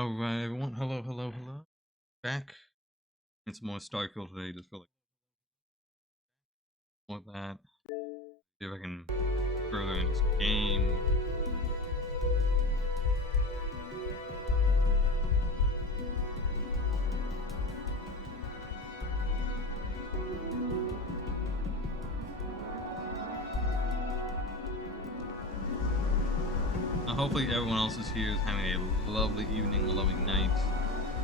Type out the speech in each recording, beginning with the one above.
Alright, everyone. Hello, hello, hello. Back. It's more Starfield today. Just feel like more of that. See if I can further in this game. Hopefully, everyone else is here is having a lovely evening, a lovely night.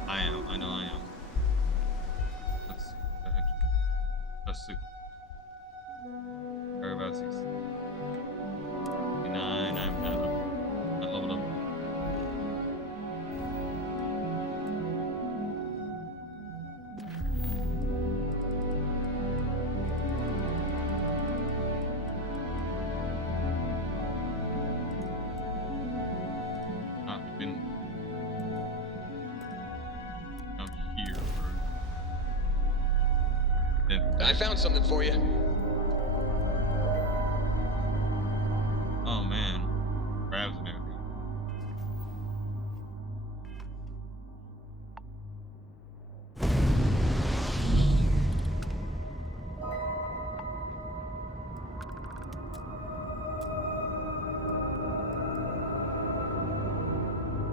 I am. I know I am. Let's see. Just to. Whereabouts is 9. I'm not up. I leveled up. Not been out here. I found something for you. Oh man, crabs and everything.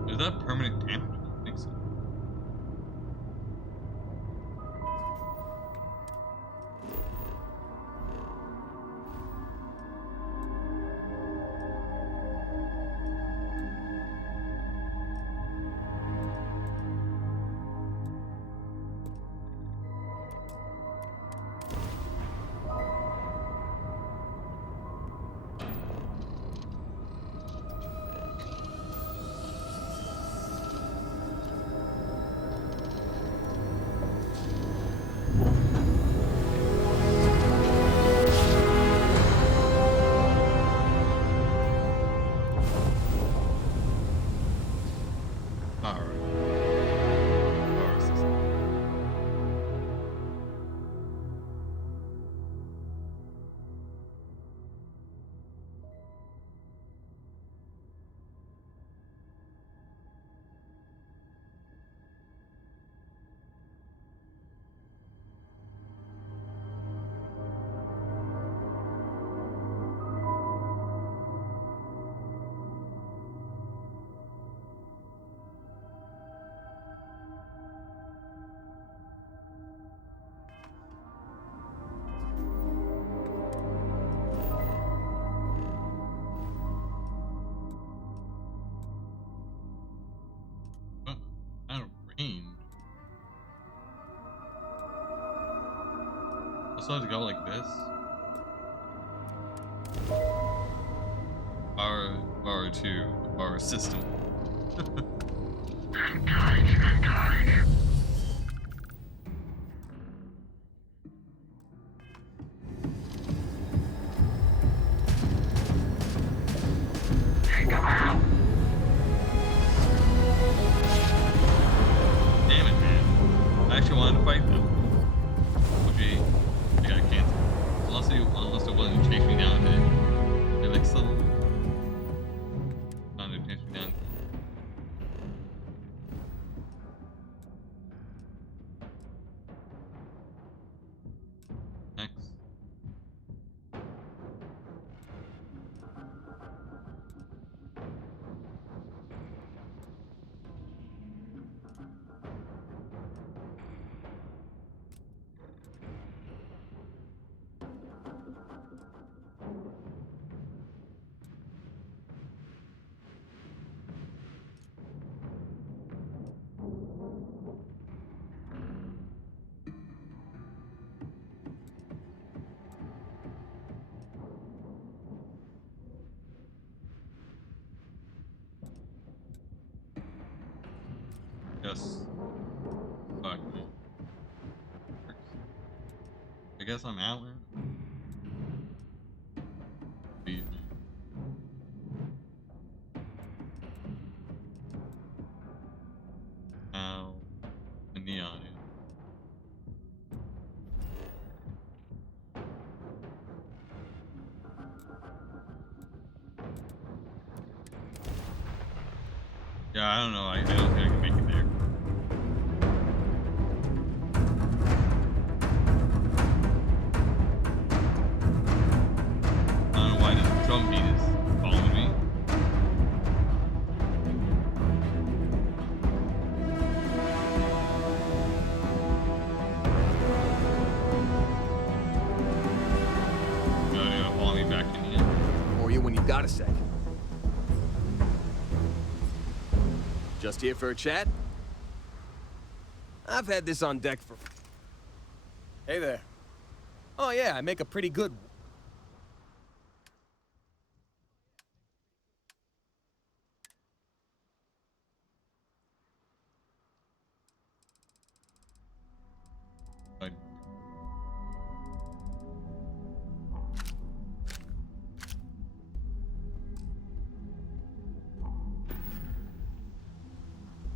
Is that permanent damage? I don't think so. Out of range. I still have to go like this. Power 2, the power system. Damn it, man. I actually wanted to fight them. Which we got canceled. Unless it wasn't chase me down, did it like still trying to chase me down. Next. Yes. Fuck me. I guess I'm out, man. Leave me. Ow. The neon. Yeah, I don't know. I don't think I can make Got a sec. Just here for a chat? I've had this on deck for... Hey there. Oh yeah, I make a pretty good... Like,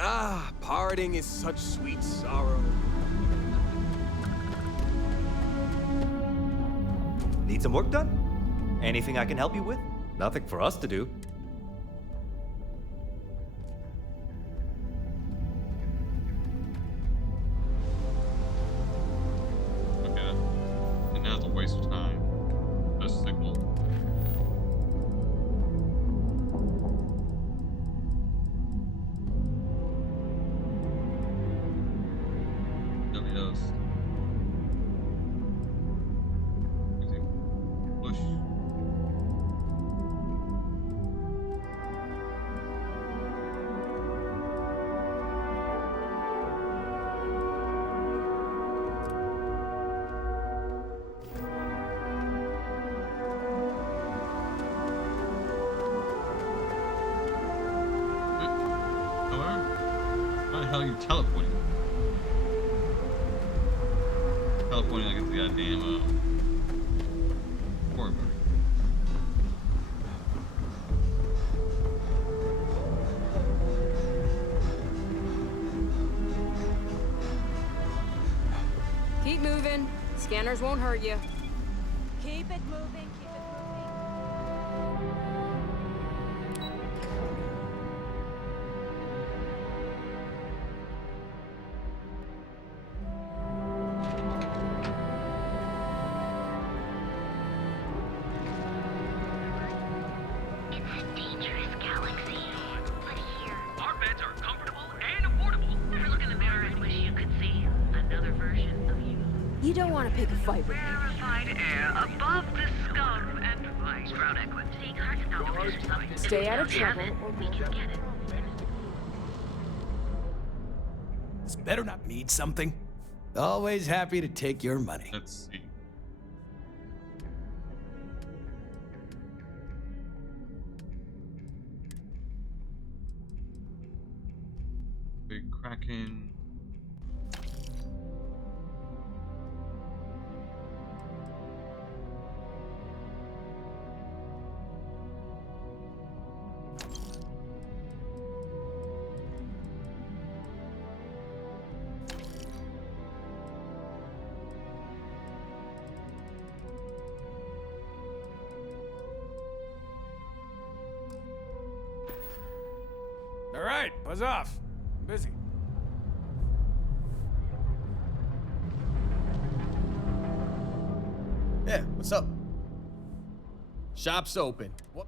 Ah, parting is such sweet sorrow. Need some work done? Anything I can help you with? Nothing for us to do. okay. And that's a waste of time. Just signal. Really does. Easy. Push. However, how the hell are you teleporting? Teleporting like it's a goddamn horror movie. Keep moving. Scanners won't hurt you. Keep it moving, keep it moving. It's a dangerous galaxy. But here, Our beds are comfortable and affordable. ever look in the mirror and wish you could see another version of you? You don't want to pick a fight with me. Rarefied air above the scum and vice. Crown Equin. Seeing hearts and doctors or something. Stay out of If we have trouble it, or we can get it. This better not mean something. Always happy to take your money. Let's see. Big Kraken. All right, buzz off. I'm busy. Yeah, what's up? Shop's open. What?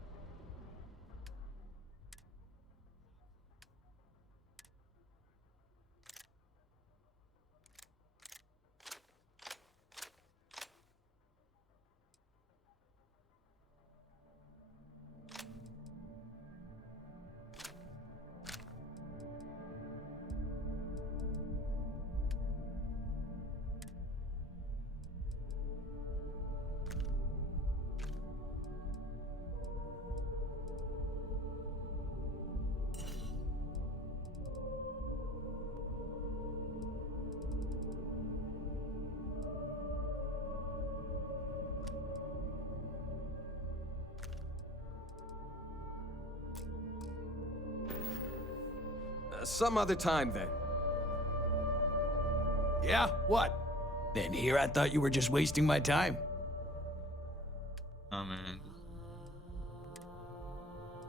Some other time then. Yeah, what? Then here I thought you were just wasting my time. Oh man.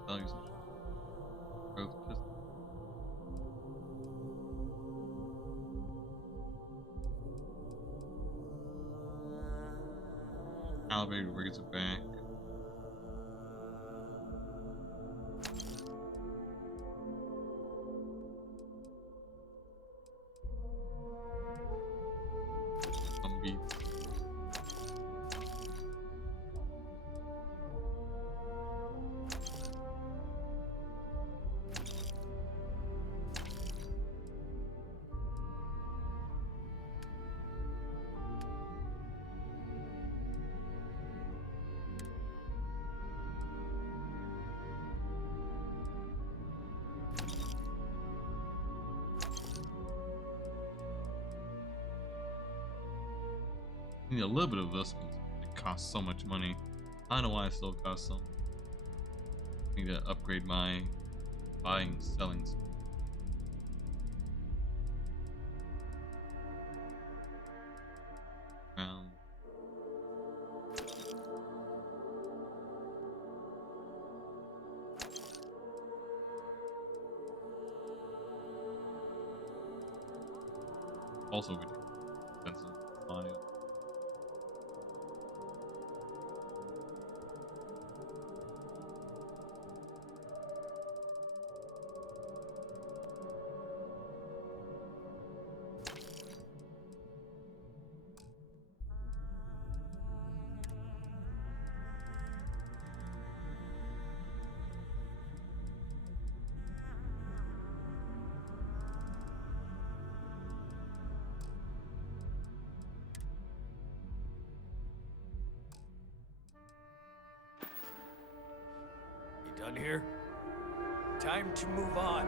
Tell you something. Growth pistol. Calibrated brings it back. Beat. need a little bit of this. It costs so much money. I don't know why it still costs so much. I need to upgrade my buying, selling speed. Also, we expensive buy it. You done here? Time to move on.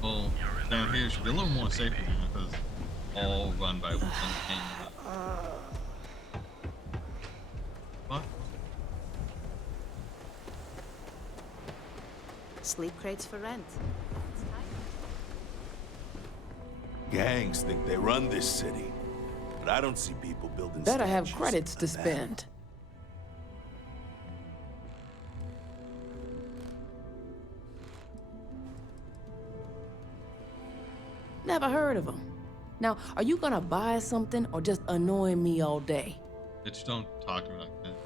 Well, down here should be a little more safer because all run by one thing. What? Sleep crates for rent. Gangs think they run this city, but I don't see people building Better have statues credits to of that. spend. Never heard of them. Now, are you gonna buy something or just annoying me all day? Bitch, don't talk to me like that.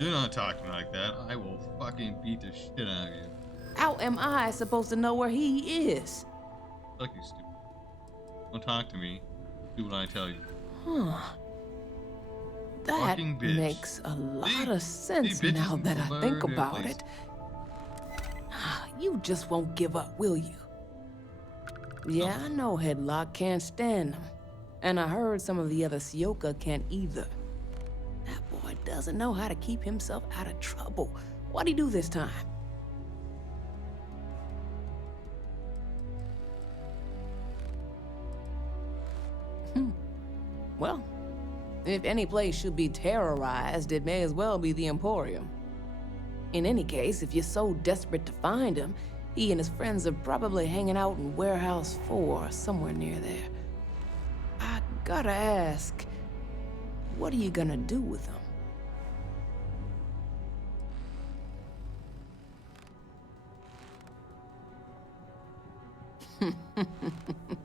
Do not talk to me like that. I will fucking beat the shit out of you. How am I supposed to know where he is? Fuck you, stupid. Don't talk to me. Do what I tell you. Huh. That Fucking bitch. makes a lot See? of sense See, bitches now that I think learn their about place. it. You just won't give up, will you? Yeah, I know Headlock can't stand them. And I heard some of the other Sioka can't either. That boy doesn't know how to keep himself out of trouble. What'd he do this time? Well, if any place should be terrorized, it may as well be the Emporium. In any case, if you're so desperate to find him, he and his friends are probably hanging out in Warehouse 4, somewhere near there. I gotta ask, what are you gonna do with him?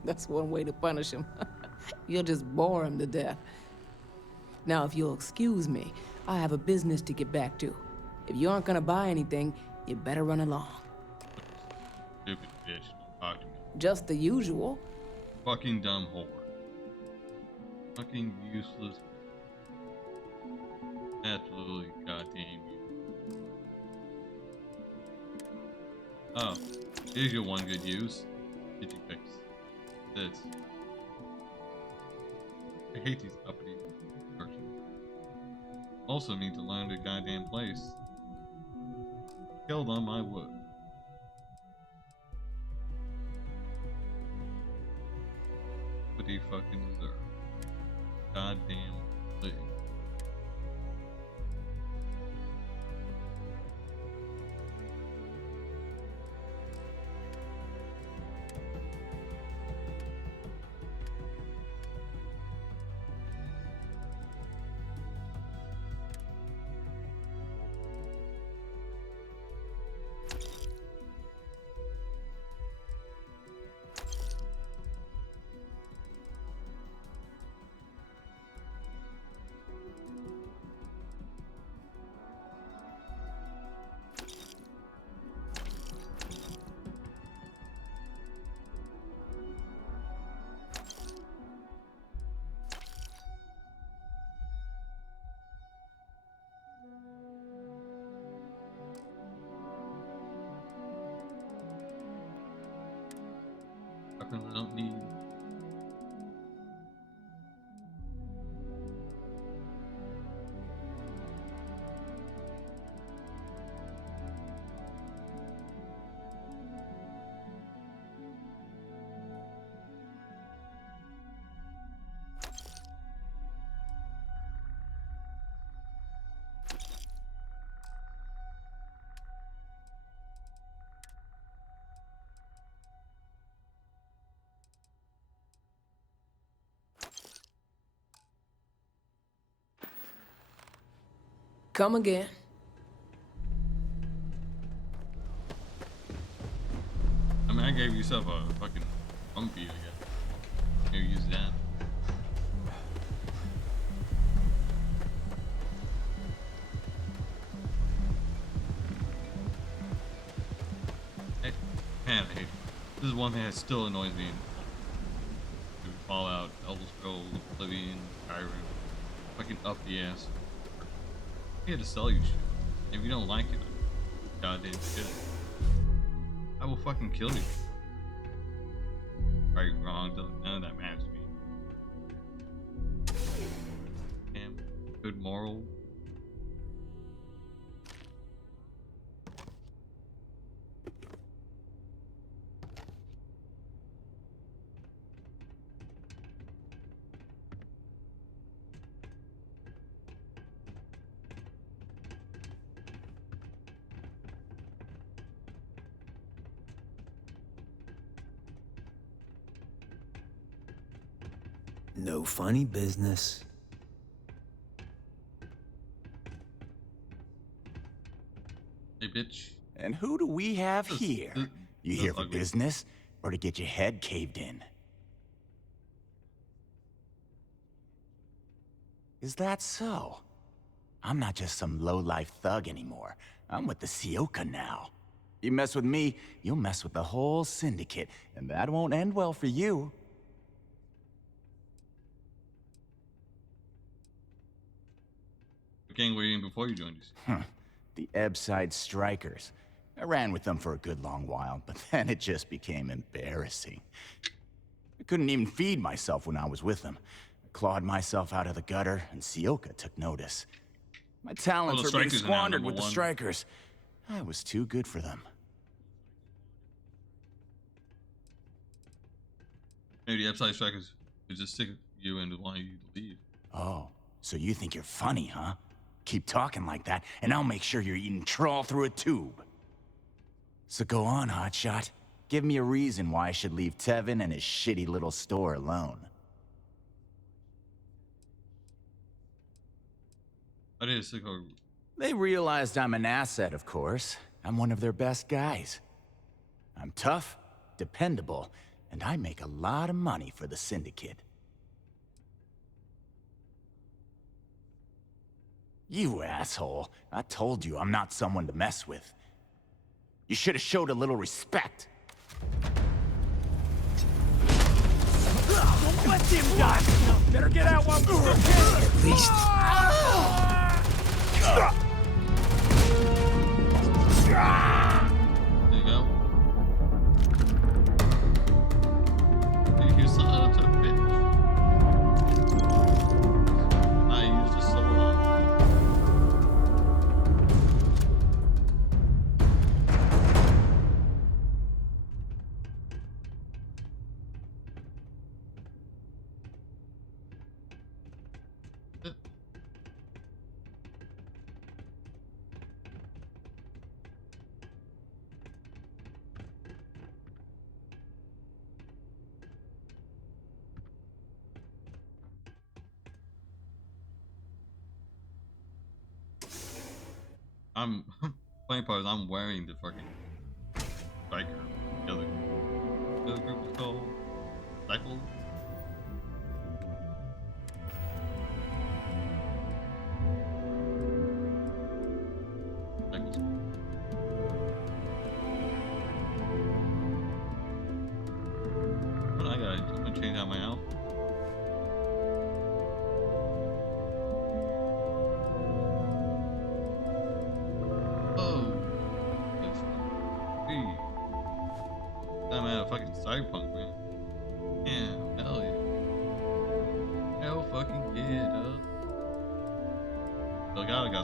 That's one way to punish him. You'll just bore him to death. Now, if you'll excuse me, I have a business to get back to. If you aren't gonna buy anything, you better run along. Stupid bitch. Don't talk to me. Just the usual. Fucking dumb whore. Fucking useless. Absolutely goddamn you. Oh, here's your one good use. Digifix. This. I hate these uppity versions. Also need to learn the goddamn place. Killed on my wood. What do you fucking deserve? Goddamn thing. don't need. Come again. I mean, I gave yourself a fucking bumpy, I guess. Maybe use that. Hey, man, I hate it. This is one thing that still annoys me. Fallout, Elder Scrolls, Oblivion, Skyrim. Fucking up the ass. I'm here to sell you shit. If you don't like it, goddamn shit. I will fucking kill you. Right, wrong, none of that matters to me. Damn, good moral. No funny business. Hey, bitch. And who do we have here? You here for ugly. business or to get your head caved in? Is that so? I'm not just some low-life thug anymore. I'm with the Sioka now. You mess with me, you'll mess with the whole syndicate, and that won't end well for you. The gang were in before you joined us. The Ebbside Strikers. I ran with them for a good long while, but then it just became embarrassing. I couldn't even feed myself when I was with them. I clawed myself out of the gutter, and Sioka took notice. My talents were being squandered with the Strikers. I was too good for them. Maybe the Upside Strikers are just sick of you and want you to leave. Oh, so you think you're funny, huh? Keep talking like that, and I'll make sure you're eating trawl through a tube. So go on, hotshot. Give me a reason why I should leave Tevin and his shitty little store alone. I did sick of. They realized I'm an asset, of course. I'm one of their best guys. I'm tough, dependable, and I make a lot of money for the Syndicate. You asshole. I told you I'm not someone to mess with. You should have showed a little respect. Don't let him die! Better get out while we still can! At least... There you go. Hey, here's such a bitch. I used a sword on. I'm funny part is I'm wearing the fucking striker. The other group is called Cycle. Cycles. What I got? I'm gonna change out my outfit. I'm at a fucking cyberpunk, man.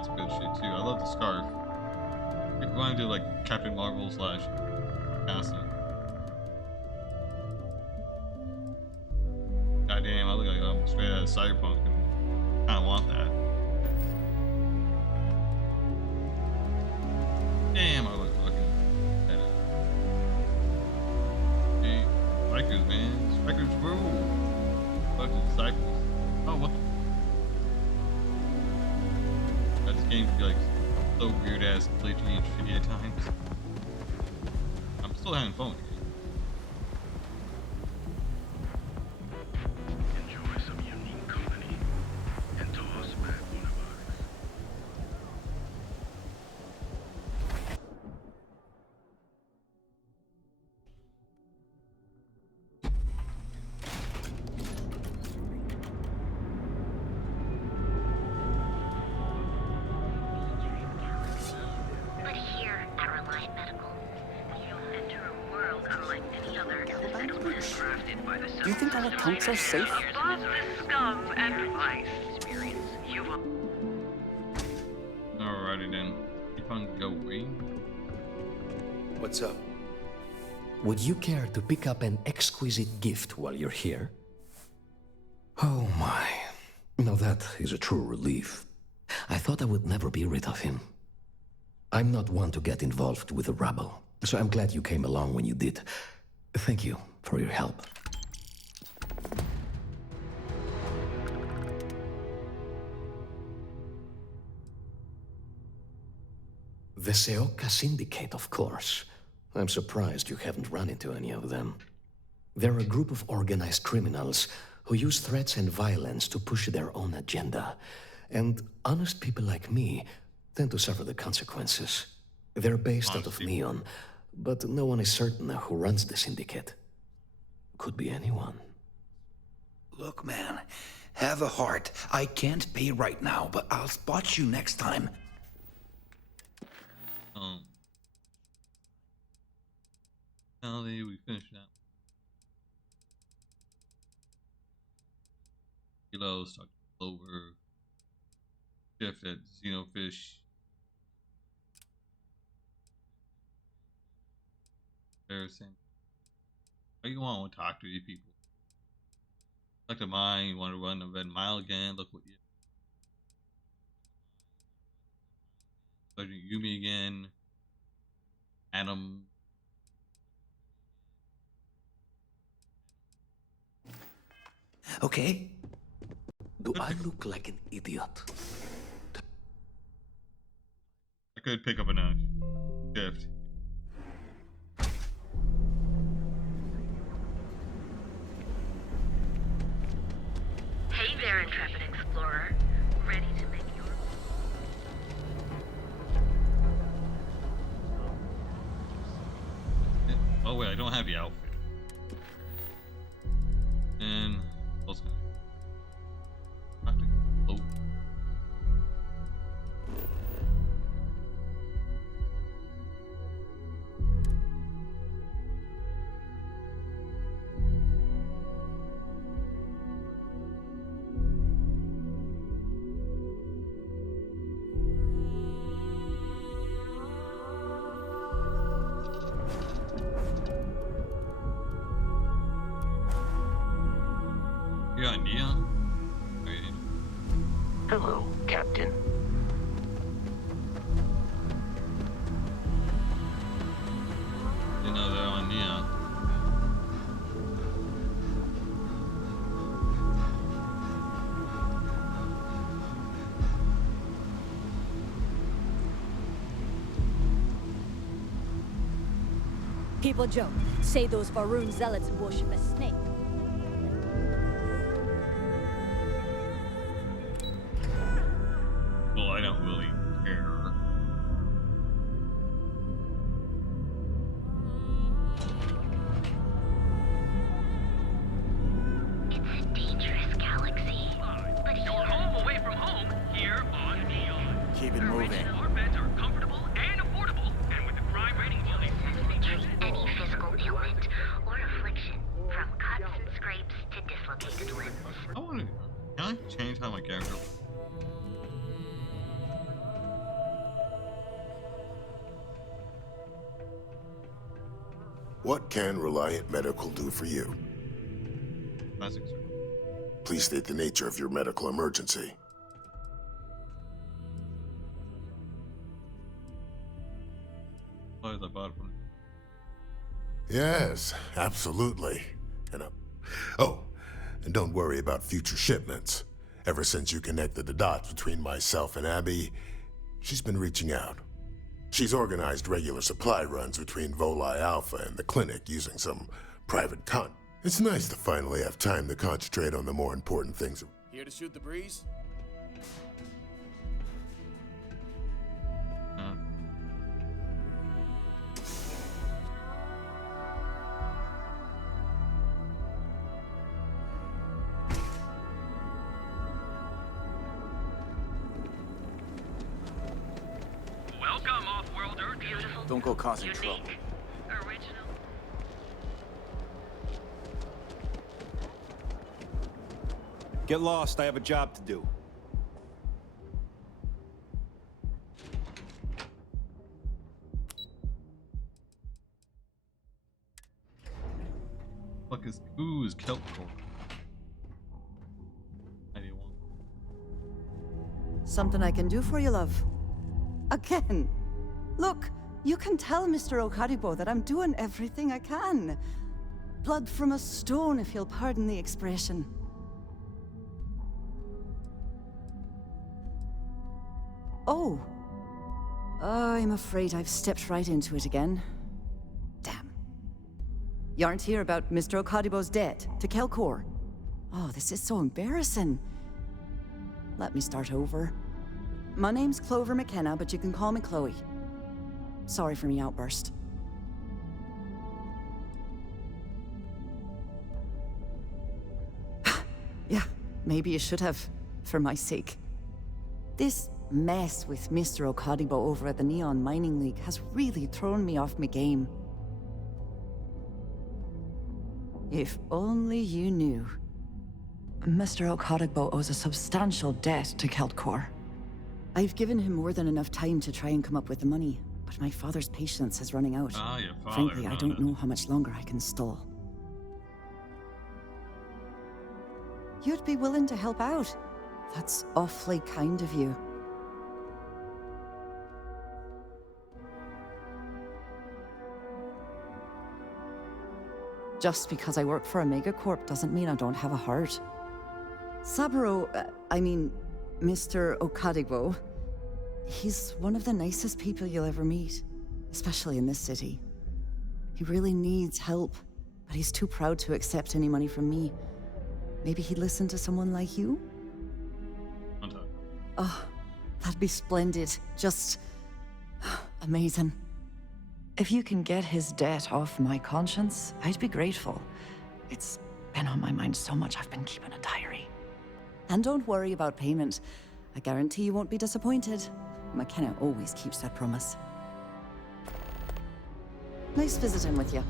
That's good shit too. I love the scarf. It reminds me of like Captain Marvel / NASA. Goddamn, I look like I'm straight out of Cyberpunk and I kinda want that. Damn, I look fucking badass. Hey, Strikers, man. Strikers rule. Fuck the disciples. Oh, what the? This game can be like so weird ass, glitchy and shitty at times. I'm still having fun with it. Enjoy some unique company and toss back one of ours. But here at Reliant Medical, You'll enter a world unlike any other. Crafted by the Do you think our accounts are safe? above the scum and vice experience. You will. Alrighty then. Keep on going. What's up? Would you care to pick up an exquisite gift while you're here? Oh my. Now that is a true relief. I thought I would never be rid of him. I'm not one to get involved with the rabble, so I'm glad you came along when you did. Thank you for your help. The Seoka Syndicate, of course. I'm surprised you haven't run into any of them. They're a group of organized criminals who use threats and violence to push their own agenda. And honest people like me tend to suffer the consequences. They're based out of Neon, but no one is certain who runs the syndicate. Could be anyone. Look, man, have a heart. I can't pay right now, but I'll spot you next time. Now that we finished that. Kilos, Dr. Clover, Shift at Xenofish. Embarrassing. What you want to talk to these people? Like the mine, you want to run the red mile again? Look what you. Sergeant Yumi again. Adam. Okay. Do I look like an idiot? I could pick up a shift. hey there, intrepid explorer. Ready to make your... Oh wait, I don't have the outfit. And what's going on? Oh. You got Neon? Wait. Hello, Captain. You know they're on Neon. People joke, say those Varun zealots worship a snake. Well, I don't really care. It's a dangerous galaxy. But You're home away from home here on Neon. Keep it moving. Our beds are comfortable and affordable, and with the crime rating only. treat any physical ailment or affliction, from cuts and scrapes to dislocated limbs. Can I change how my character? What can Reliant Medical do for you? Classic, sir. Please state the nature of your medical emergency. Oh, I bought one. Yes, absolutely. Oh, and don't worry about future shipments. Ever since you connected the dots between myself and Abby, she's been reaching out. She's organized regular supply runs between VODs Alpha and the clinic using some private con. It's nice to finally have time to concentrate on the more important things. Here to shoot the breeze? Welcome, off-worlder. Beautiful. Don't go causing unique, trouble. Original. Get lost, I have a job to do. Fuck is kelp for? I didn't want. Something I can do for you, love. Again. Look, you can tell Mr. Okadibo that I'm doing everything I can. Blood from a stone, if you'll pardon the expression. Oh. I'm afraid I've stepped right into it again. Damn. You aren't here about Mr. Okadibo's debt to Kelkor. Oh, this is so embarrassing. Let me start over. My name's Clover McKenna, but you can call me Chloe. Sorry for me outburst. Yeah, maybe you should have, for my sake. This mess with Mr. Okadibo over at the Neon Mining League has really thrown me off my game. If only you knew. Mr. Okadibo owes a substantial debt to Keltkor. I've given him more than enough time to try and come up with the money, but my father's patience is running out. Ah, your father. Frankly, I don't know how much longer I can stall. You'd be willing to help out. That's awfully kind of you. Just because I work for a megacorp doesn't mean I don't have a heart. Saburo, Mr. Okadibo, he's one of the nicest people you'll ever meet, especially in this city. He really needs help, but he's too proud to accept any money from me. Maybe he'd listen to someone like you? Oh, that'd be splendid. Just amazing. If you can get his debt off my conscience, I'd be grateful. It's been on my mind so much I've been keeping a diary. And don't worry about payment. I guarantee you won't be disappointed. McKenna always keeps that promise. Nice visiting with you.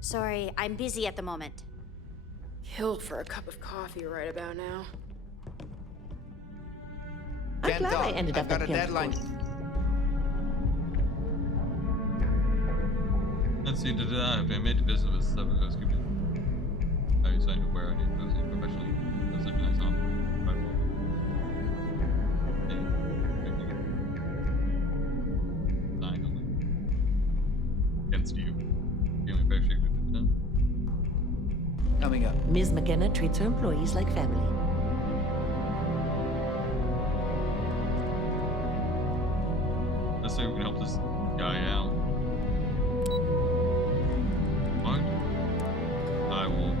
Sorry, I'm busy at the moment. Killed for a cup of coffee right about now. I'm glad I ended up I've got at a deadline. Let's see, have I made a business with 7 goes give me. Are you signed to where I need to go professionally? Does it nice on? Against you. Give me a fair shake with it done. Coming up. Ms. McKenna treats her employees like family. Let's see if we can help this guy out. What? I will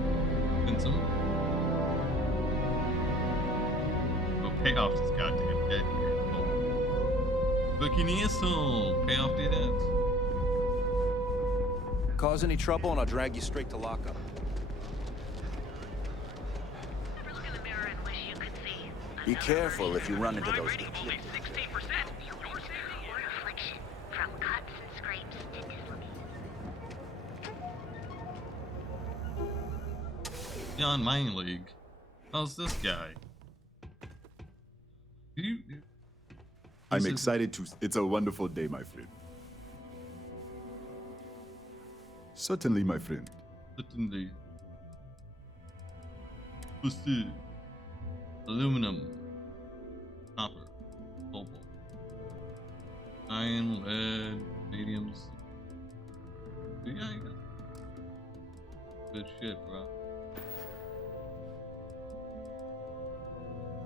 win some. We'll pay off this goddamn debt here. Oh. Fucking asshole! Pay off the debt. Cause any trouble and I'll drag you straight to lockup. Ever look in the mirror and wish you could see? Be careful if you run into those. Only 16%. Your safety. Or affliction, from cuts and scrapes to dislocation. Neon Mining League. How's this guy? I'm excited to... It's a wonderful day, my friend. Certainly, my friend. Certainly. Pussy. Aluminum. Copper. Cobalt. Iron, lead, mediums. Yeah, you got good shit, bro.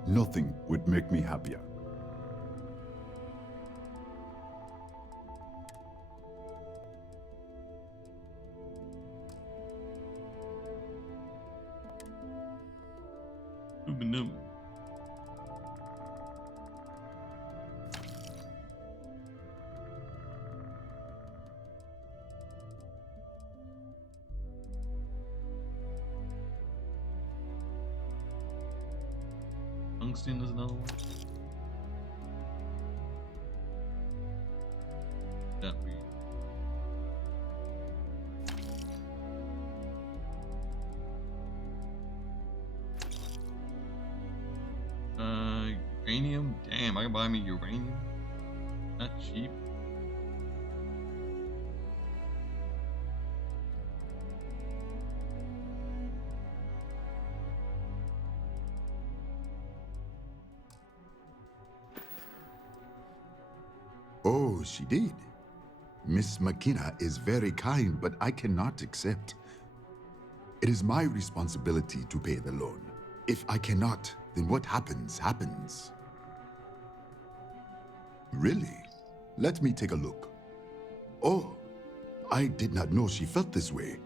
Nothing would make me happier. Aluminum. Tungsten is another one. That we. Uranium? Damn, I can buy me uranium. Not cheap. Oh, she did. Miss McKenna is very kind, but I cannot accept. It is my responsibility to pay the loan. If I cannot, then what happens, happens. Really? Let me take a look. Oh, I did not know she felt this way.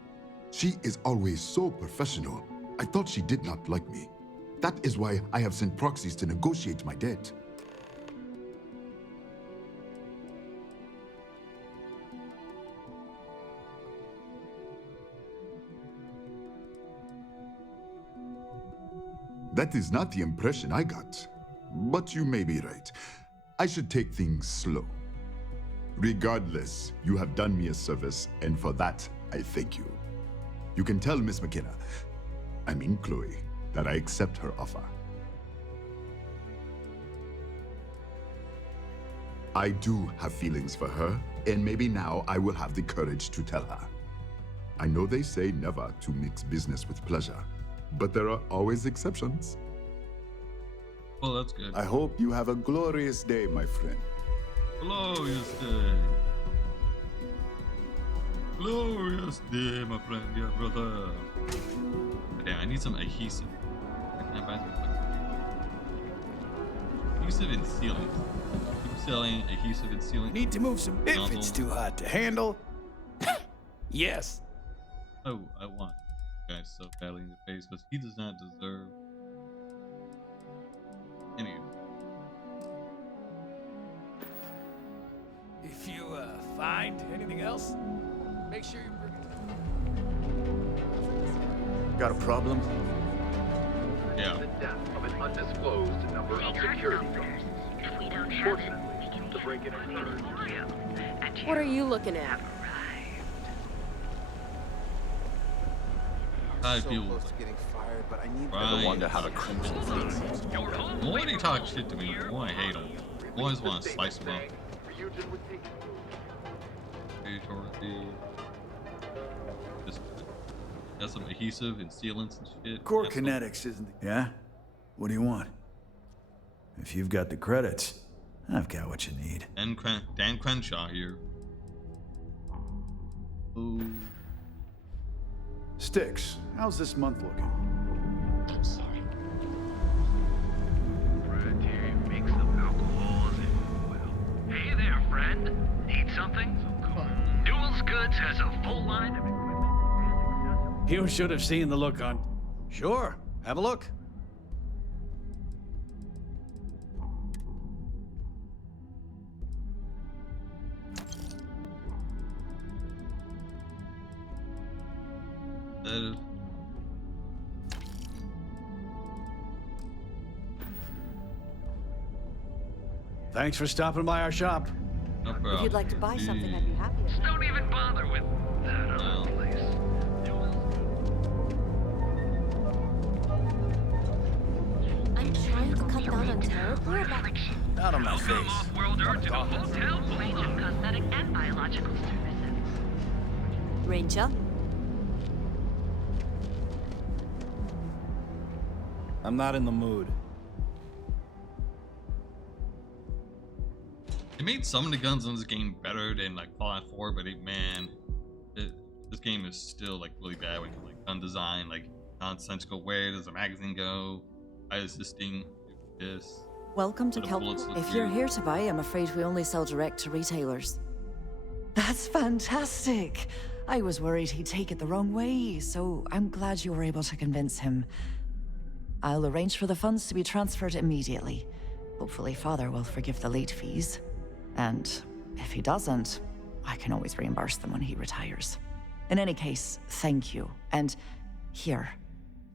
She is always so professional. I thought she did not like me. That is why I have sent proxies to negotiate my debt. That is not the impression I got. But you may be right. I should take things slow. Regardless, you have done me a service, and for that, I thank you. You can tell Miss McKenna, I mean Chloe, that I accept her offer. I do have feelings for her, and maybe now I will have the courage to tell her. I know they say never to mix business with pleasure, but there are always exceptions. Well, that's good. I hope you have a glorious day, my friend. Glorious day. Glorious day, my friend, yeah, brother. Damn, I need some adhesive. Can I buy some adhesive and sealant? I'm selling adhesive and sealant. Need to move some if it's too hot to handle. Yes. Oh, I want this guy so badly in the face because he does not deserve any of it. If you find anything else, make sure you bring it. Got a problem? Yeah. The death of an undisclosed number of security guards. If we don't have it, we can The break-in occurred. What are you looking at? I feel I wonder how the crimson feels. The more they talk shit to me, the more I hate them. I always want to slice them up. Just got some adhesive and sealants and shit. Core kinetics, isn't it? Yeah? What do you want? If you've got the credits, I've got what you need. Dan Crenshaw here. Ooh. Sticks, how's this month looking? I'm sorry. Right here, mix some alcohol and well. Hey there, friend. Need something? Newell's Goods has a full line of equipment. You should have seen the look on. Sure, have a look. Thanks for stopping by our shop. No problem. If you'd like to buy something, I'd be happy to. Don't even bother with that other place. I'm trying to cut down on terror, but Out of my Welcome face. off-worlder to the hotel Range of cosmetic and biological services. Ranger? I'm not in the mood. They made some of the guns in this game better than like Fallout 4, but this game is still like really bad when you like gun design, like nonsensical. Where does the magazine go? Why is this thing this? Welcome to bullets look If you're weird. here to buy, I'm afraid we only sell direct to retailers. That's fantastic. I was worried he'd take it the wrong way, so I'm glad you were able to convince him. I'll arrange for the funds to be transferred immediately. Hopefully Father will forgive the late fees. And if he doesn't, I can always reimburse them when he retires. In any case, thank you. And here,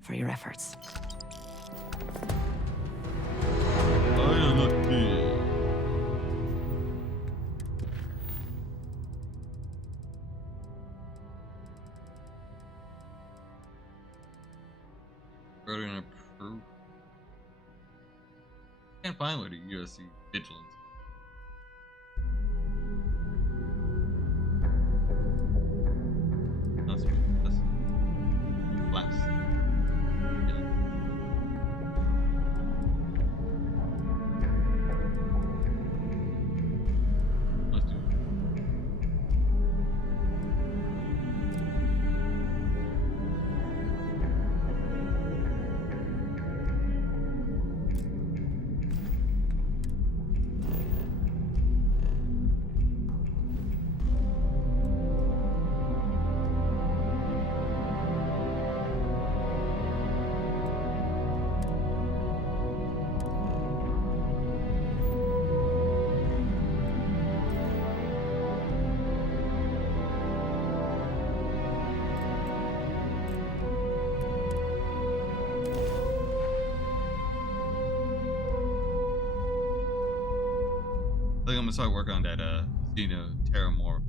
for your efforts. Further and approve. Can't find what a USC vigilance. That's last. Let's do it. I think I'm gonna start working on that Terramorph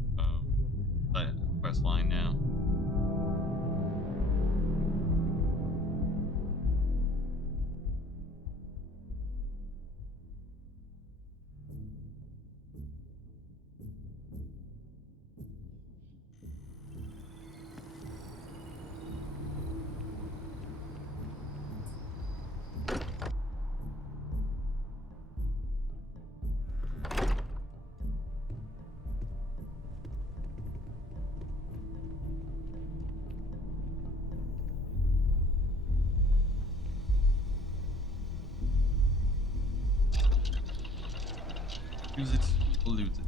that quest line now. Use it, lose it.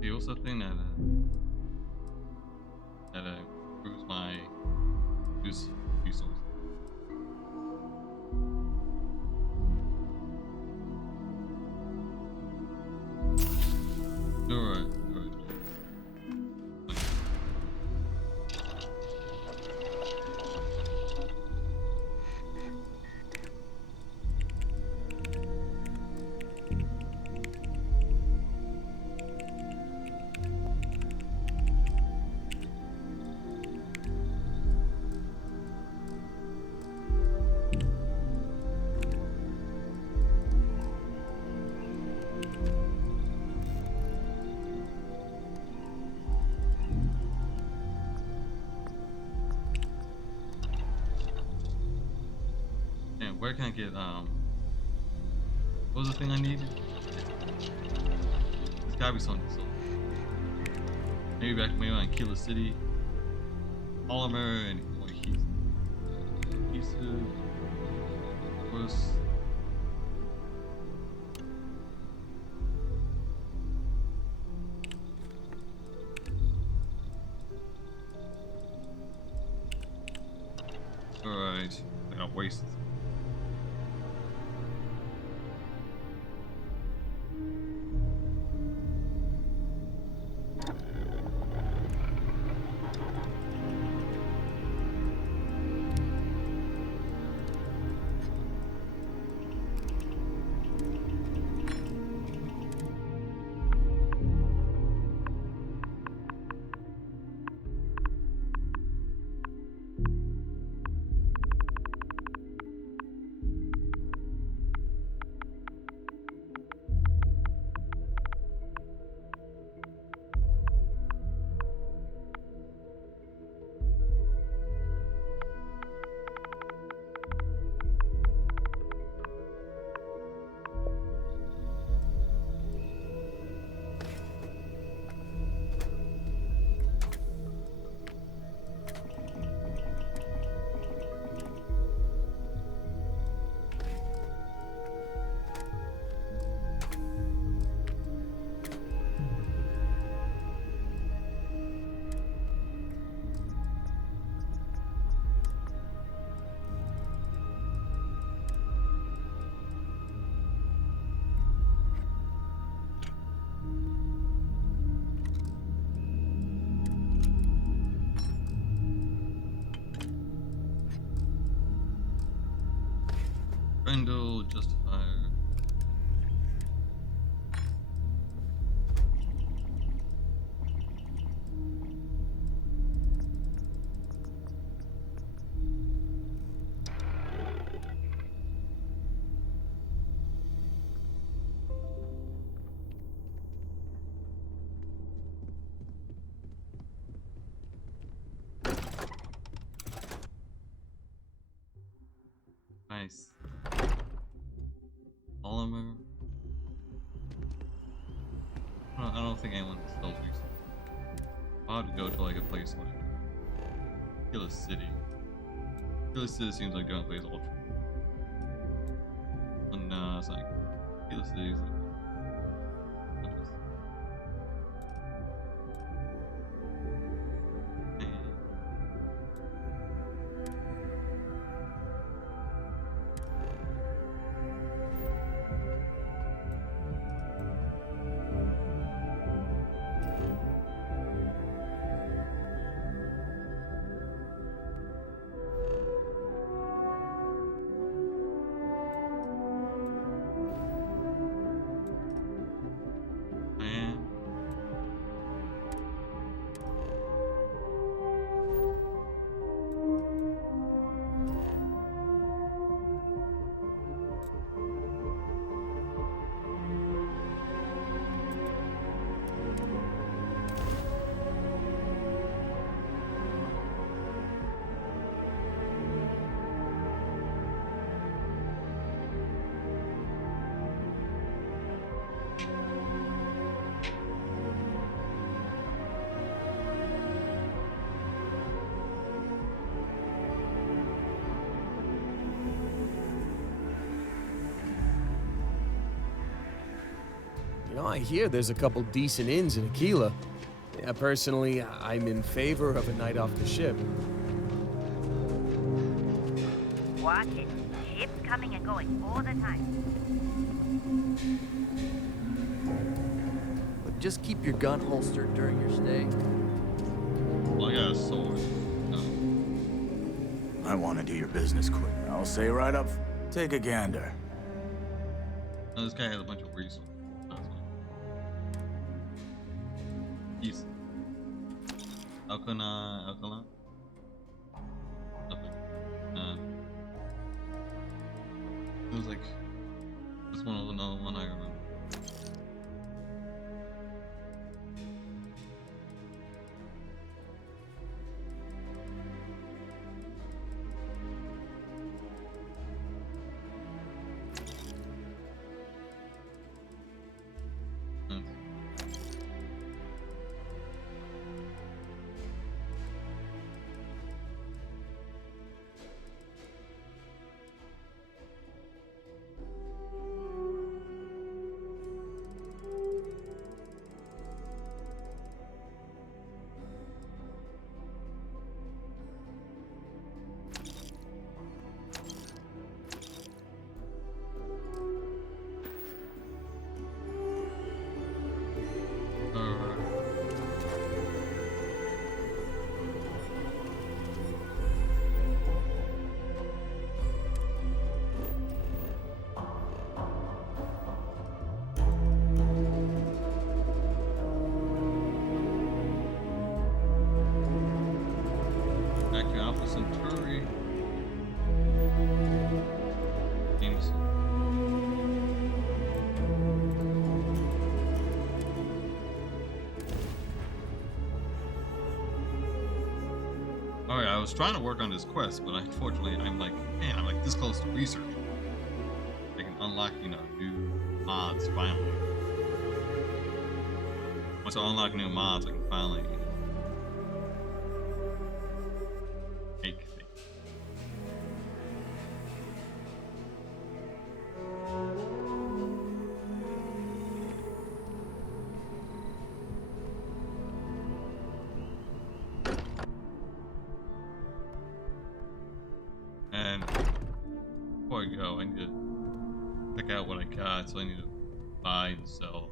Hey, what's that thing that improves my use resource? Alright. And where can I get what was the thing I needed? There's gotta be something. So maybe when I kill a city, polymer and more heat. abusive. Of course. Alright, I got wasted. Brindle, Justifier. Nice. Polymer. I don't think anyone sells resources. I'll have to go to like a place like Killer City. Killer City seems like the only place Ultra. And nah, it's like Killer City is like. You know, I hear there's a couple decent inns in Aquila. Yeah, personally, I'm in favor of a night off the ship. Watch it. Ships coming and going all the time. But just keep your gun holstered during your stay. Well, I got a sword. I want to do your business quick. I'll say right up, take a gander. Oh, this guy has a bunch of resources. Easy. Alcana. Nothing. It was like this one was another one I remember. Centauri. Jameson. Alright, I was trying to work on this quest, but unfortunately I'm like this close to research. I can unlock, you know, new mods finally. Once I unlock new mods, I can finally, you know, make things. And before I go, I need to check out what I got, so I need to buy and sell.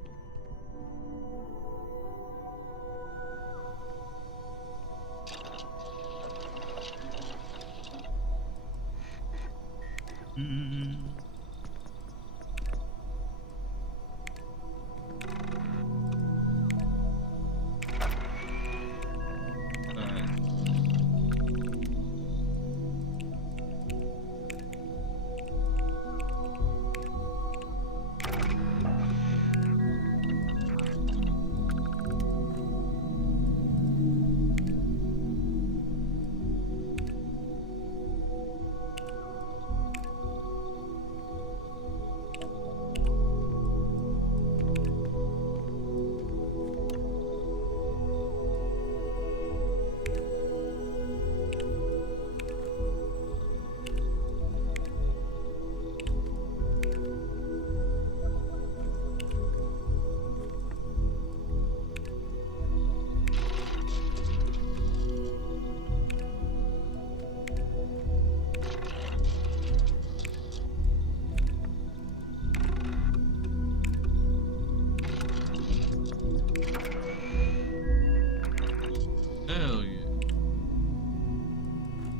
Hell yeah.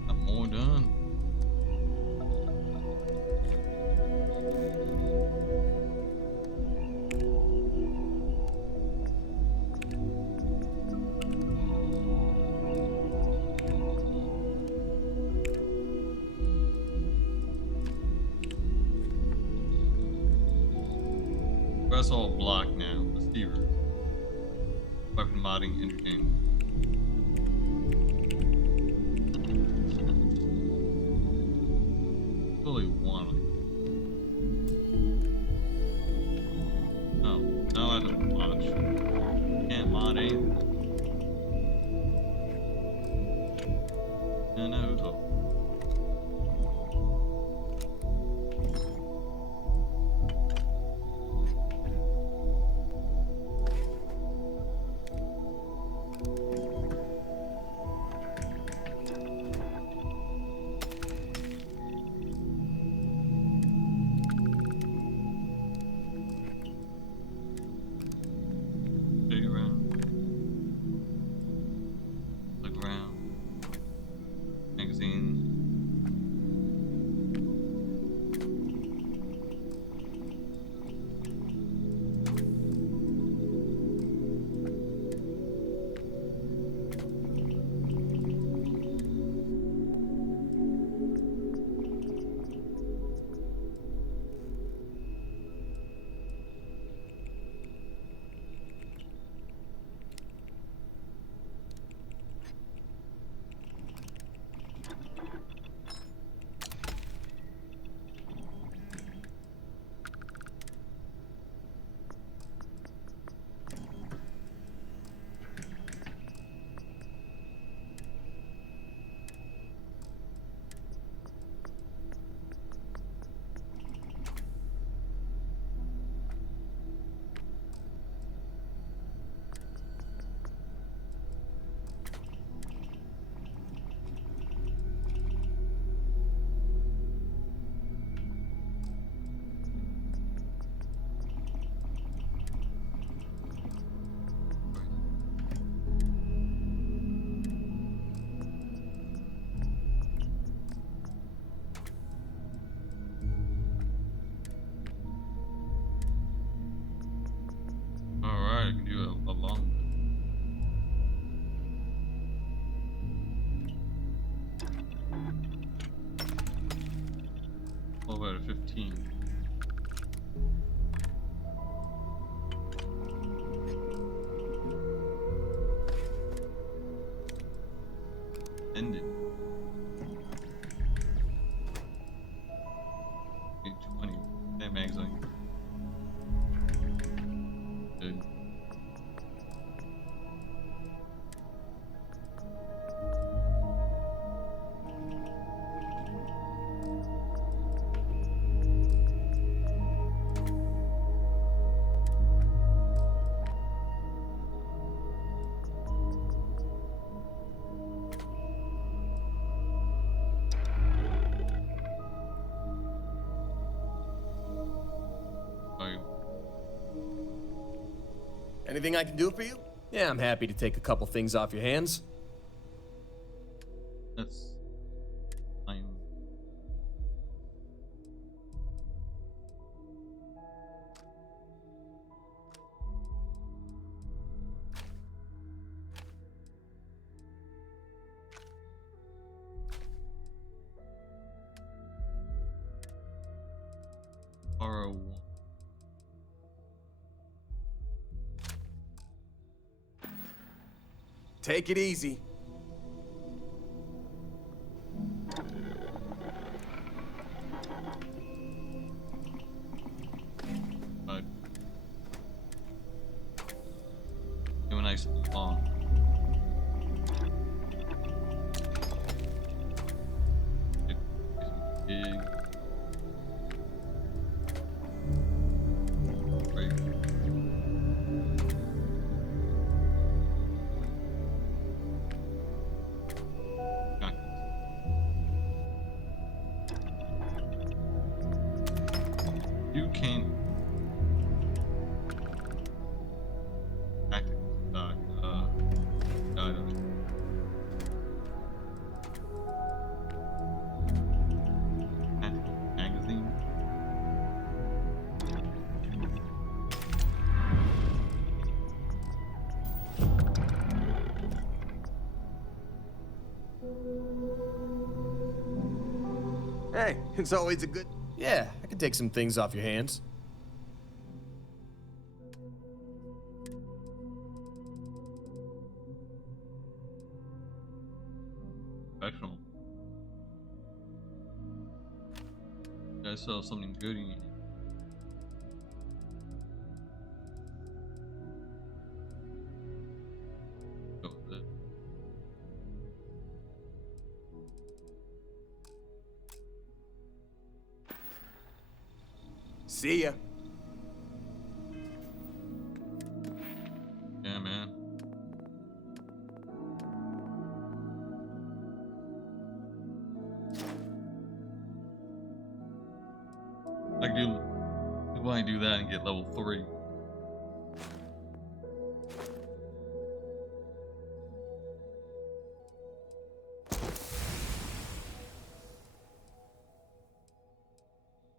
I'm more done. Press all block now. Receiver. Weapon modding interchange. Fully one. No, not allowed to watch. Can't mod anything. And Naruto. about a 15? End it. 20. That mag's on you. Good. Anything I can do for you? Yeah, I'm happy to take a couple things off your hands. That's fine. Borrow. Take it easy. Do a nice long. Big. Right. You can't tactics doc magazine. Hey, it's always a good... Yeah, I can take some things off your hands. Professional. Gotta sell something good in here. Go with it. See ya. Yeah, man. I want to do that and get level 3.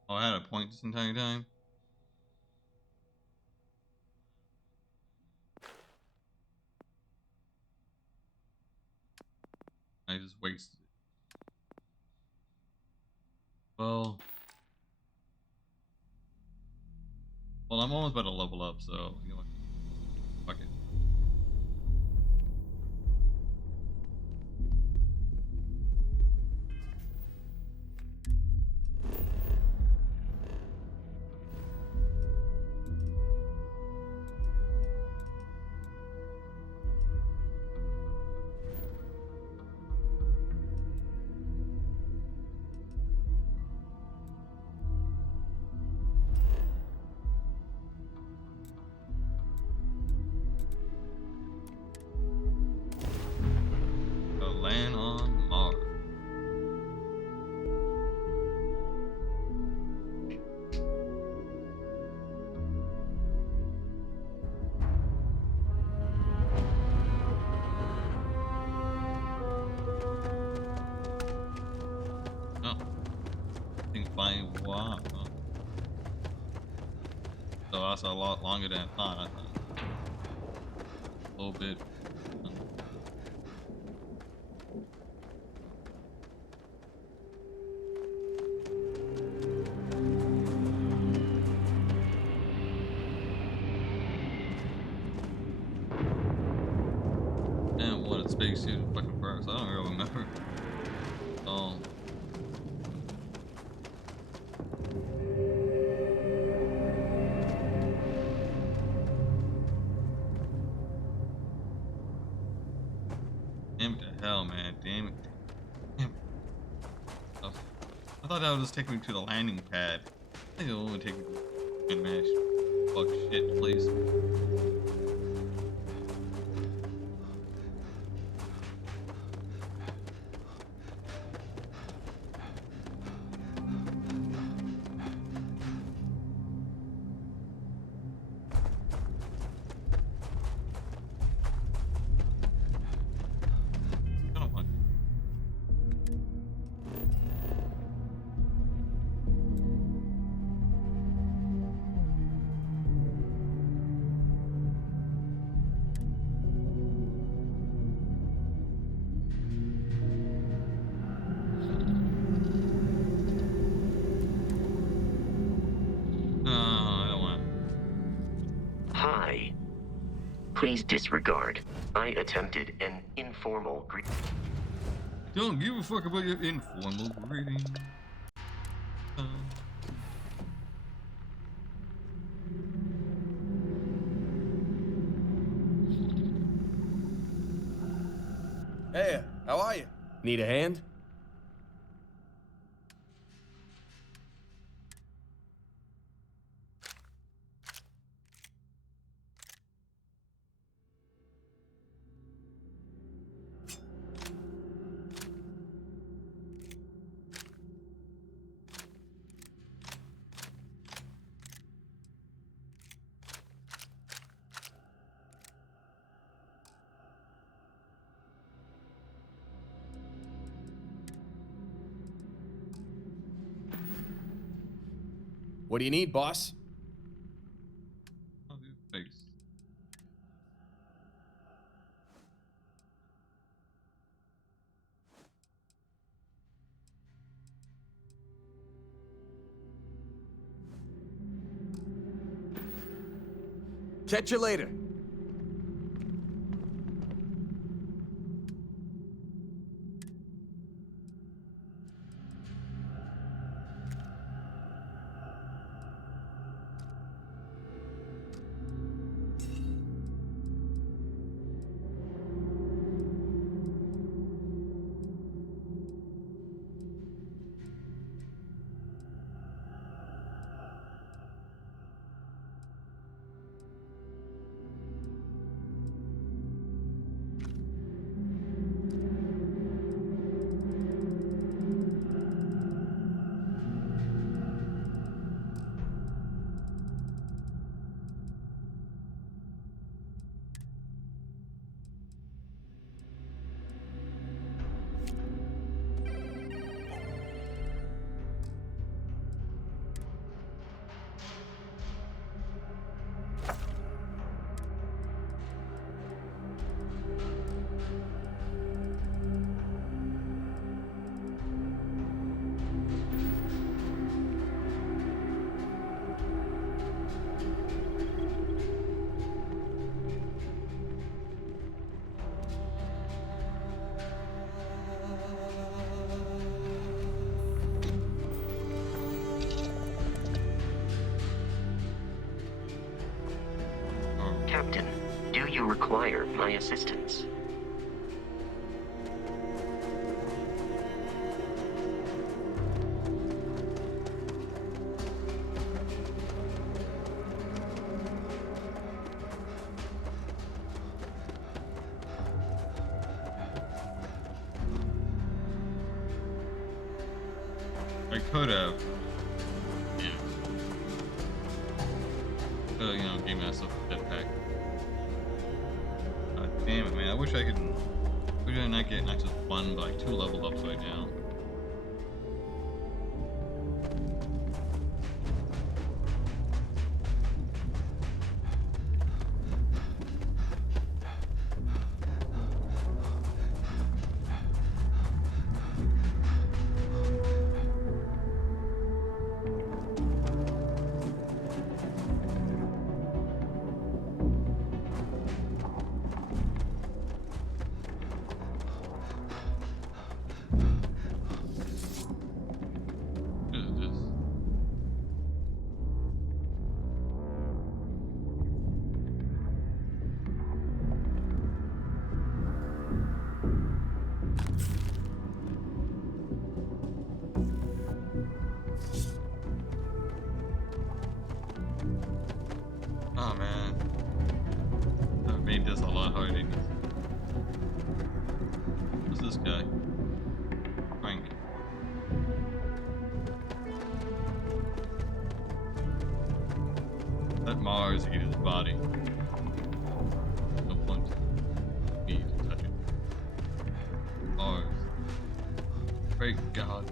Oh, I had a point this entire time. I just wasted it. Well, I'm almost about to level up, so you know what? Fuck it. A land on Mars. Oh, I think flying wow. Oh. So that's a lot longer than I thought. A little bit. you saved the fucking parts. I don't really remember. Oh. Damn it to hell, man. Damn it. Damn it. I thought that would just take me to the landing pad. I think it'll only take me to the match. Fuck shit, please. Hi. Please disregard. I attempted an informal greeting. Don't give a fuck about your informal greeting. Hey, how are you? Need a hand? What do you need, boss? Thanks. Catch you later. Captain, do you require my assistance? I could have. Yeah. You know, gave myself a jetpack. God damn it, man. I wish I could. Wish I not get not just one, but like 2 level ups right now. Let Mars eat his body. No point. Me to touch it. Mars. Great God.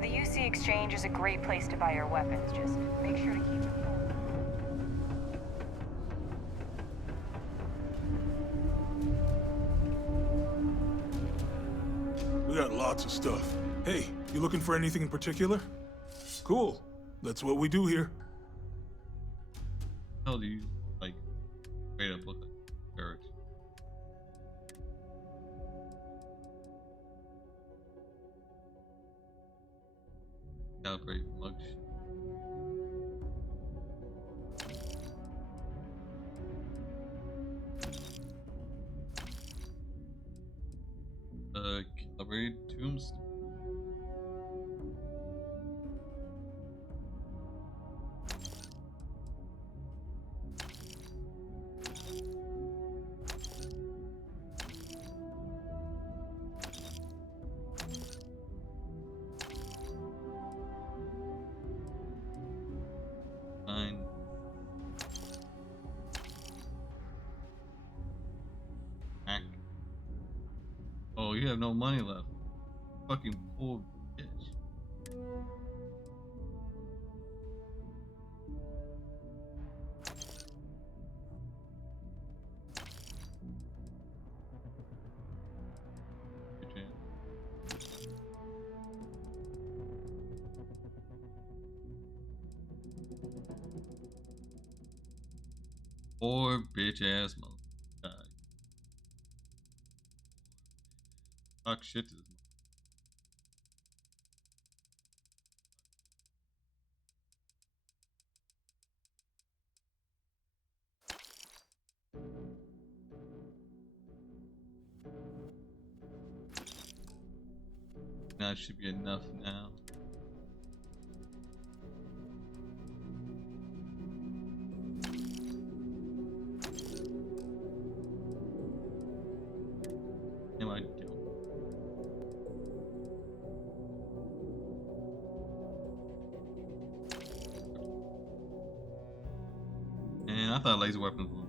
The UC Exchange is a great place to buy your weapons. Just make sure to keep them full. We got lots of stuff. Hey, you looking for anything in particular? Cool. That's what we do here. How do you, like, straight up look like barracks? Calibrate mug. Calibrate tombstone. Fine. Hack. Oh, you have no money left. Fucking poor bitch. Poor bitch ass mother. Talk shit to this. That should be enough now. Am I doing? And I thought laser weapons were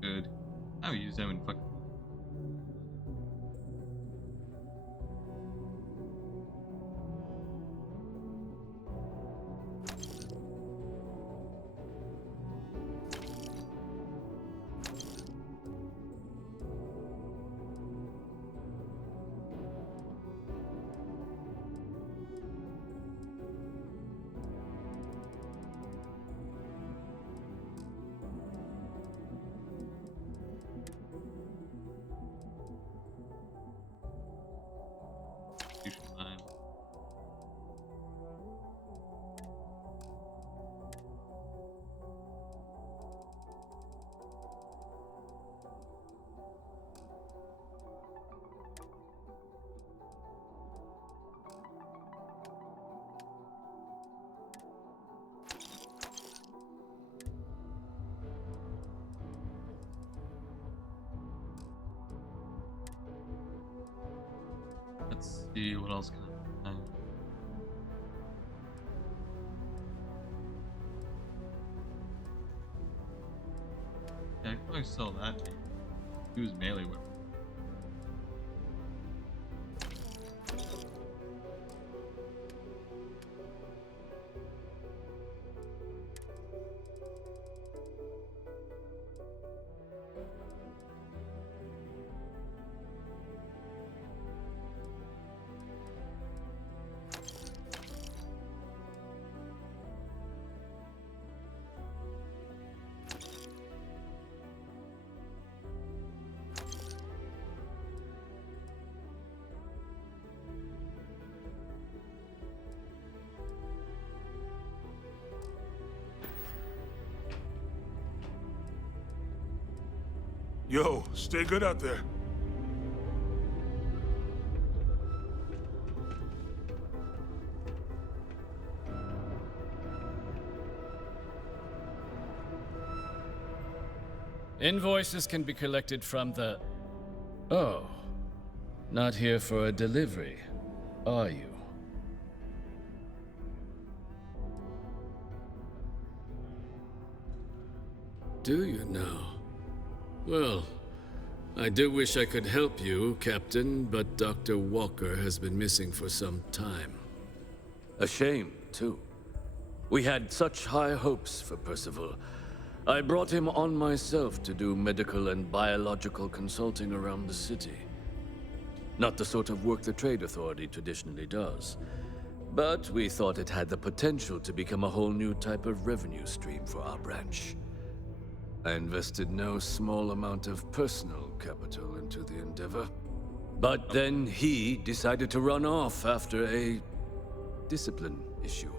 good. I would use them in fucking. Let's see what else can I find. Yeah, I saw that thing. He was melee weapon. Yo, stay good out there. Invoices can be collected from the... Oh. Not here for a delivery, are you? Do you now? Well, I do wish I could help you, Captain, but Dr. Walker has been missing for some time. A shame, too. We had such high hopes for Percival. I brought him on myself to do medical and biological consulting around the city. Not the sort of work the Trade Authority traditionally does. But we thought it had the potential to become a whole new type of revenue stream for our branch. I invested no small amount of personal capital into the endeavor. But then he decided to run off after a discipline issue.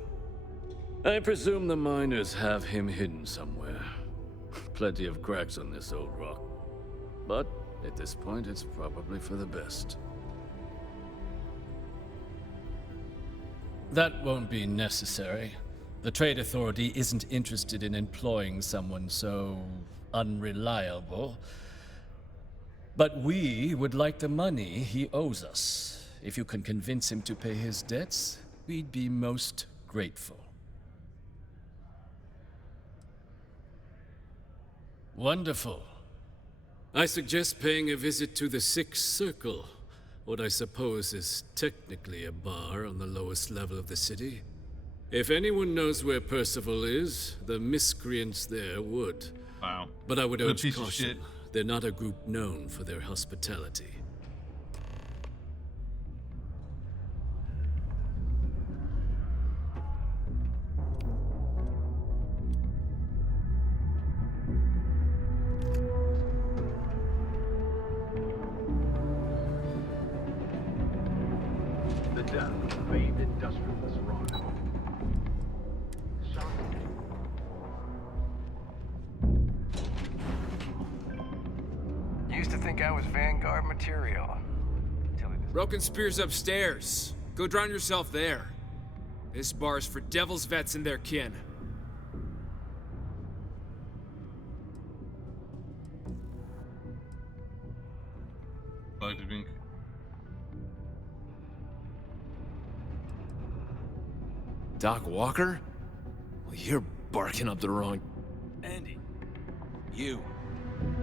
I presume the miners have him hidden somewhere. Plenty of cracks on this old rock. But at this point, it's probably for the best. That won't be necessary. The Trade Authority isn't interested in employing someone so unreliable. But we would like the money he owes us. If you can convince him to pay his debts, we'd be most grateful. Wonderful. I suggest paying a visit to the Sixth Circle, what I suppose is technically a bar on the lowest level of the city. If anyone knows where Percival is, the miscreants there would. Wow. But I would What a urge piece of caution. shit. They're not a group known for their hospitality. The death of a famed industrialist rock. Used to think I was Vanguard material. Broken Spear's upstairs. Go drown yourself there. This bar's for devil's vets and their kin. Like to drink. Doc Walker? Well, you're barking up the wrong... Andy, you.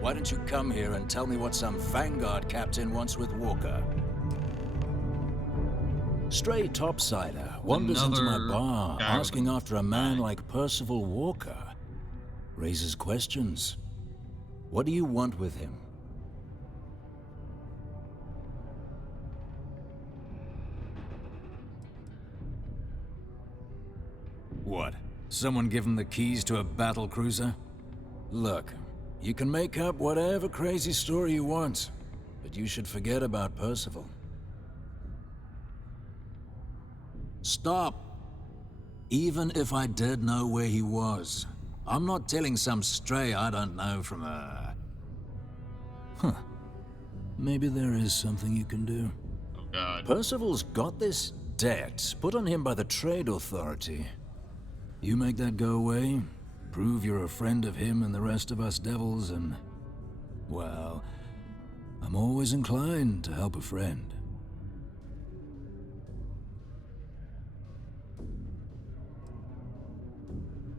Why don't you come here and tell me what some Vanguard captain wants with Walker? Stray topsider wanders into my bar asking after a man like Percival Walker. Raises questions. What do you want with him? What? Someone give him the keys to a battle cruiser? Look, you can make up whatever crazy story you want, but you should forget about Percival. Stop! Even if I did know where he was, I'm not telling some stray I don't know from a... Huh. Maybe there is something you can do. Oh God. Percival's got this debt put on him by the Trade Authority. You make that go away, prove you're a friend of him and the rest of us devils, and... well, I'm always inclined to help a friend.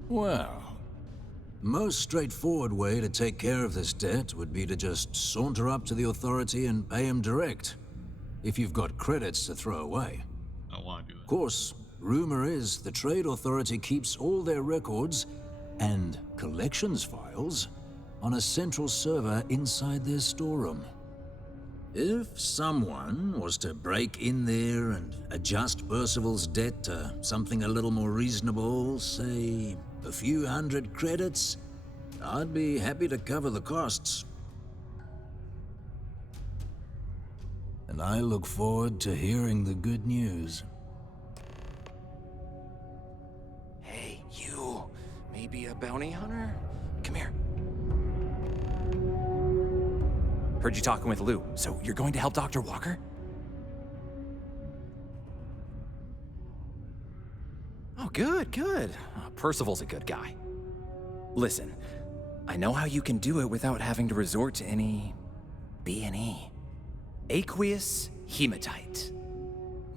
Well, Most straightforward way to take care of this debt would be to just saunter up to the authority and pay him direct, if you've got credits to throw away. I want to do it. Of course, rumor is the Trade Authority keeps all their records and collections files on a central server inside their storeroom. If someone was to break in there and adjust Percival's debt to something a little more reasonable, say a few hundred credits, I'd be happy to cover the costs. And I look forward to hearing the good news. Hey, you. Maybe a bounty hunter? Come here. Heard you talking with Lou, so you're going to help Dr. Walker? Oh, good, good. Percival's a good guy. Listen, I know how you can do it without having to resort to any B&E. Aqueous hematite.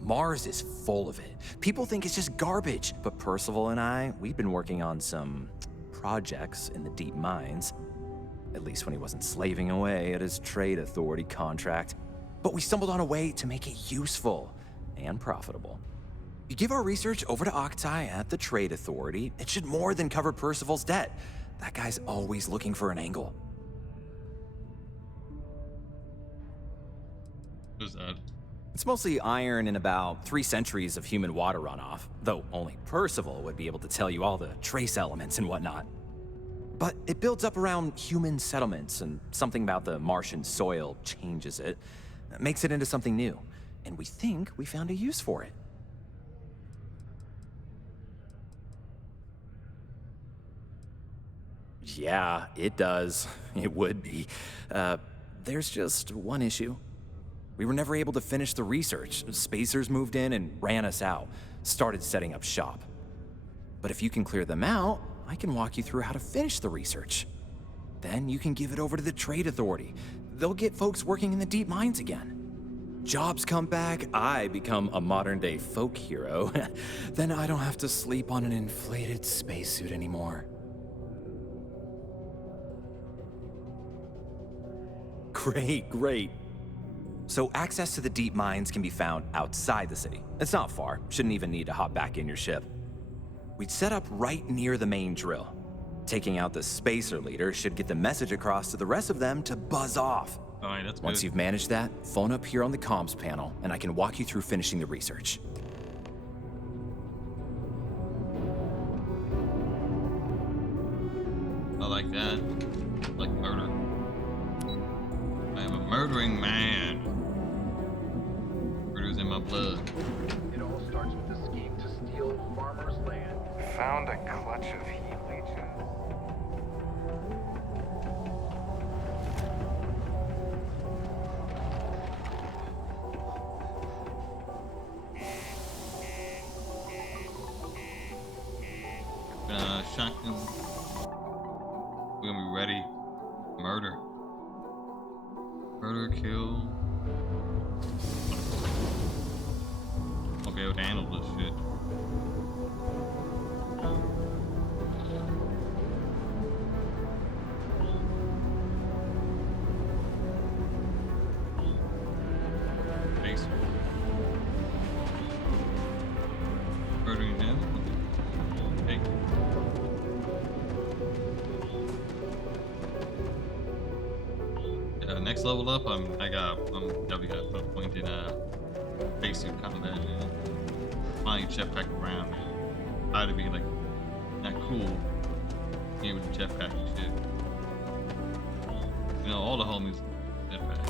Mars is full of it. People think it's just garbage, but Percival and I, we've been working on some projects in the deep mines. At least when he wasn't slaving away at his Trade Authority contract. But we stumbled on a way to make it useful and profitable. You give our research over to Octai at the Trade Authority, it should more than cover Percival's debt. That guy's always looking for an angle. What is that? It's mostly iron and about 3 centuries of human water runoff, though only Percival would be able to tell you all the trace elements and whatnot. But it builds up around human settlements, and something about the Martian soil changes it, makes it into something new. And we think we found a use for it. Yeah, it does. It would be. There's just one issue. We were never able to finish the research. Spacers moved in and ran us out, started setting up shop. But if you can clear them out, I can walk you through how to finish the research. Then you can give it over to the Trade Authority. They'll get folks working in the deep mines again. Jobs come back, I become a modern-day folk hero. Then I don't have to sleep on an inflated spacesuit anymore. Great, great. So access to the deep mines can be found outside the city. It's not far, shouldn't even need to hop back in your ship. We'd set up right near the main drill. Taking out the spacer leader should get the message across to the rest of them to buzz off. All right, that's Once good. you've managed that, phone up here on the comms panel, and I can walk you through finishing the research. I like that. I like murder. I am a murdering man. Murder's in my blood. It all starts with a scheme to steal farmers' land. Found a clutch of heat leeches. Shotgun. We're gonna be ready. Murder. Murder, kill. I'll be able to handle this shit. Base. Murdering him. Okay. Next level up, I'm W got put a point in basic combat and flying jetpack around. Try to be like that cool game with the jetpack and shit. You know, all the homies jetpack.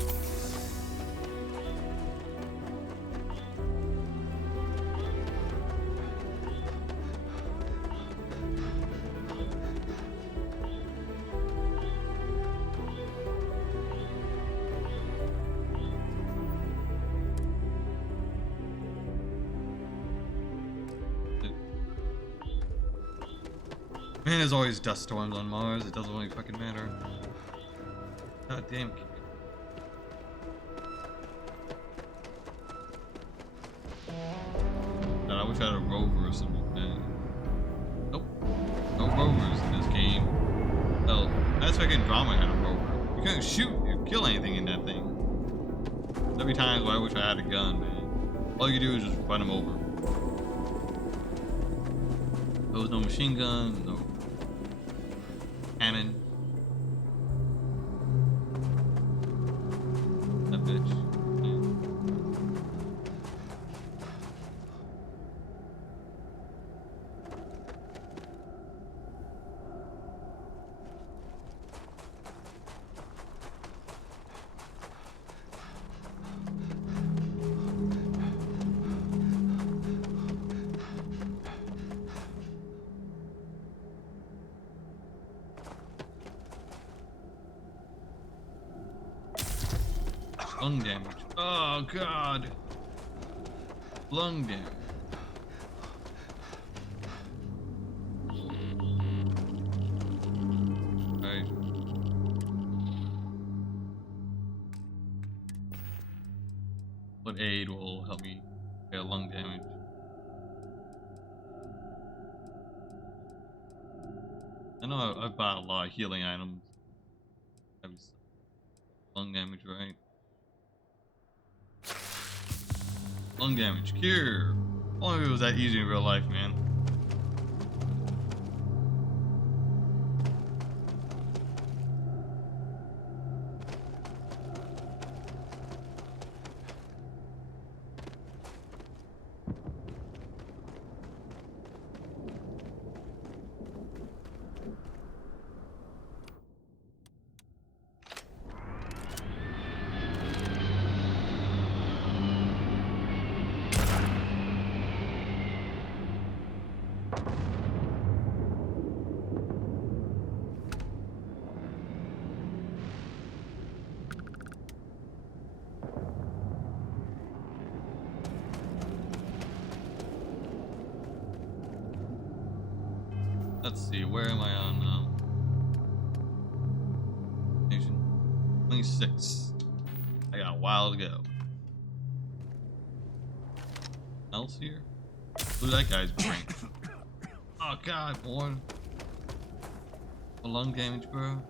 Man, there's always dust storms on Mars. It doesn't really fucking matter. God damn. God, I wish I had a rover or something like that. Nope. No rovers in this game. start getting drama animal over. You can't shoot or kill anything in that thing. Every time where I wish I had a gun, man. All you do is just run them over. There was no machine gun, no cannon. That bitch. Yeah. Lung damage. Oh god. Lung damage. Right. What aid will help me get lung damage? I know I've bought a lot of healing items. Lung damage, right? Lung damage, cure. Only if it was that easy in real life, man. Let's see, where am I on now? Nation 26. I got a while to go. Else here? Look at that guy's brain. Oh god, more lung damage, bro.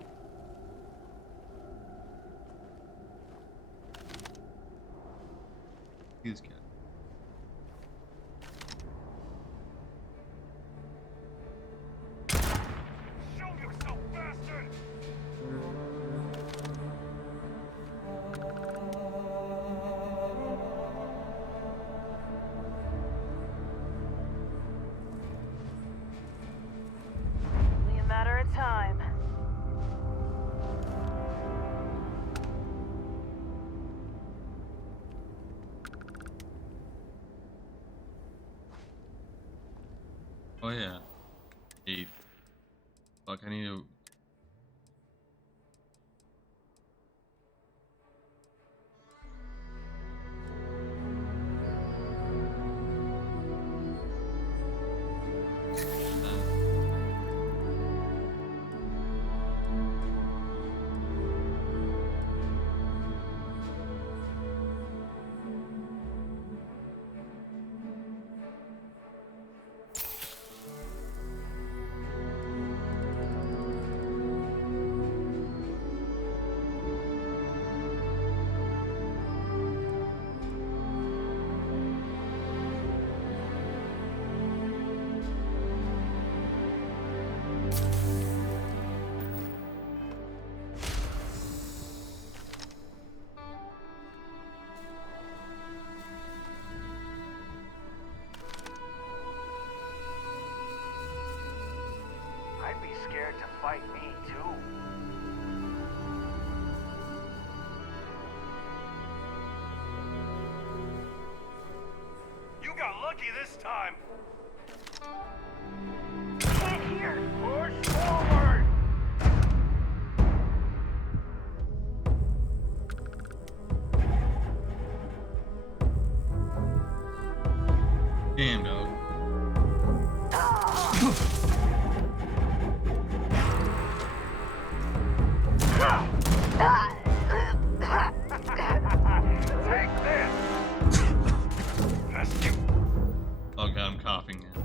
He's good. Oh yeah. 8. Fuck, I need to... I'd be scared to fight me, too. You got lucky this time. Can't hear. Push forward. Damn, dog. Take this. That's you. Oh god, I'm coughing now.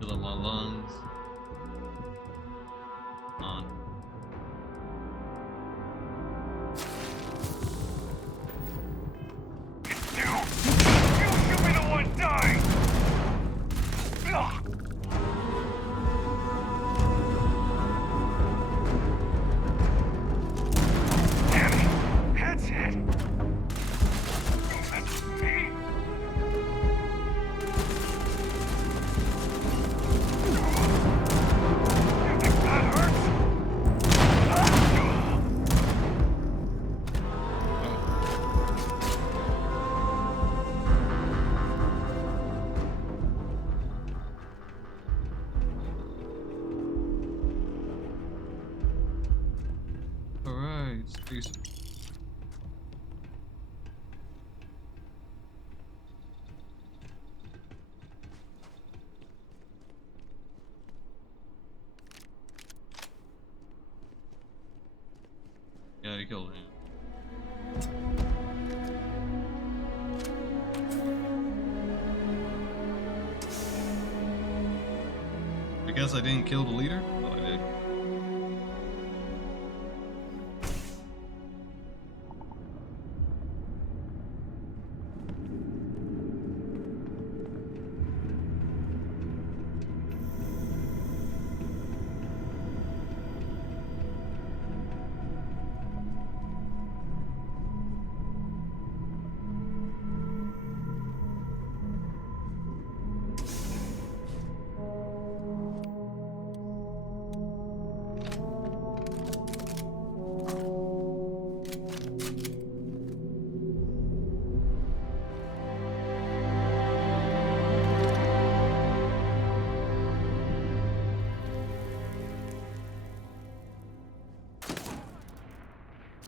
Fill up my lungs. On. Peace. Yeah, he killed him. Because I didn't kill the leader? Oh, I did.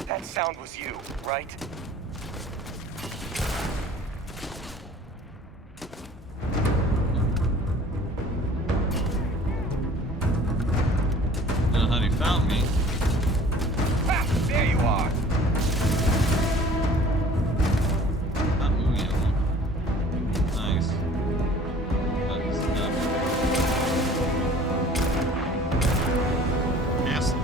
That sound was you, right? I don't know how he found me. Ha! There you are! Not moving anymore. Nice. That's yes.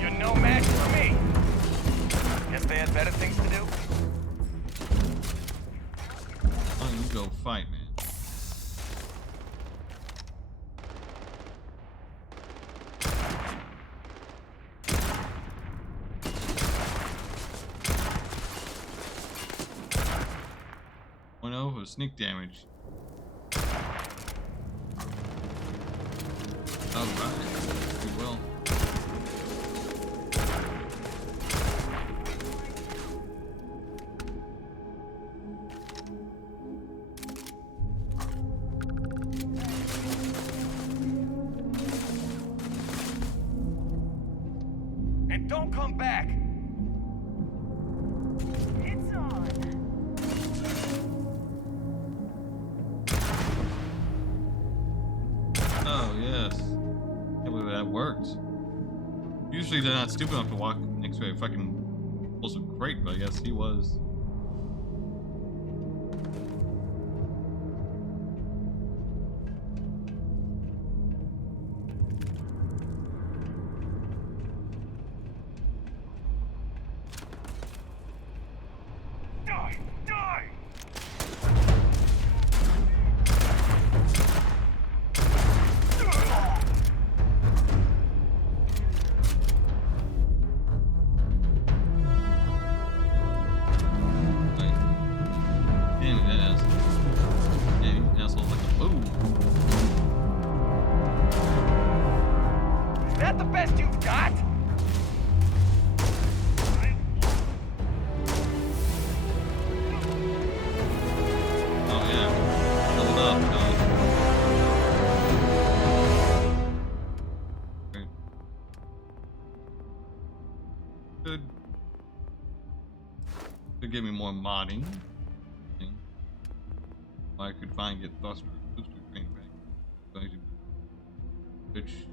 You're no match for me! Guess they had better things to do? Why don't you go fight, man? For sneak damage. Alright, we will. And don't come back! It's on. Oh, yes. Can't believe that worked. Usually they're not stupid enough to walk next to a fucking explosive crate, but I guess he was. Die! Die! Is that the best you've got? Oh yeah, leveled up, dog. Great. Could give me more modding. I could finally get thruster booster train back. Going to which.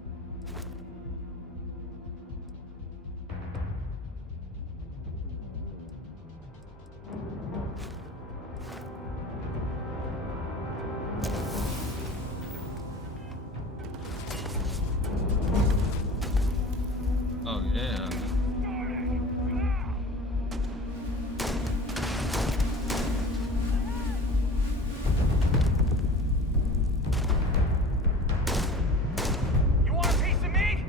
Oh yeah. You want a piece of me?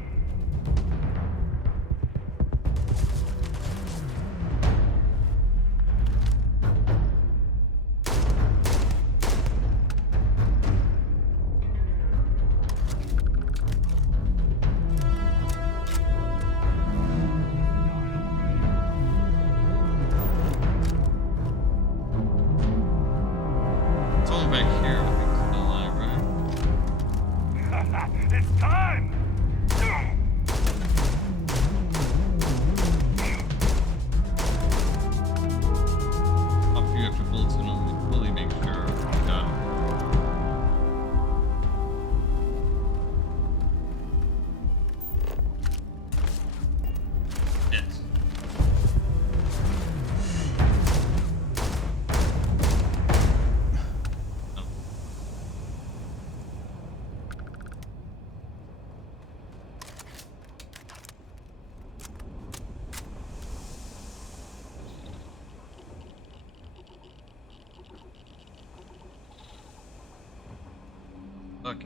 Fuck.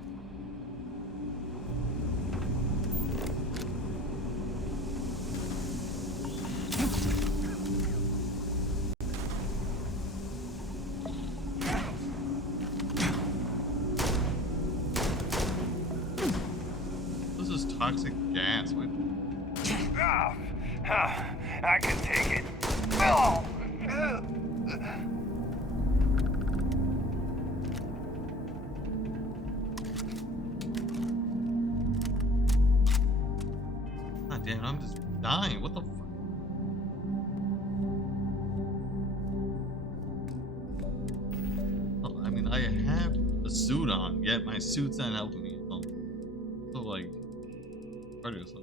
This is toxic gas. Wait. I can take it. Oh. God damn it, I'm just dying. What the fuck? Oh, I mean, I have a suit on, yet my suit's not helping me. Oh. So, like, party or something.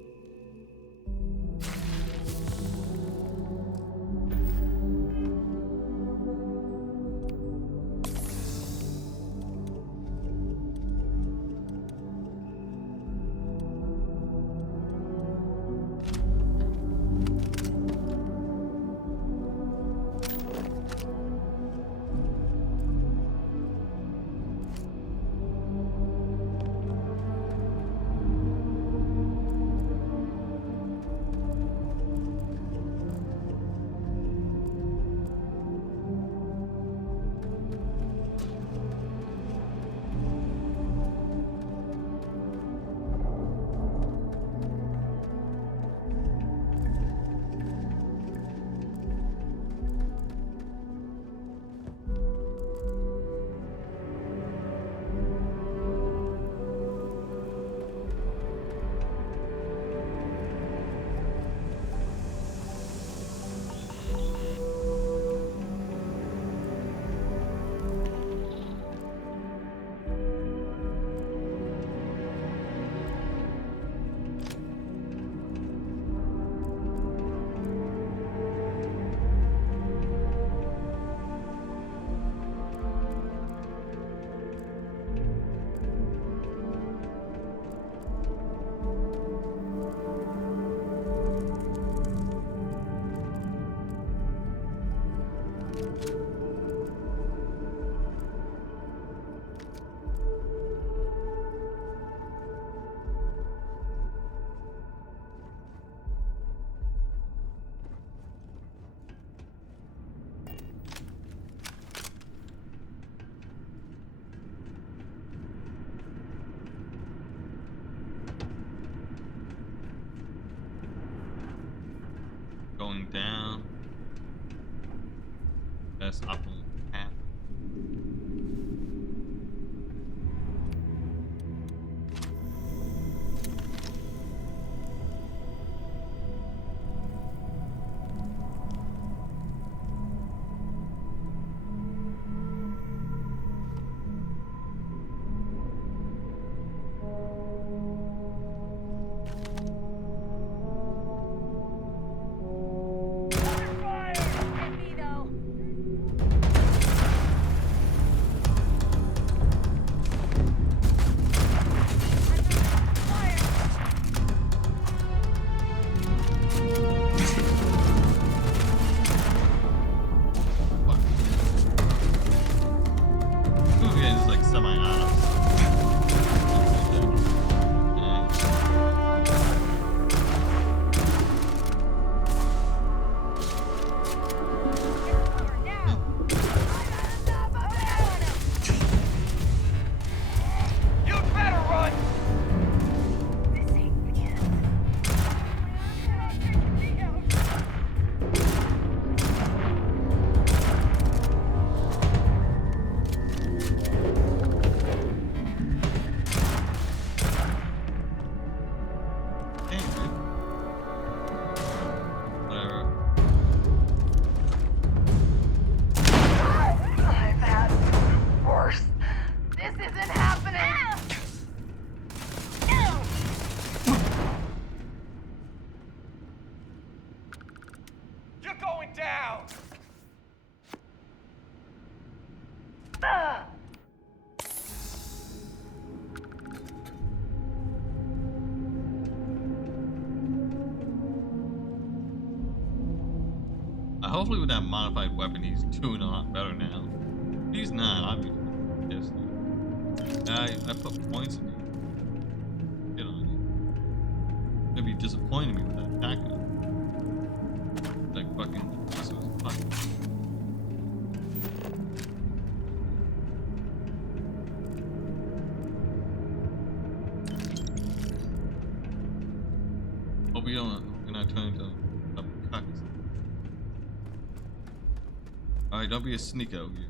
Going down. Best optimal path. Hopefully with that modified weapon, he's doing a lot better now. If he's not, I'd be pissed. I put points in you. Get on you. Maybe you disappointed me with that shotgun. Like fucking this was fucking. Hope you don't. You're not turning to a cuck. All right, don't be a sneako, you.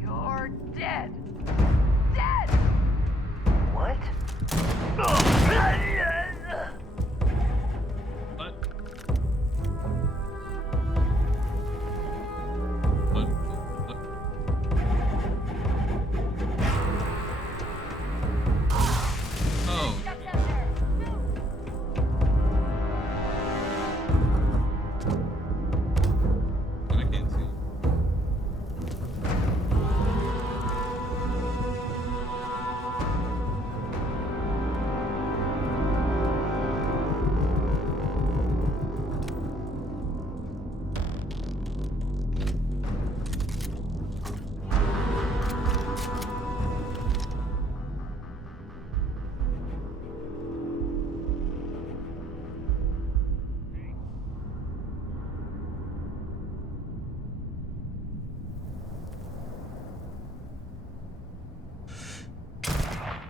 You're dead. Dead. What? Oh. I can't see.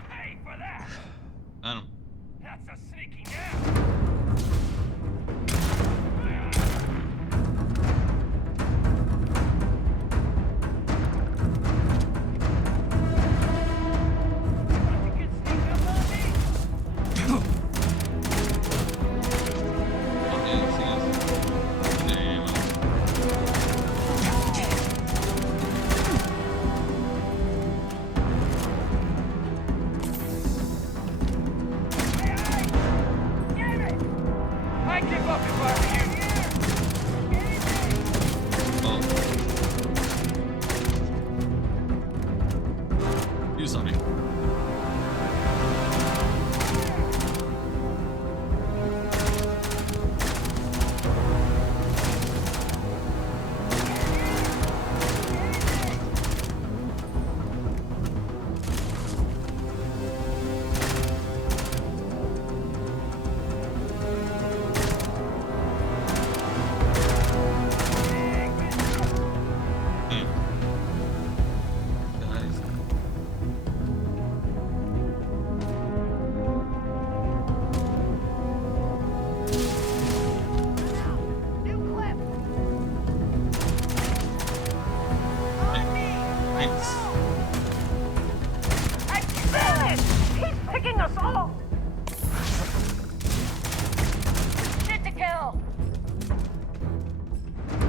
Pay for that. I don't. That's a sneaky now. I give up if I were you. Do something. Guys. Thanks. I feel it! He's picking us all! Shit to kill!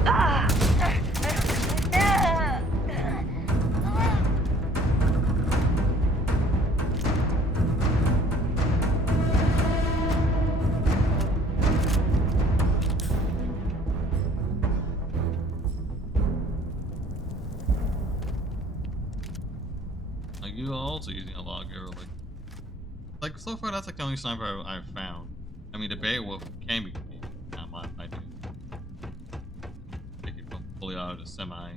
Ah! Like you are also using a log arrow, like so far that's like the only sniper I've found. I mean the Beowulf can be not my idea. Take it from fully out of the semi.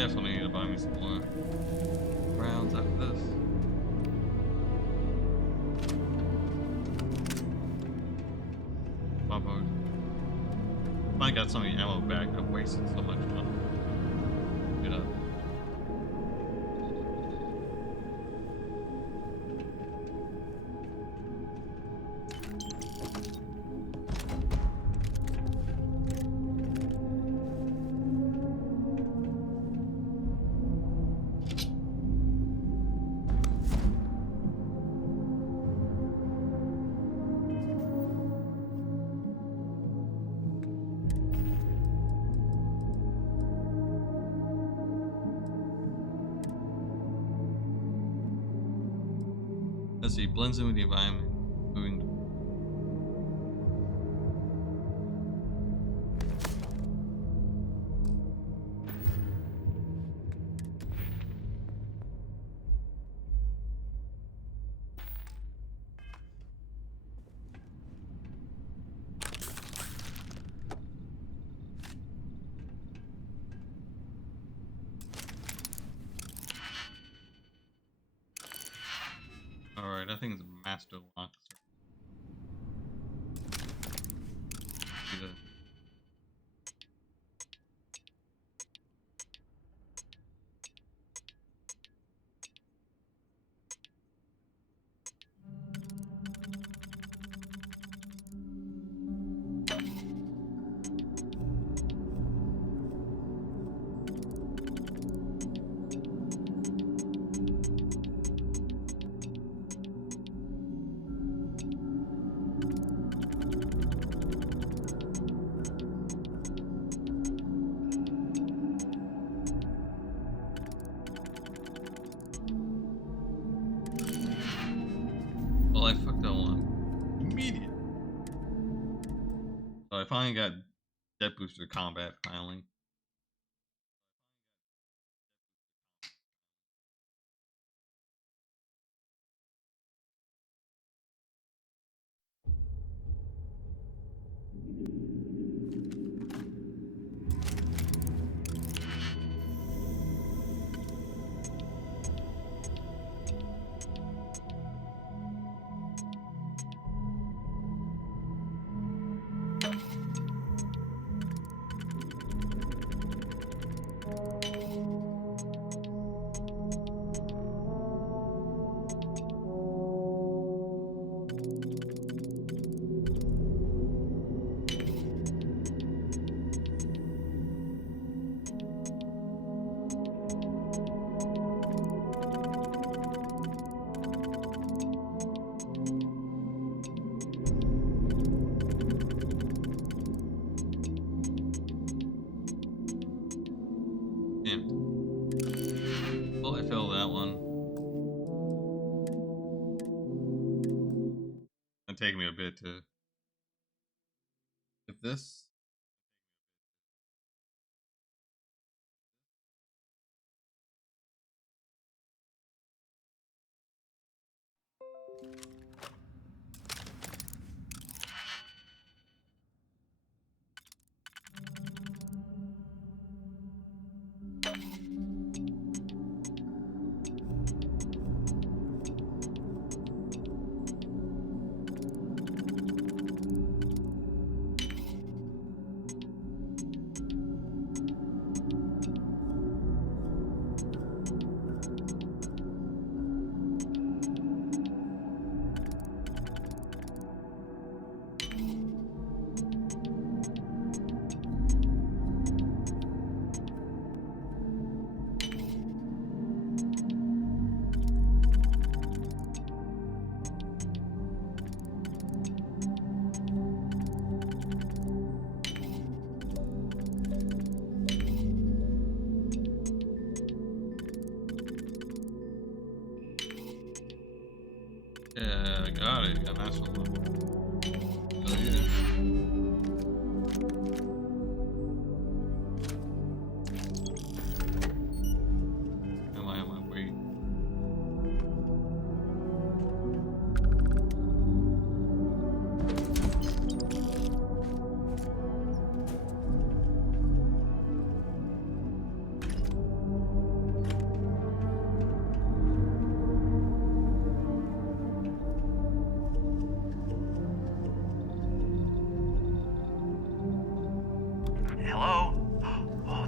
definitely need to buy me some more rounds after this. My boat. I got some of the ammo back. I've wasted so much money. Get up. Let's see, blends in with the environment. Moving. Alright, I think it's a master lock. See that? Well, I fucked that one. Immediate. So I finally got Death Booster Combat, finally. Well, I failed that one. It'll take me a bit to. If this. Yeah, I got it. Got master lock. Oh yeah. Am I on my way?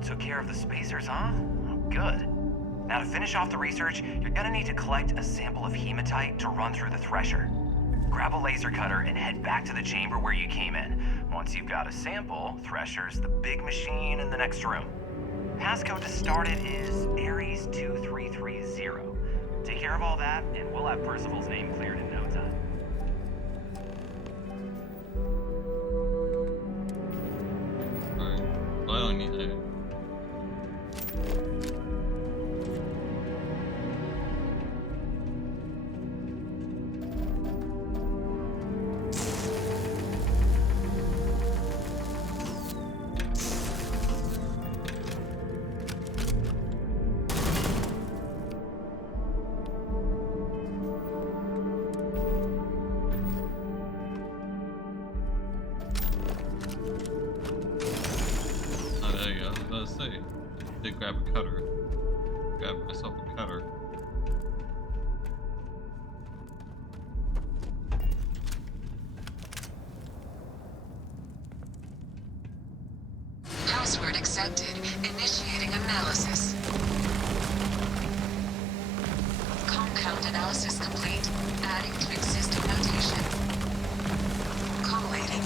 took care of the spacers, huh? Oh, good. Now to finish off the research, you're gonna need to collect a sample of hematite to run through the thresher. Grab a laser cutter and head back to the chamber where you came in. Once you've got a sample, Thresher's the big machine in the next room. Passcode to start it is Ares 2330. Take care of all that, and we'll have Percival's name cleared in no time. Alright. Well, I don't need that. Did grab a cutter. Grab myself a cutter. Password accepted. Initiating analysis. Compound analysis complete. Adding to existing notation. Collating.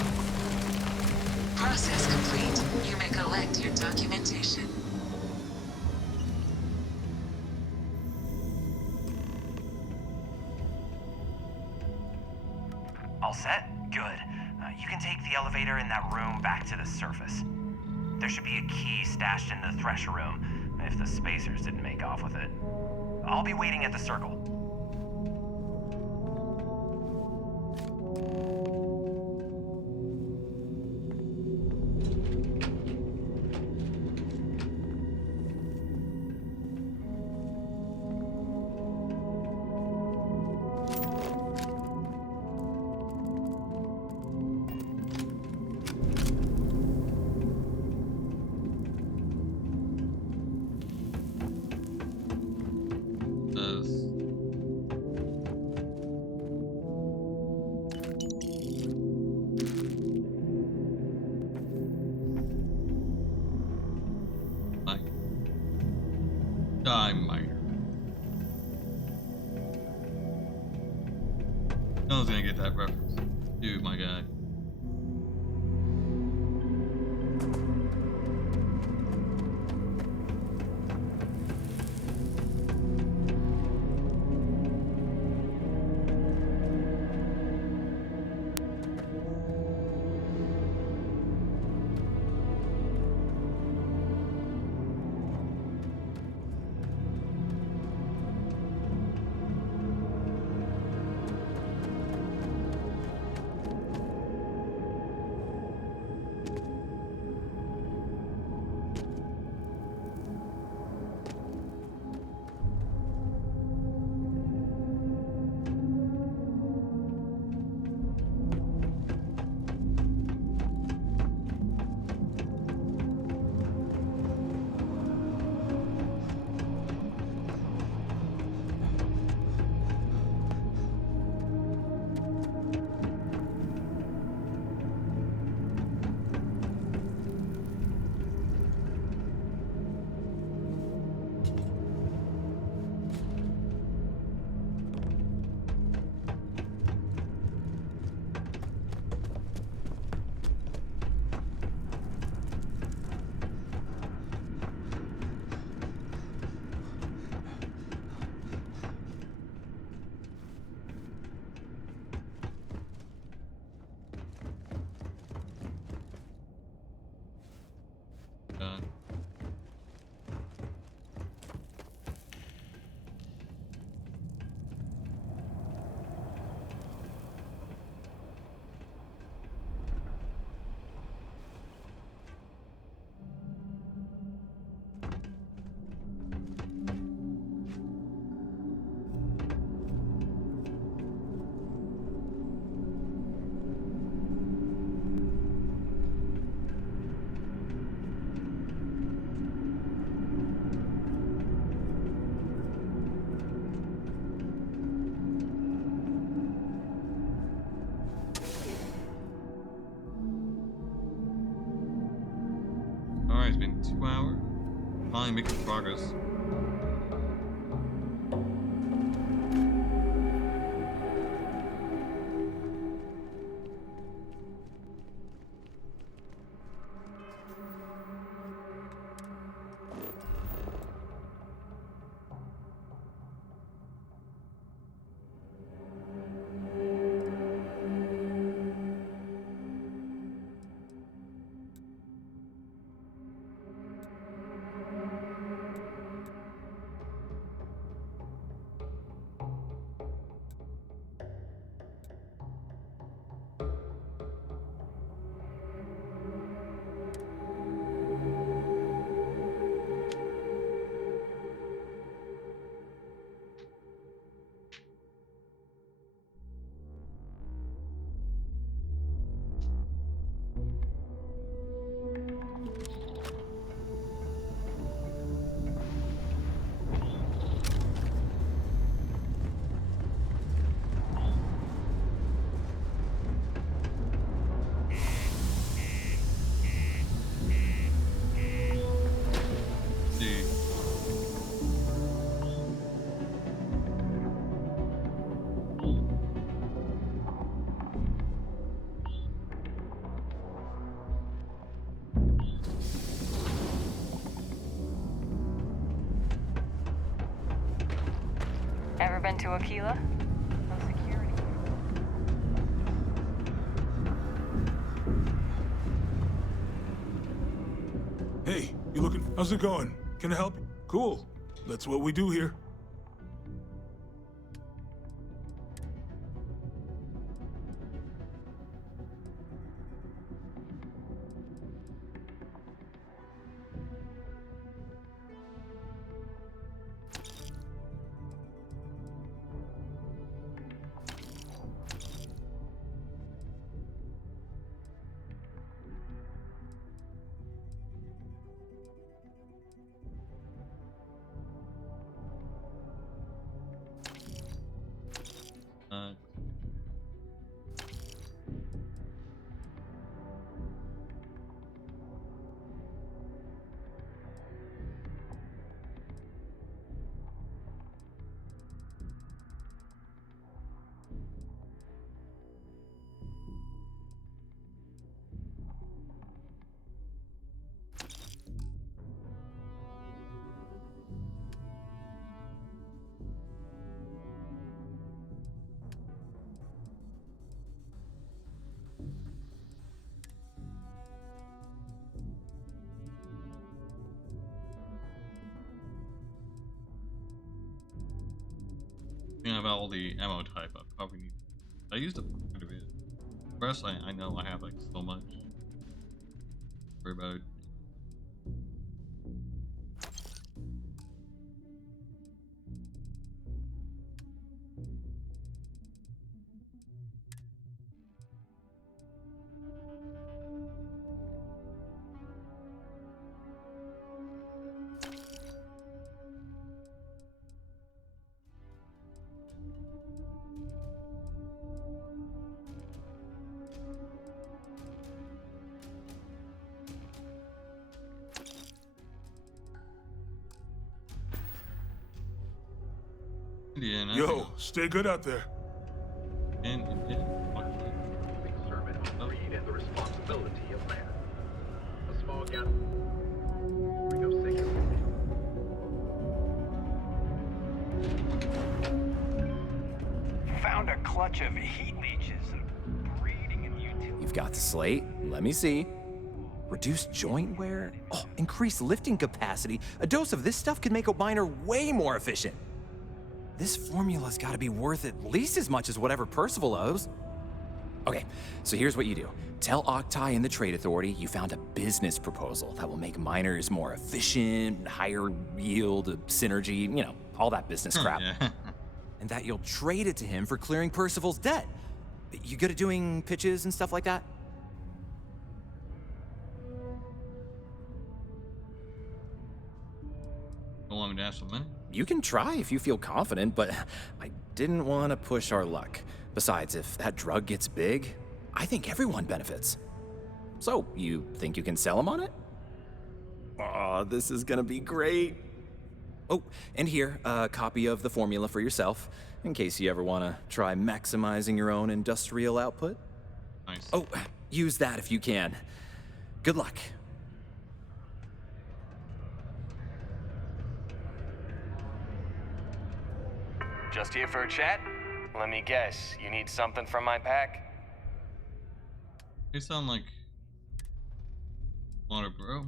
Process complete. You may collect your documentation. All set? Good. You can take the elevator in that room back to the surface. There should be a key stashed in the Thresher room, if the spacers didn't make off with it. I'll be waiting at the circle. No one's gonna get that reference. Dude, my guy. Alright, it's been 2 hours. Finally making progress. Ever been to Aquila? No security. Hey, you looking? How's it going? Can I help you? Cool. That's what we do here. About all the ammo type, I probably need. I used it quite a bit. First, I know I have like so much. Worry about. Indian, Yo, stay good out there. Sermon on greed and the responsibility of man. A small gathering of sacred. Found a clutch of heat leeches breeding in utility. You've got the slate. Let me see. Reduced joint wear? Oh, increased lifting capacity. A dose of this stuff could make a miner way more efficient. This formula's gotta be worth at least as much as whatever Percival owes. Okay, so here's what you do. Tell Octai and the Trade Authority you found a business proposal that will make miners more efficient, higher yield, synergy, you know, all that business crap. Yeah. And that you'll trade it to him for clearing Percival's debt. You good at doing pitches and stuff like that? Don't want me to ask some money? You can try if you feel confident, but I didn't want to push our luck. Besides, if that drug gets big, I think everyone benefits. So, you think you can sell him on it? Oh, this is gonna be great. Oh, and here, a copy of the formula for yourself, in case you ever want to try maximizing your own industrial output. Nice. Oh, use that if you can. Good luck. Just here for a chat? Let me guess, you need something from my pack? You sound like Water Bro.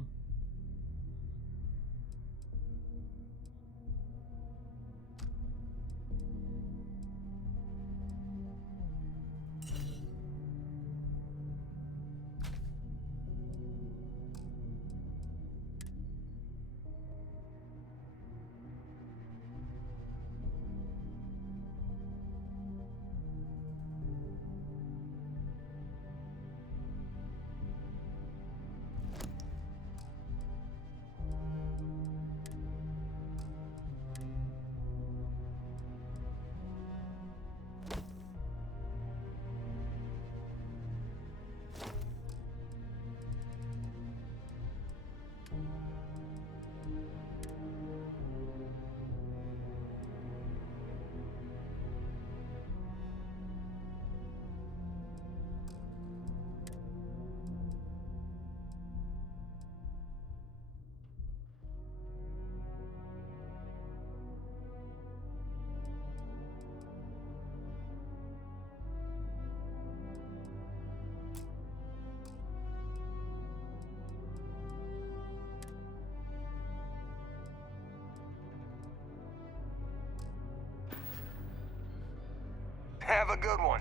Have a good one.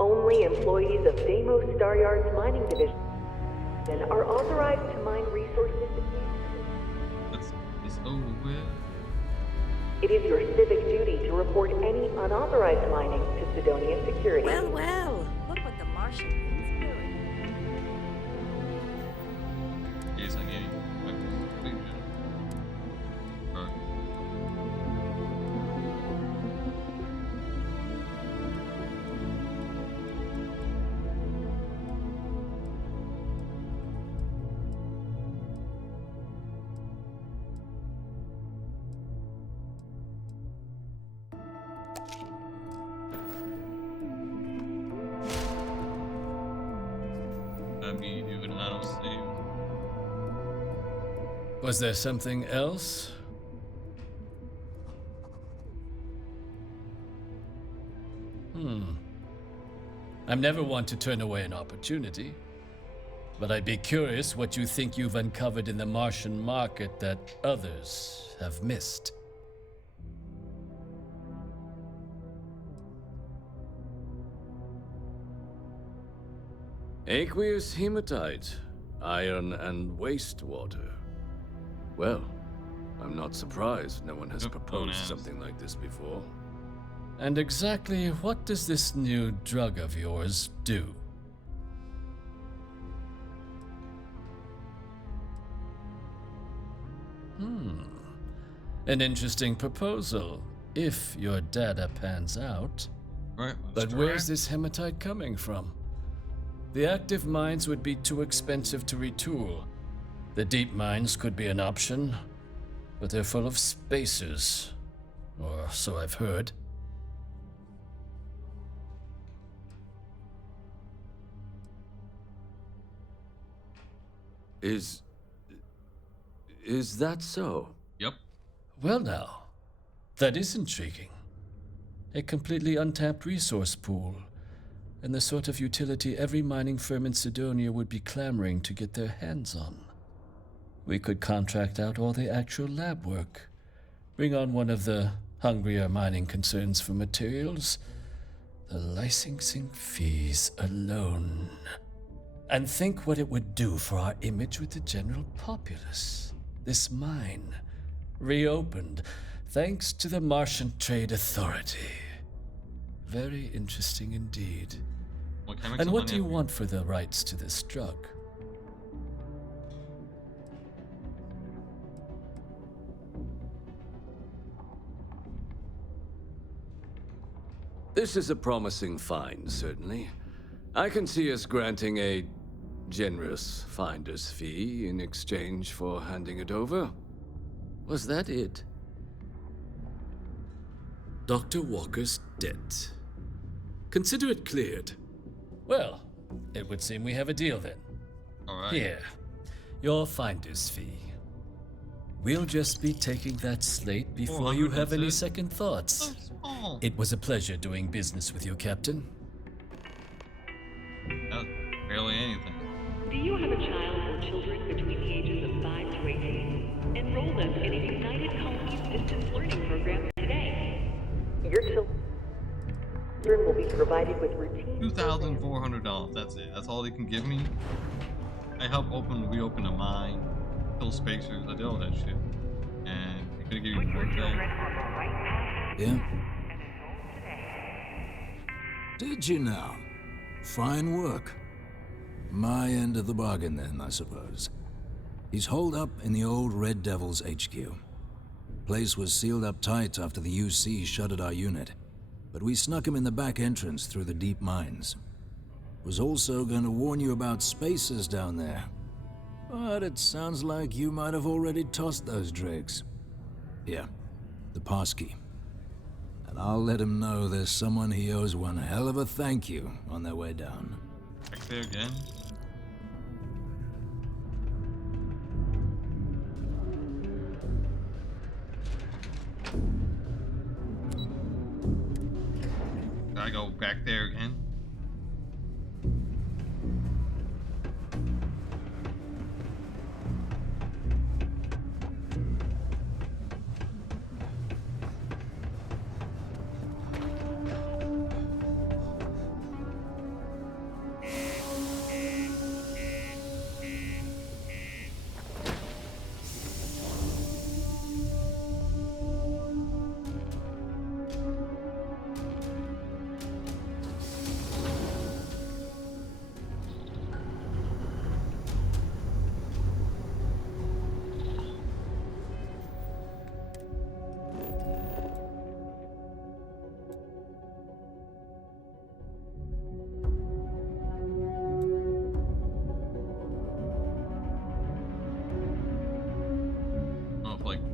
Only employees of Deimos Staryard's mining division are authorized to mine resources. It's over with. It is your civic duty to report any unauthorized mining to Sidonia Security. Well, well, look what the Martian is doing. Yes, I get it. Was there something else? I'm never one to turn away an opportunity, but I'd be curious what you think you've uncovered in the Martian market that others have missed. Aqueous hematite, iron and wastewater. Well, I'm not surprised no one has proposed something like this before. And exactly what does this new drug of yours do? An interesting proposal, if your data pans out. Right, but where's this hematite coming from? The active mines would be too expensive to retool. The deep mines could be an option, but they're full of spacers, or so I've heard. Is that so? Yep. Well now, that is intriguing. A completely untapped resource pool, and the sort of utility every mining firm in Sidonia would be clamoring to get their hands on. We could contract out all the actual lab work, bring on one of the hungrier mining concerns for materials, the licensing fees alone. And think what it would do for our image with the general populace. This mine, reopened, thanks to the Martian Trade Authority. Very interesting indeed. And what do you want for the rights to this drug? This is a promising find, certainly. I can see us granting a generous finder's fee in exchange for handing it over. Was that it? Dr. Walker's debt. Consider it cleared. Well, it would seem we have a deal then. Alright. Here, your finder's fee. We'll just be taking that slate before you have any second thoughts. It was a pleasure doing business with you, Captain. That's barely anything. Do you have a child or children between the ages of 5 to 18? Enroll them in a United Colonies distance learning program today. Your children will be provided with routine $2,400. That's it. That's all they can give me. I helped reopen a mine, kill spacers. I did all that shit, and they could have given me more time. Yeah? Did you now? Fine work. My end of the bargain then, I suppose. He's holed up in the old Red Devil's HQ. Place was sealed up tight after the UC shuttered our unit, but we snuck him in the back entrance through the deep mines. Was also going to warn you about spacers down there, but it sounds like you might have already tossed those dregs. Here, the passkey. And I'll let him know there's someone he owes one hell of a thank you on their way down. Back there again. Gotta go back there again.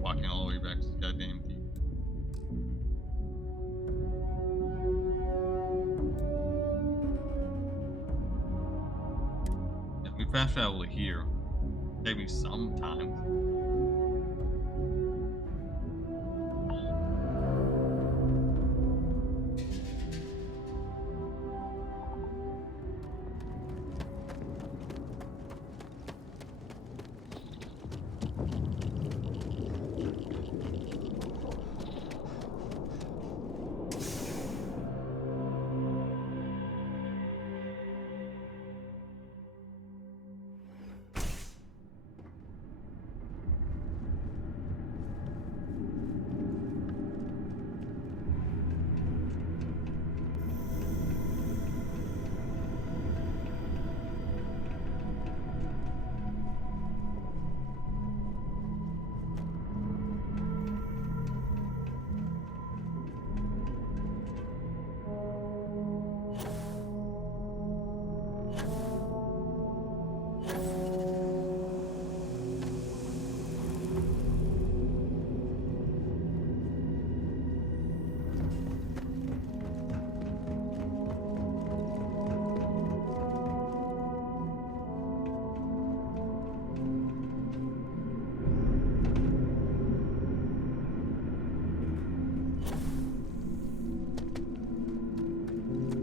Walking all the way back to the goddamn thing. If we fast travel to here, maybe sometime.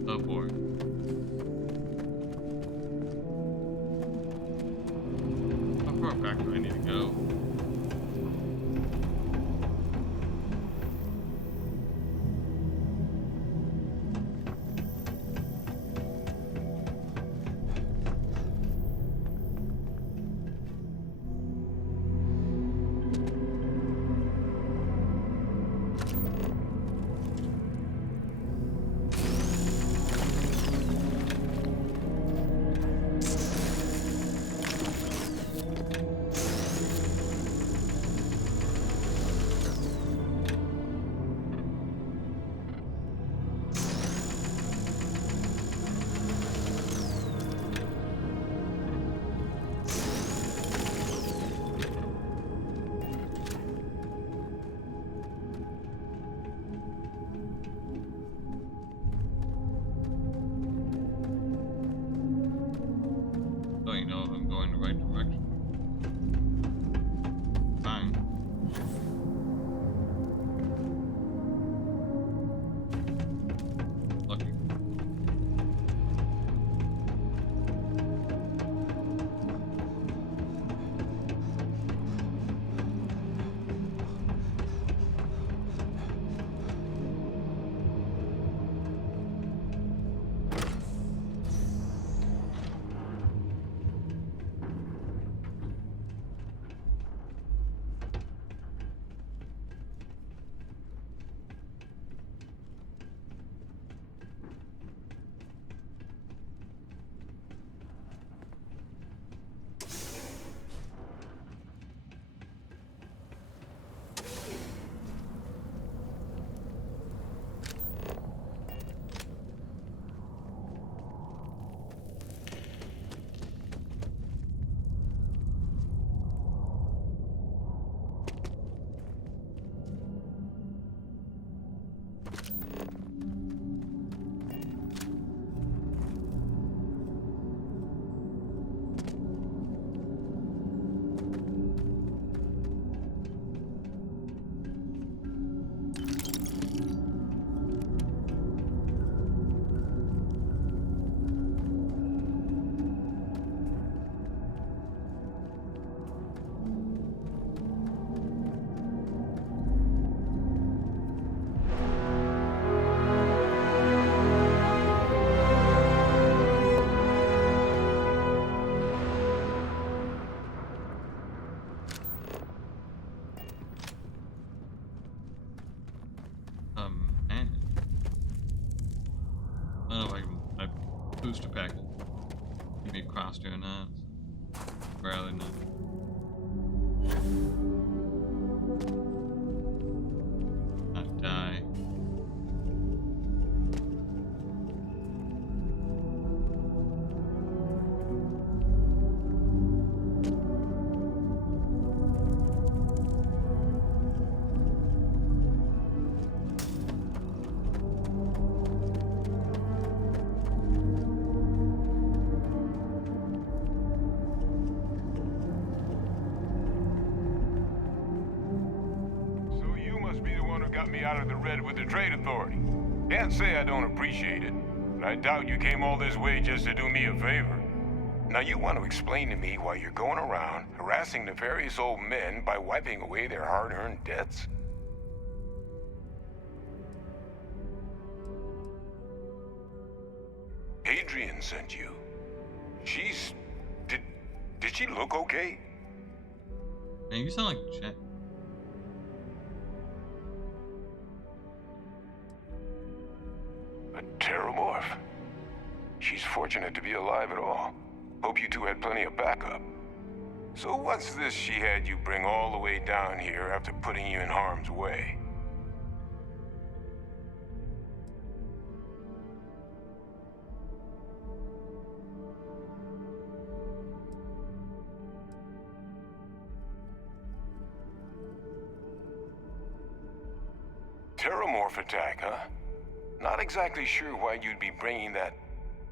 Oh boy. How far back do I need to go? booster pack will give me a crosshair or not. Rather not. Not die. Got me out of the red with the Trade Authority. Can't say I don't appreciate it, but I doubt you came all this way just to do me a favor. Now you want to explain to me why you're going around harassing nefarious old men by wiping away their hard-earned debts? Adrian sent you. She's... Did she look okay? Man, you sound like Jack. A Terramorph. She's fortunate to be alive at all. Hope you two had plenty of backup. So what's this she had you bring all the way down here after putting you in harm's way? Terramorph attack, huh? Not exactly sure why you'd be bringing that...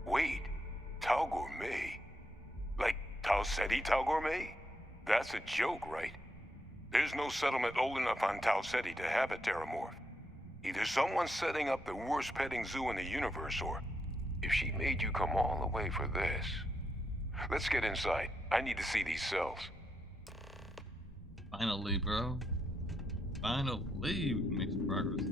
Wait, Tau Gourmet? Like Tau Ceti Tau Gourmet? That's a joke, right? There's no settlement old enough on Tau Ceti to have a Terramorph. Either someone's setting up the worst petting zoo in the universe, or if she made you come all the way for this... Let's get inside. I need to see these cells. Finally, bro. Finally, we can make some progress.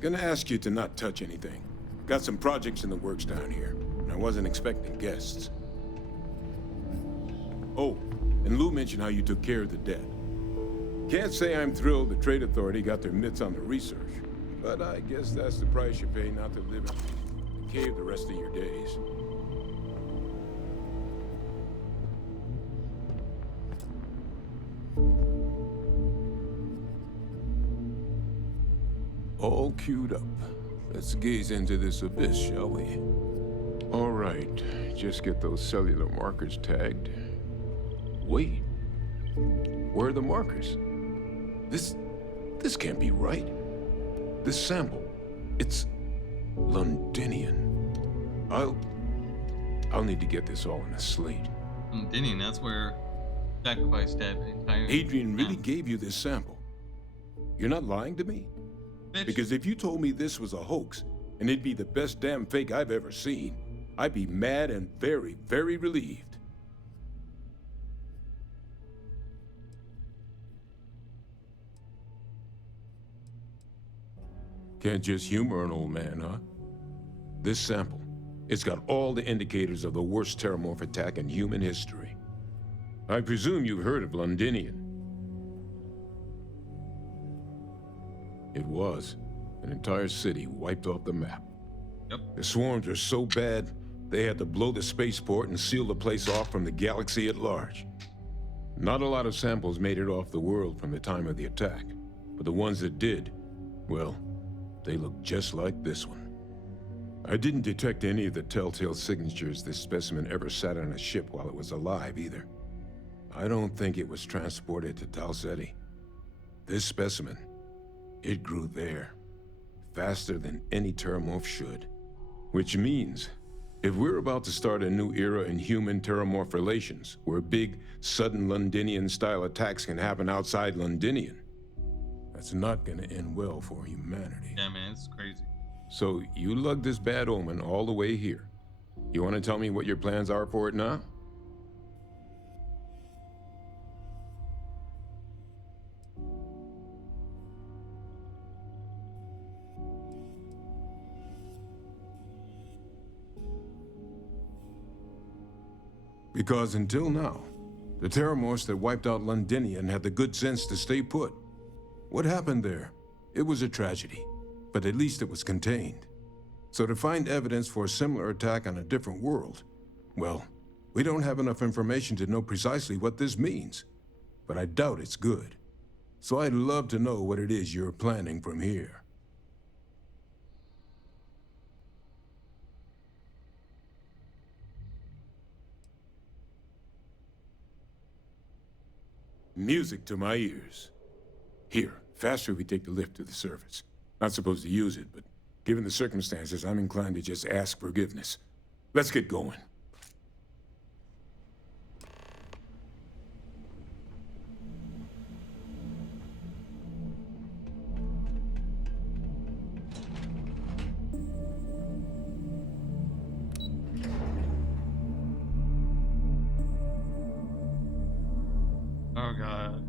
Gonna ask you to not touch anything. Got some projects in the works down here, and I wasn't expecting guests. Oh, and Lou mentioned how you took care of the debt. Can't say I'm thrilled the Trade Authority got their mitts on the research, but I guess that's the price you pay not to live in the cave the rest of your days. All queued up. Let's gaze into this abyss, shall we? All right, just get those cellular markers tagged. Wait, where are the markers? This can't be right. This sample, it's Londinian. I'll need to get this all in a slate. Londinian, that's where sacrifice stabbed the entire... Adrian really gave you this sample. You're not lying to me? Bitch. Because if you told me this was a hoax, and it'd be the best damn fake I've ever seen, I'd be mad and very, very relieved. Can't just humor an old man, huh? This sample, it's got all the indicators of the worst Terramorph attack in human history. I presume you've heard of Londinian. It was. An entire city wiped off the map. Yep. The swarms were so bad, they had to blow the spaceport and seal the place off from the galaxy at large. Not a lot of samples made it off the world from the time of the attack, but the ones that did, well, they look just like this one. I didn't detect any of the telltale signatures this specimen ever sat on a ship while it was alive, either. I don't think it was transported to Tau Ceti. This specimen, it grew there, faster than any Terramorph should. Which means, if we're about to start a new era in human-Terramorph relations, where big, sudden Londinian-style attacks can happen outside Londinian, that's not gonna end well for humanity. Yeah, man, it's crazy. So, you lugged this bad omen all the way here. You wanna tell me what your plans are for it now? Because until now, the Terramorphs that wiped out Londinian had the good sense to stay put. What happened there? It was a tragedy, but at least it was contained. So to find evidence for a similar attack on a different world, well, we don't have enough information to know precisely what this means. But I doubt it's good. So I'd love to know what it is you're planning from here. Music to my ears. Here, faster we take the lift to the surface. Not supposed to use it, but given the circumstances, I'm inclined to just ask forgiveness. Let's get going. Oh god.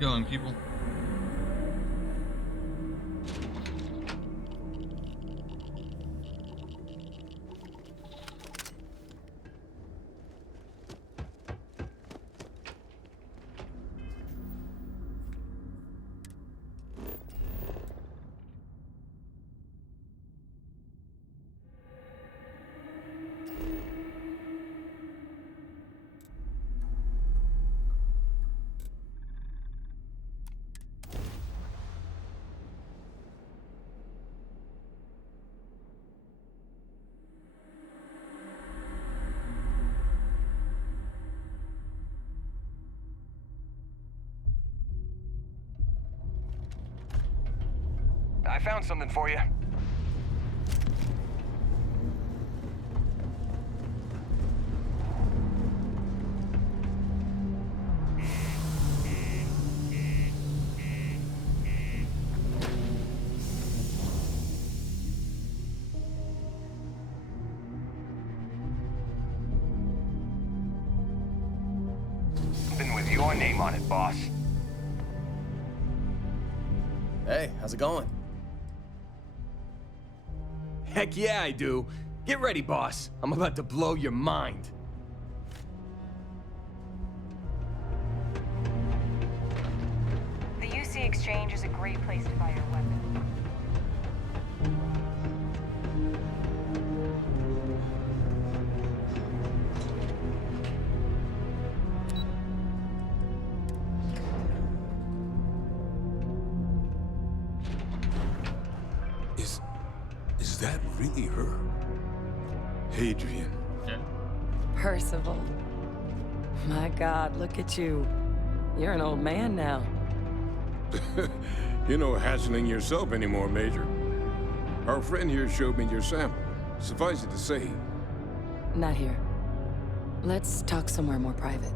Going, people. I found something for you. Something with your name on it, boss. Hey, how's it going? Heck yeah, I do. Get ready, boss. I'm about to blow your mind. The UC Exchange is a great place to buy your weapons. Is that really her? Hadrian. Yeah. Percival. My God, look at you. You're an old man now. You're no hatchling yourself anymore, Major. Our friend here showed me your sample. Suffice it to say, Not here. Let's talk somewhere more private.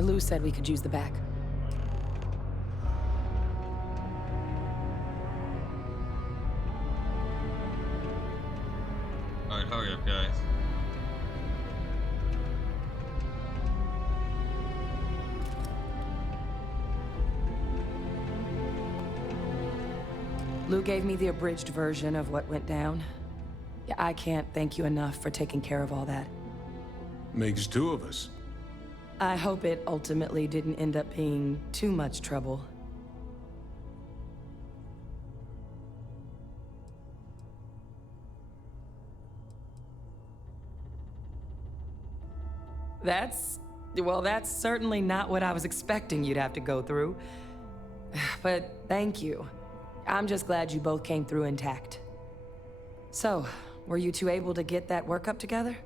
Lou said we could use the back. Alright, hurry up, guys. Lou gave me the abridged version of what went down. Yeah, I can't thank you enough for taking care of all that. makes two of us. I hope it ultimately didn't end up being too much trouble. That's certainly not what I was expecting you'd have to go through. But thank you. I'm just glad you both came through intact. So, were you two able to get that workup together?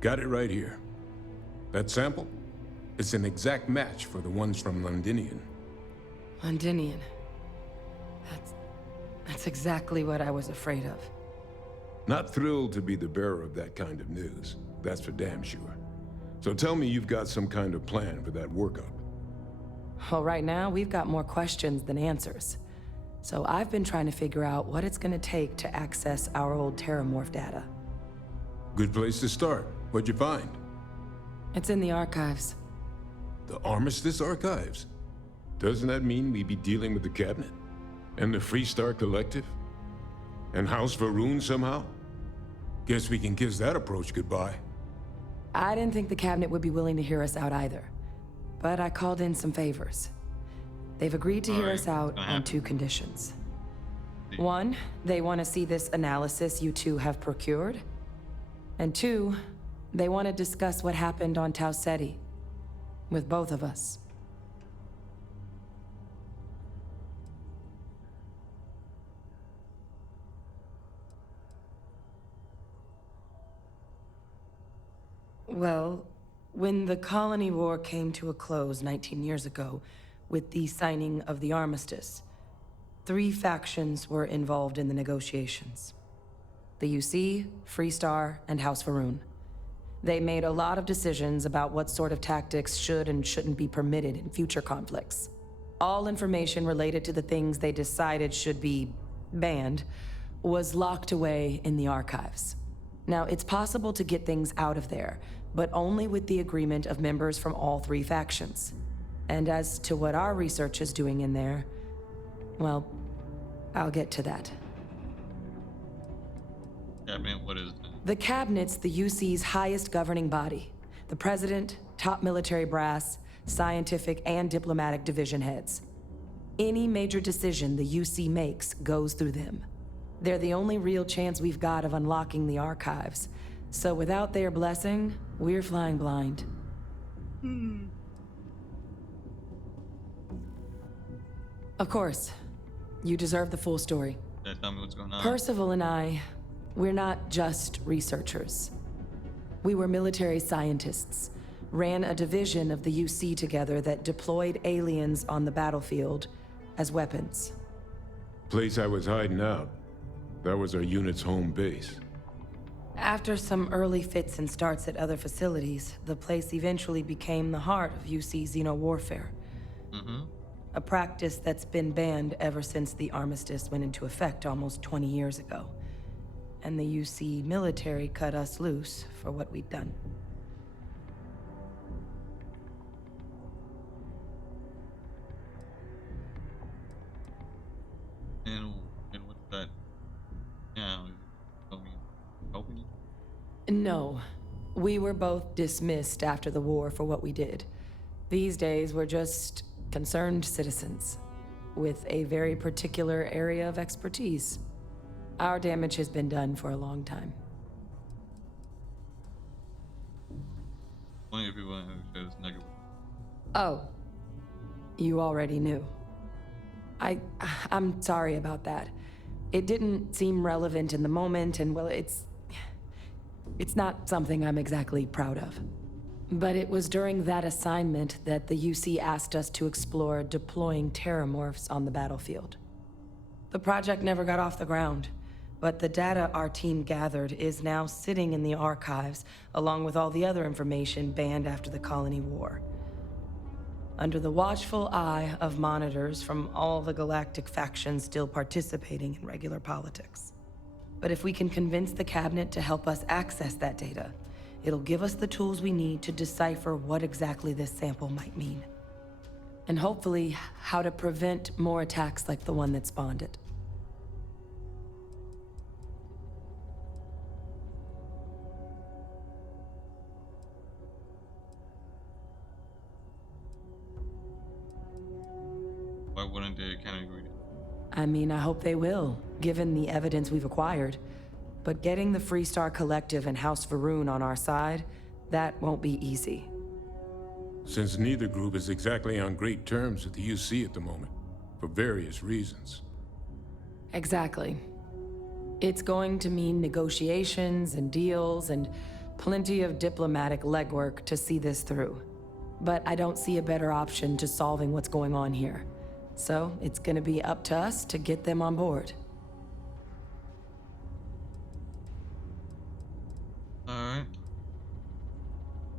Got it right here. That sample? It's an exact match for the ones from Londinian. Londinian. That's exactly what I was afraid of. Not thrilled to be the bearer of that kind of news. That's for damn sure. So tell me you've got some kind of plan for that workup. Well, right now, we've got more questions than answers. So I've been trying to figure out what it's gonna take to access our old Terramorph data. Good place to start. What'd you find? It's in the archives. The Armistice Archives? Doesn't that mean we'd be dealing with the Cabinet? And the Freestar Collective? And House Varun somehow? Guess we can kiss that approach goodbye. I didn't think the cabinet would be willing to hear us out either, but I called in some favors. They've agreed to hear us out on 2 conditions. 1, they want to see this analysis you two have procured. And 2, they want to discuss what happened on Tau Ceti with both of us. Well, when the colony war came to a close 19 years ago, with the signing of the armistice, 3 factions were involved in the negotiations. The UC, Freestar, and House Va'ruun. They made a lot of decisions about what sort of tactics should and shouldn't be permitted in future conflicts. All information related to the things they decided should be banned was locked away in the archives. Now, it's possible to get things out of there, but only with the agreement of members from all 3 factions. And as to what our research is doing in there, well, I'll get to that. Cabinet, what is that? The Cabinet's the UC's highest governing body. The President, top military brass, scientific and diplomatic division heads. Any major decision the UC makes goes through them. They're the only real chance we've got of unlocking the archives. So without their blessing, we're flying blind. Of course, you deserve the full story. Yeah, tell me what's going on. Percival and I, we're not just researchers. We were military scientists, ran a division of the UC together that deployed aliens on the battlefield as weapons. Place I was hiding out. That was our unit's home base. After some early fits and starts at other facilities, the place eventually became the heart of UC xeno-warfare. A practice that's been banned ever since the armistice went into effect almost 20 years ago. And the UC military cut us loose for what we'd done. And what's that? Yeah, helping you? No. We were both dismissed after the war for what we did. These days, we're just concerned citizens with a very particular area of expertise. Our damage has been done for a long time. Plenty of people who shows negative. Oh. You already knew. I'm sorry about that. It didn't seem relevant in the moment, and well, it's not something I'm exactly proud of. But it was during that assignment that the UC asked us to explore deploying terramorphs on the battlefield. The project never got off the ground, but the data our team gathered is now sitting in the archives, along with all the other information banned after the colony war. Under the watchful eye of monitors from all the galactic factions still participating in regular politics. But if we can convince the cabinet to help us access that data, it'll give us the tools we need to decipher what exactly this sample might mean. And hopefully, how to prevent more attacks like the one that spawned it. Why wouldn't they kind of agree? I mean, I hope they will, given the evidence we've acquired. But getting the Freestar Collective and House Va'ruun on our side, that won't be easy. Since neither group is exactly on great terms with the UC at the moment, for various reasons. Exactly. It's going to mean negotiations and deals and plenty of diplomatic legwork to see this through. But I don't see a better option to solving what's going on here. So it's gonna be up to us to get them on board. Alright.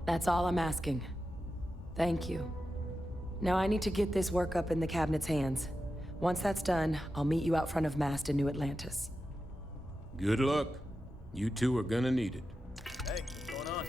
That's all I'm asking. Thank you. Now I need to get this work up in the cabinet's hands. Once that's done, I'll meet you out front of Mast in New Atlantis. Good luck. You two are gonna need it. Hey, what's going on?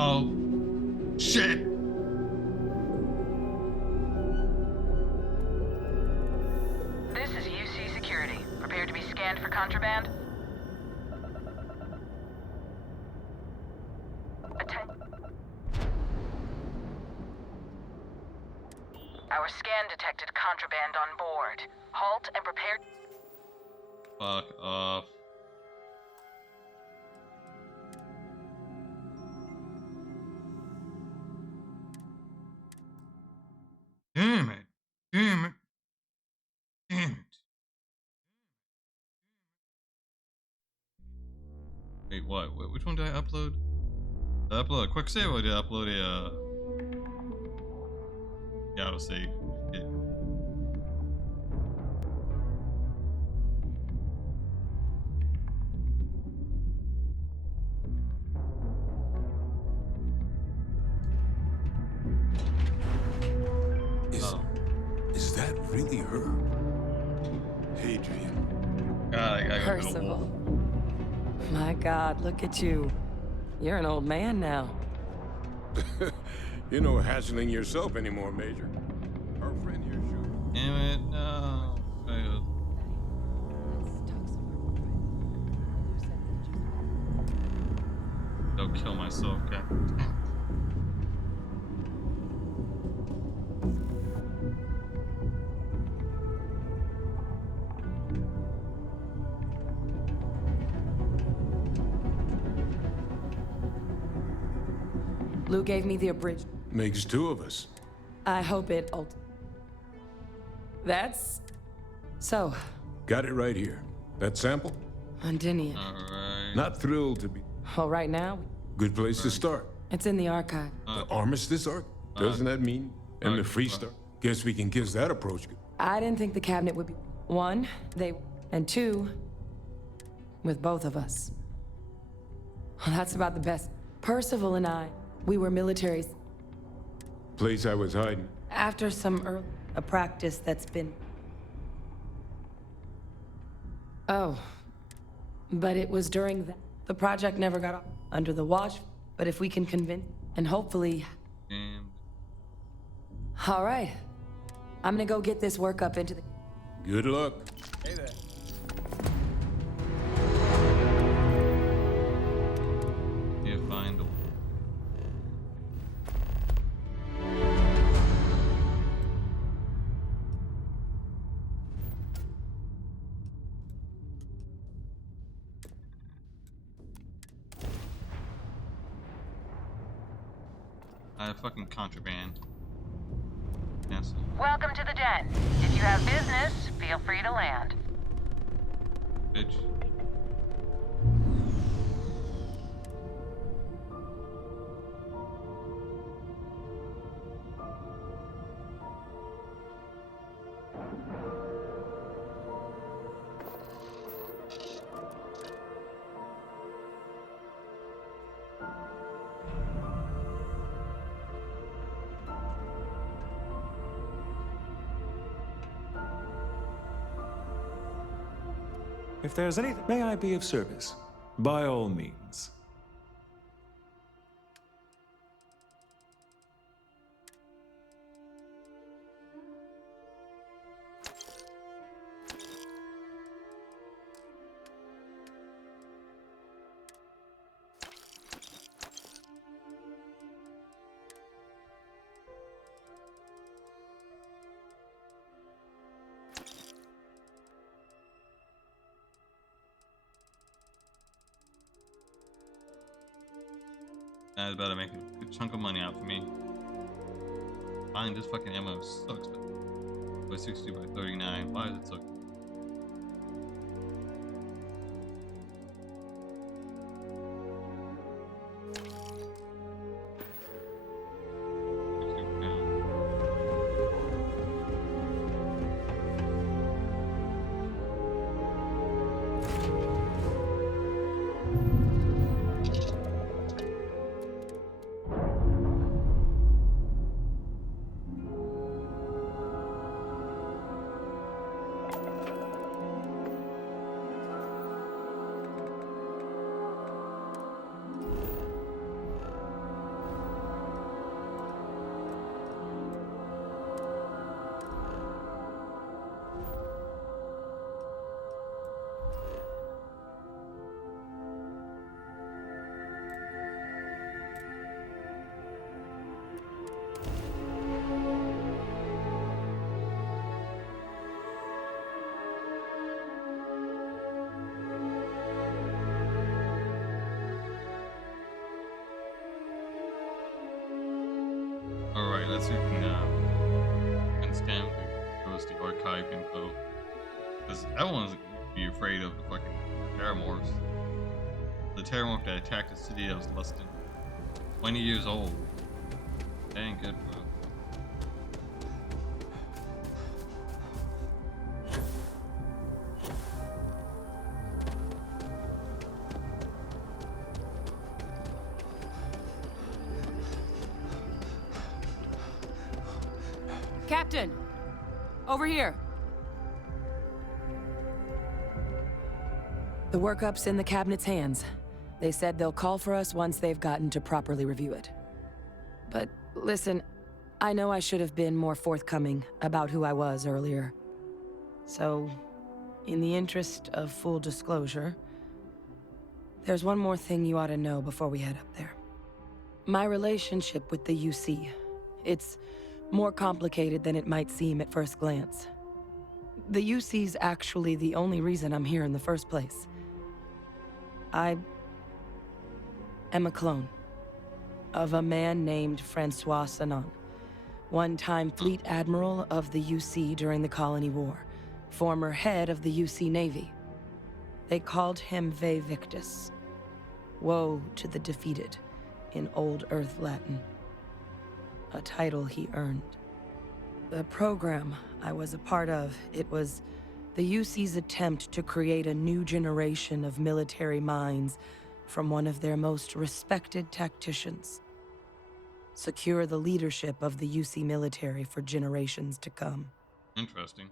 Oh, shit. This is UC Security. Prepared to be scanned for contraband? Our scan detected contraband on board. Halt and prepare. Fuck off. Damn it. Damn it. Damn it. Wait, what? Wait, which one did I upload? Did I upload a quick save or did I upload a yeah, I'll save. Shit. Is that really her? Hadrian. God, I got Percival. My God, look at you. You're an old man now. You're no hassling yourself anymore, Major. Our friend here showed. Damn it, no. I'll kill myself, okay. Lou gave me the abridged. Makes two of us. I hope it That's... So... Got it right here. That sample? Undinian. Alright. Not thrilled to be. Well, right now... Good place to start. It's in the archive. The Armistice Arc? Doesn't that mean? And the Free Star? Guess we can kiss that approach. I didn't think the cabinet would be... One, they... And two... With both of us. Well, that's about the best. Percival and I, we were militaries. Place I was hiding. After some a practice that's been... Oh. But it was during that. The project never got under the watch, but if we can convince... And hopefully... All right. I'm gonna go get this work up into the... Good luck. Hey there. Can't find the... I have fucking contraband. Yes. Welcome to the den. If you have business, feel free to land. Bitch. If there's anything, may I be of service? By all means. That's about to make a good chunk of money out for me. Buying this fucking ammo is so expensive. By 60 by 39. Why is it so expensive? archive info. Because everyone's gonna be afraid of the fucking terramorphs. The terramorph that attacked the city that was less than 20 years old. That ain't good, bro. Captain! Over here! The workup's in the cabinet's hands. They said they'll call for us once they've gotten to properly review it. But listen, I know I should have been more forthcoming about who I was earlier. So, in the interest of full disclosure, there's one more thing you ought to know before we head up there. My relationship with the UC. It's more complicated than it might seem at first glance. The UC's actually the only reason I'm here in the first place. I am a clone of a man named Francois Sanon, one-time fleet admiral of the UC during the Colony War, former head of the UC Navy. They called him Ve Victus, woe to the defeated, in Old Earth Latin. A title he earned. The program I was a part of, it was the UC's attempt to create a new generation of military minds from one of their most respected tacticians. Secure the leadership of the UC military for generations to come. Interesting.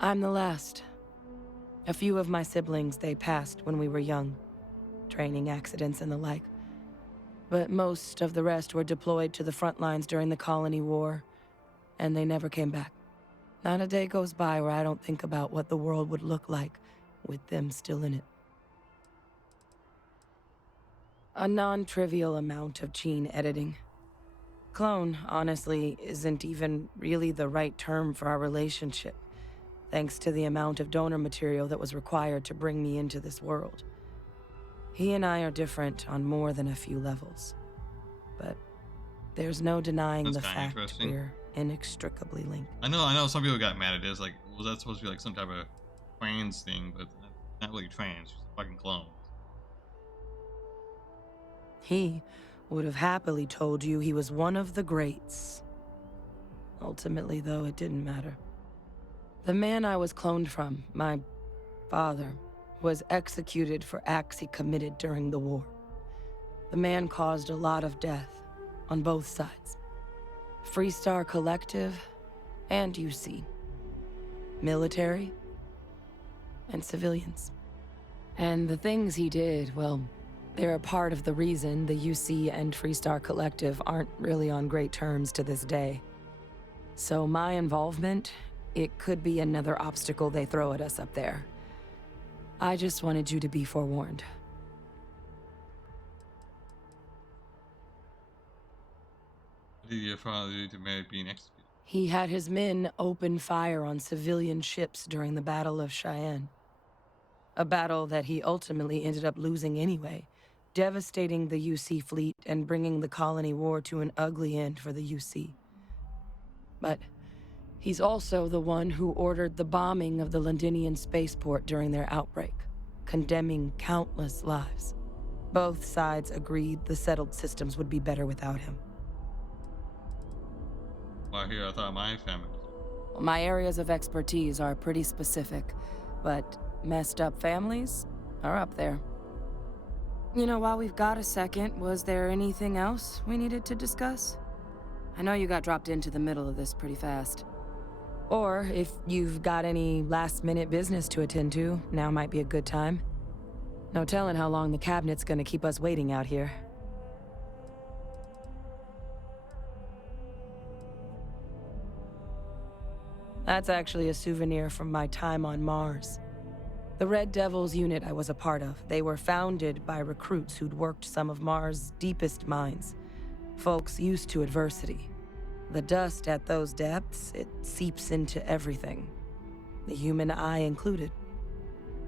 I'm the last. A few of my siblings, they passed when we were young. Training accidents and the like. But most of the rest were deployed to the front lines during the Colony War, and they never came back. Not a day goes by where I don't think about what the world would look like with them still in it. A non-trivial amount of gene editing. Clone, honestly, isn't even really the right term for our relationship, thanks to the amount of donor material that was required to bring me into this world. He and I are different on more than a few levels, but there's no denying the fact we're inextricably linked. I know some people got mad at this, like, was that supposed to be like some type of trans thing, but not really trans, just a fucking clone. He would have happily told you he was one of the greats. Ultimately, though, it didn't matter. The man I was cloned from, my father, was executed for acts he committed during the war. The man caused a lot of death on both sides. Freestar Collective and UC. Military and civilians. And the things he did, well, they're a part of the reason the UC and Freestar Collective aren't really on great terms to this day. So my involvement, it could be another obstacle they throw at us up there. I just wanted you to be forewarned. What did your father do to merit being executed? He had his men open fire on civilian ships during the Battle of Cheyenne. A battle that he ultimately ended up losing anyway, devastating the UC fleet and bringing the Colony War to an ugly end for the UC. But he's also the one who ordered the bombing of the Londinian spaceport during their outbreak, condemning countless lives. Both sides agreed the settled systems would be better without him. Well, here I thought my family was. My areas of expertise are pretty specific, but messed up families are up there. You know, while we've got a second, was there anything else we needed to discuss? I know you got dropped into the middle of this pretty fast. Or if you've got any last-minute business to attend to, now might be a good time. No telling how long the cabinet's gonna keep us waiting out here. That's actually a souvenir from my time on Mars. The Red Devils unit I was a part of, they were founded by recruits who'd worked some of Mars' deepest mines. Folks used to adversity. The dust at those depths, it seeps into everything. the human eye included.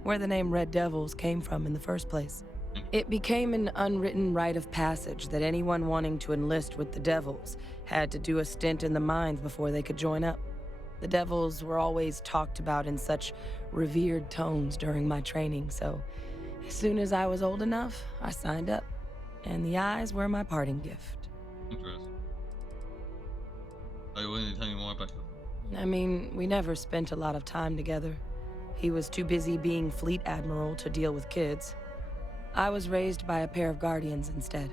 Where the name Red Devils came from in the first place. It became an unwritten rite of passage that anyone wanting to enlist with the Devils had to do a stint in the mines before they could join up. The Devils were always talked about in such revered tones during my training, so as soon as I was old enough, I signed up. And the eyes were my parting gift. Interesting. Are you willing to tell me more about that? I mean, we never spent a lot of time together. He was too busy being Fleet Admiral to deal with kids. I was raised by a pair of guardians instead.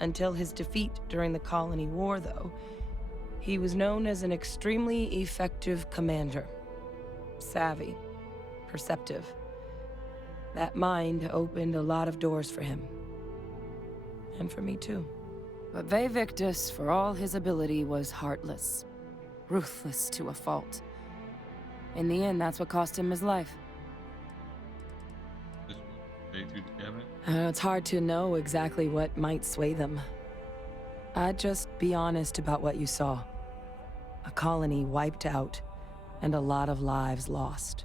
Until his defeat during the Colony War, though, he was known as an extremely effective commander. Savvy, perceptive. That mind opened a lot of doors for him. And for me, too. But Victus, for all his ability, was heartless. Ruthless to a fault. In the end, that's what cost him his life. It's hard to know exactly what might sway them. I'd just be honest about what you saw. A colony wiped out, and a lot of lives lost.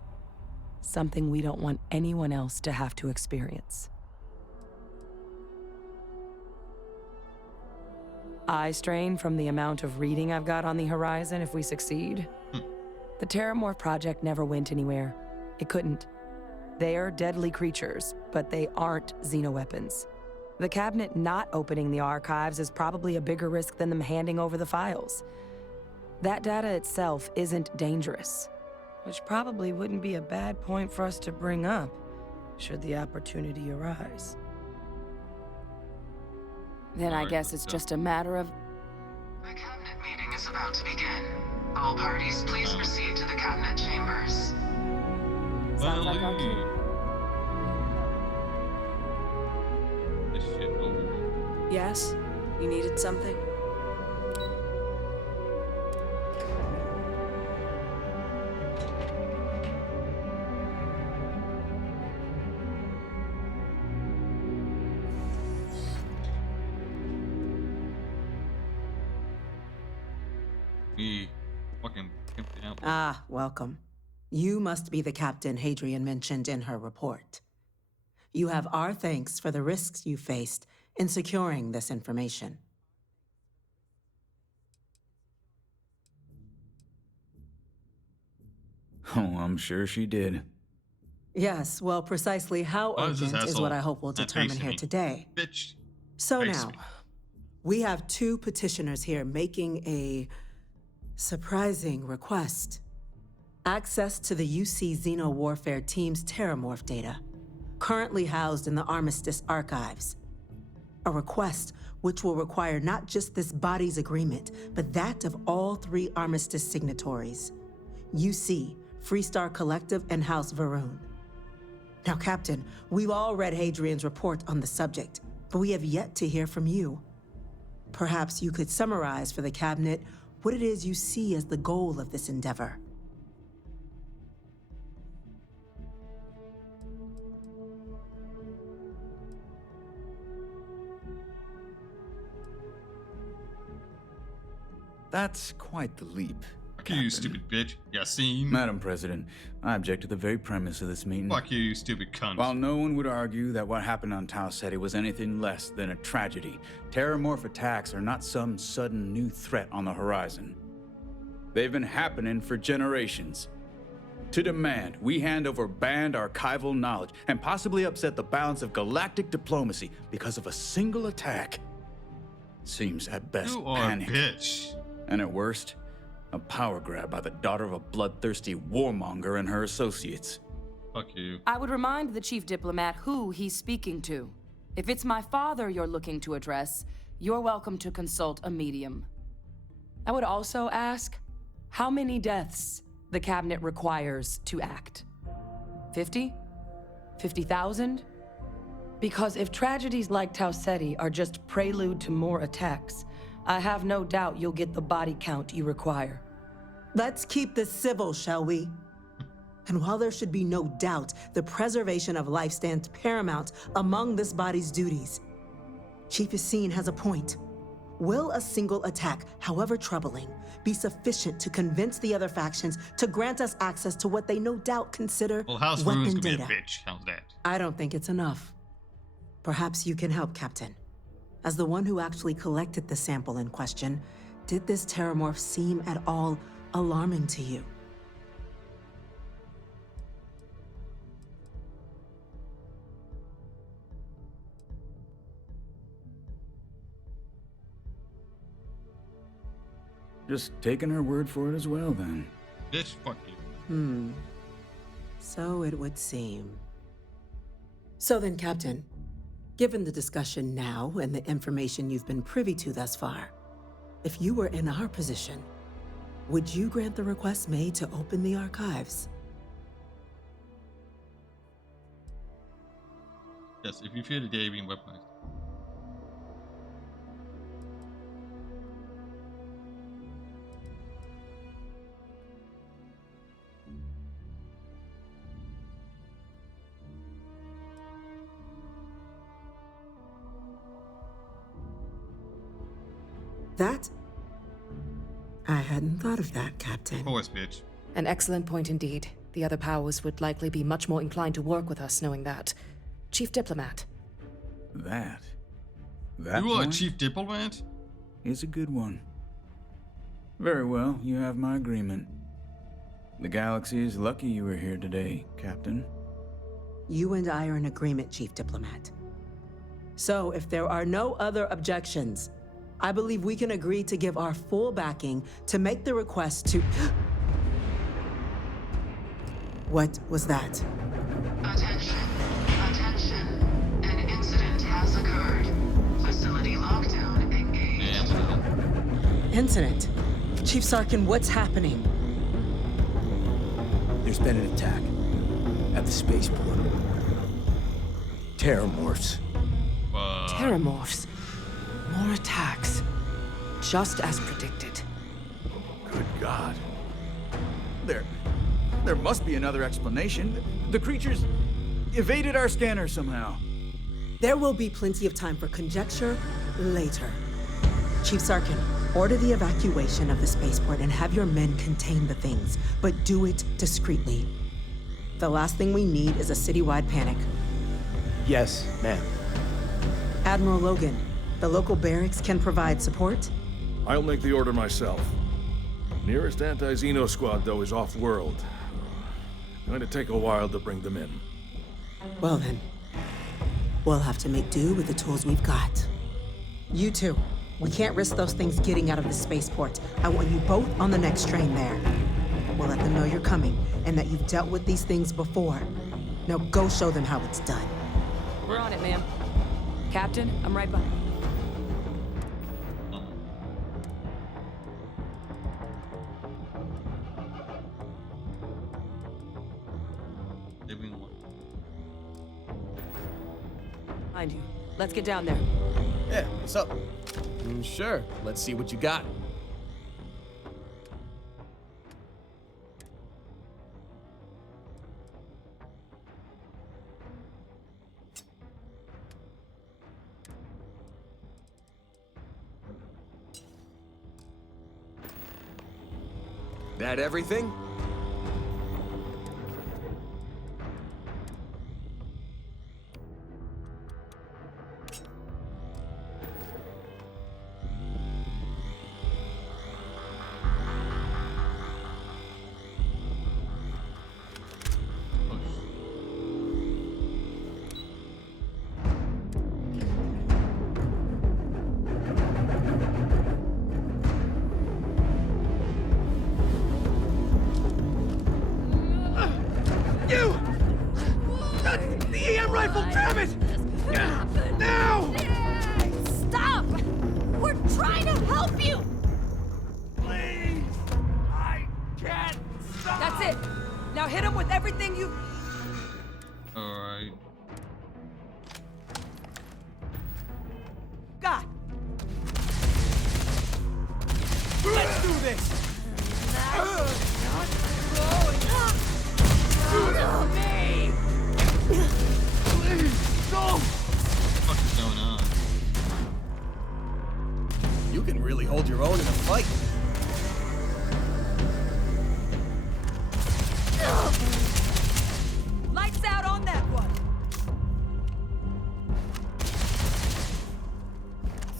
Something we don't want anyone else to have to experience. Eye strain from the amount of reading I've got on the horizon if we succeed. The Terramorph project never went anywhere. It couldn't. They're deadly creatures, but they aren't xenoweapons. The cabinet not opening the archives is probably a bigger risk than them handing over the files. That data itself isn't dangerous, which probably wouldn't be a bad point for us to bring up, should the opportunity arise. Then I guess it's just a matter of... The cabinet meeting is about to begin. All parties, please proceed to the cabinet chambers. Sounds like our cue. This shit over. Yes? You needed something? Me fucking pimped out. Ah, welcome. You must be the captain Hadrian mentioned in her report. You have our thanks for the risks you faced in securing this information. Oh, I'm sure she did. Yes, well, precisely how urgent is what I hope we'll determine here today. Bitch. So now, we have two petitioners here making a surprising request. Access to the UC Xeno Warfare Team's Terramorph data, currently housed in the Armistice archives. A request which will require not just this body's agreement, but that of all three Armistice signatories. UC, Freestar Collective, and House Varun. Now, Captain, we've all read Hadrian's report on the subject, but we have yet to hear from you. Perhaps you could summarize for the Cabinet what it is you see as the goal of this endeavor. That's quite the leap. Fuck you, stupid bitch. Yassine. Madam President, I object to the very premise of this meeting. Fuck you, stupid cunt. While no one would argue that what happened on Tau Ceti was anything less than a tragedy, Terramorph attacks are not some sudden new threat on the horizon. They've been happening for generations. To demand we hand over banned archival knowledge and possibly upset the balance of galactic diplomacy because of a single attack seems at best You are panic. a bitch. And at worst, a power grab by the daughter of a bloodthirsty warmonger and her associates. Fuck you. I would remind the chief diplomat who he's speaking to. If it's my father you're looking to address, you're welcome to consult a medium. I would also ask how many deaths the cabinet requires to act. 50? 50,000? Because if tragedies like Tau Ceti are just prelude to more attacks, I have no doubt you'll get the body count you require. Let's keep this civil, shall we? And while there should be no doubt the preservation of life stands paramount among this body's duties, Chief Yassine has a point. Will a single attack, however troubling, be sufficient to convince the other factions to grant us access to what they no doubt consider Well, House Rune's weapon gonna be data? a bitch. How's that? I don't think it's enough. Perhaps you can help, Captain. As the one who actually collected the sample in question, did this terramorph seem at all alarming to you? Just taking her word for it as well, then. Bitch, fuck you. So it would seem. So then, Captain, given the discussion now and the information you've been privy to thus far, if you were in our position, would you grant the request made to open the archives? Yes, if you fear the day being weaponized. That? I hadn't thought of that, Captain. Of course, bitch. An excellent point indeed. The other powers would likely be much more inclined to work with us knowing that. Chief Diplomat. That You are a point chief diplomat? is a good one. Very well, you have my agreement. The galaxy is lucky you were here today, Captain. You and I are in agreement, Chief Diplomat. So, if there are no other objections, I believe we can agree to give our full backing to make the request to... What was that? Attention. Attention. An incident has occurred. Facility lockdown engaged. Incident. Chief Sarkin, what's happening? There's been an attack at the spaceport. Terramorphs. Terramorphs. More attacks. Just as predicted. Good God. There must be another explanation. The creatures evaded our scanner somehow. There will be plenty of time for conjecture later. Chief Sarkin, order the evacuation of the spaceport and have your men contain the things, but do it discreetly. The last thing we need is a citywide panic. Yes, ma'am. Admiral Logan, the local barracks can provide support? I'll make the order myself. Nearest anti-Xeno squad, though, is off-world. Going to take a while to bring them in. Well then, we'll have to make do with the tools we've got. You two, we can't risk those things getting out of the spaceport. I want you both on the next train there. We'll let them know you're coming and that you've dealt with these things before. Now go show them how it's done. We're on it, ma'am. Captain, I'm right behind. Behind you. Let's get down there. Yeah, what's up? Sure, let's see what you got. That everything? rifle, damn it! Now! Stop! We're trying to help you! Please! I can't stop! That's it! Now hit him with everything you... Alright. got! Let's do this! Follow me! Please, go! What the fuck is going on?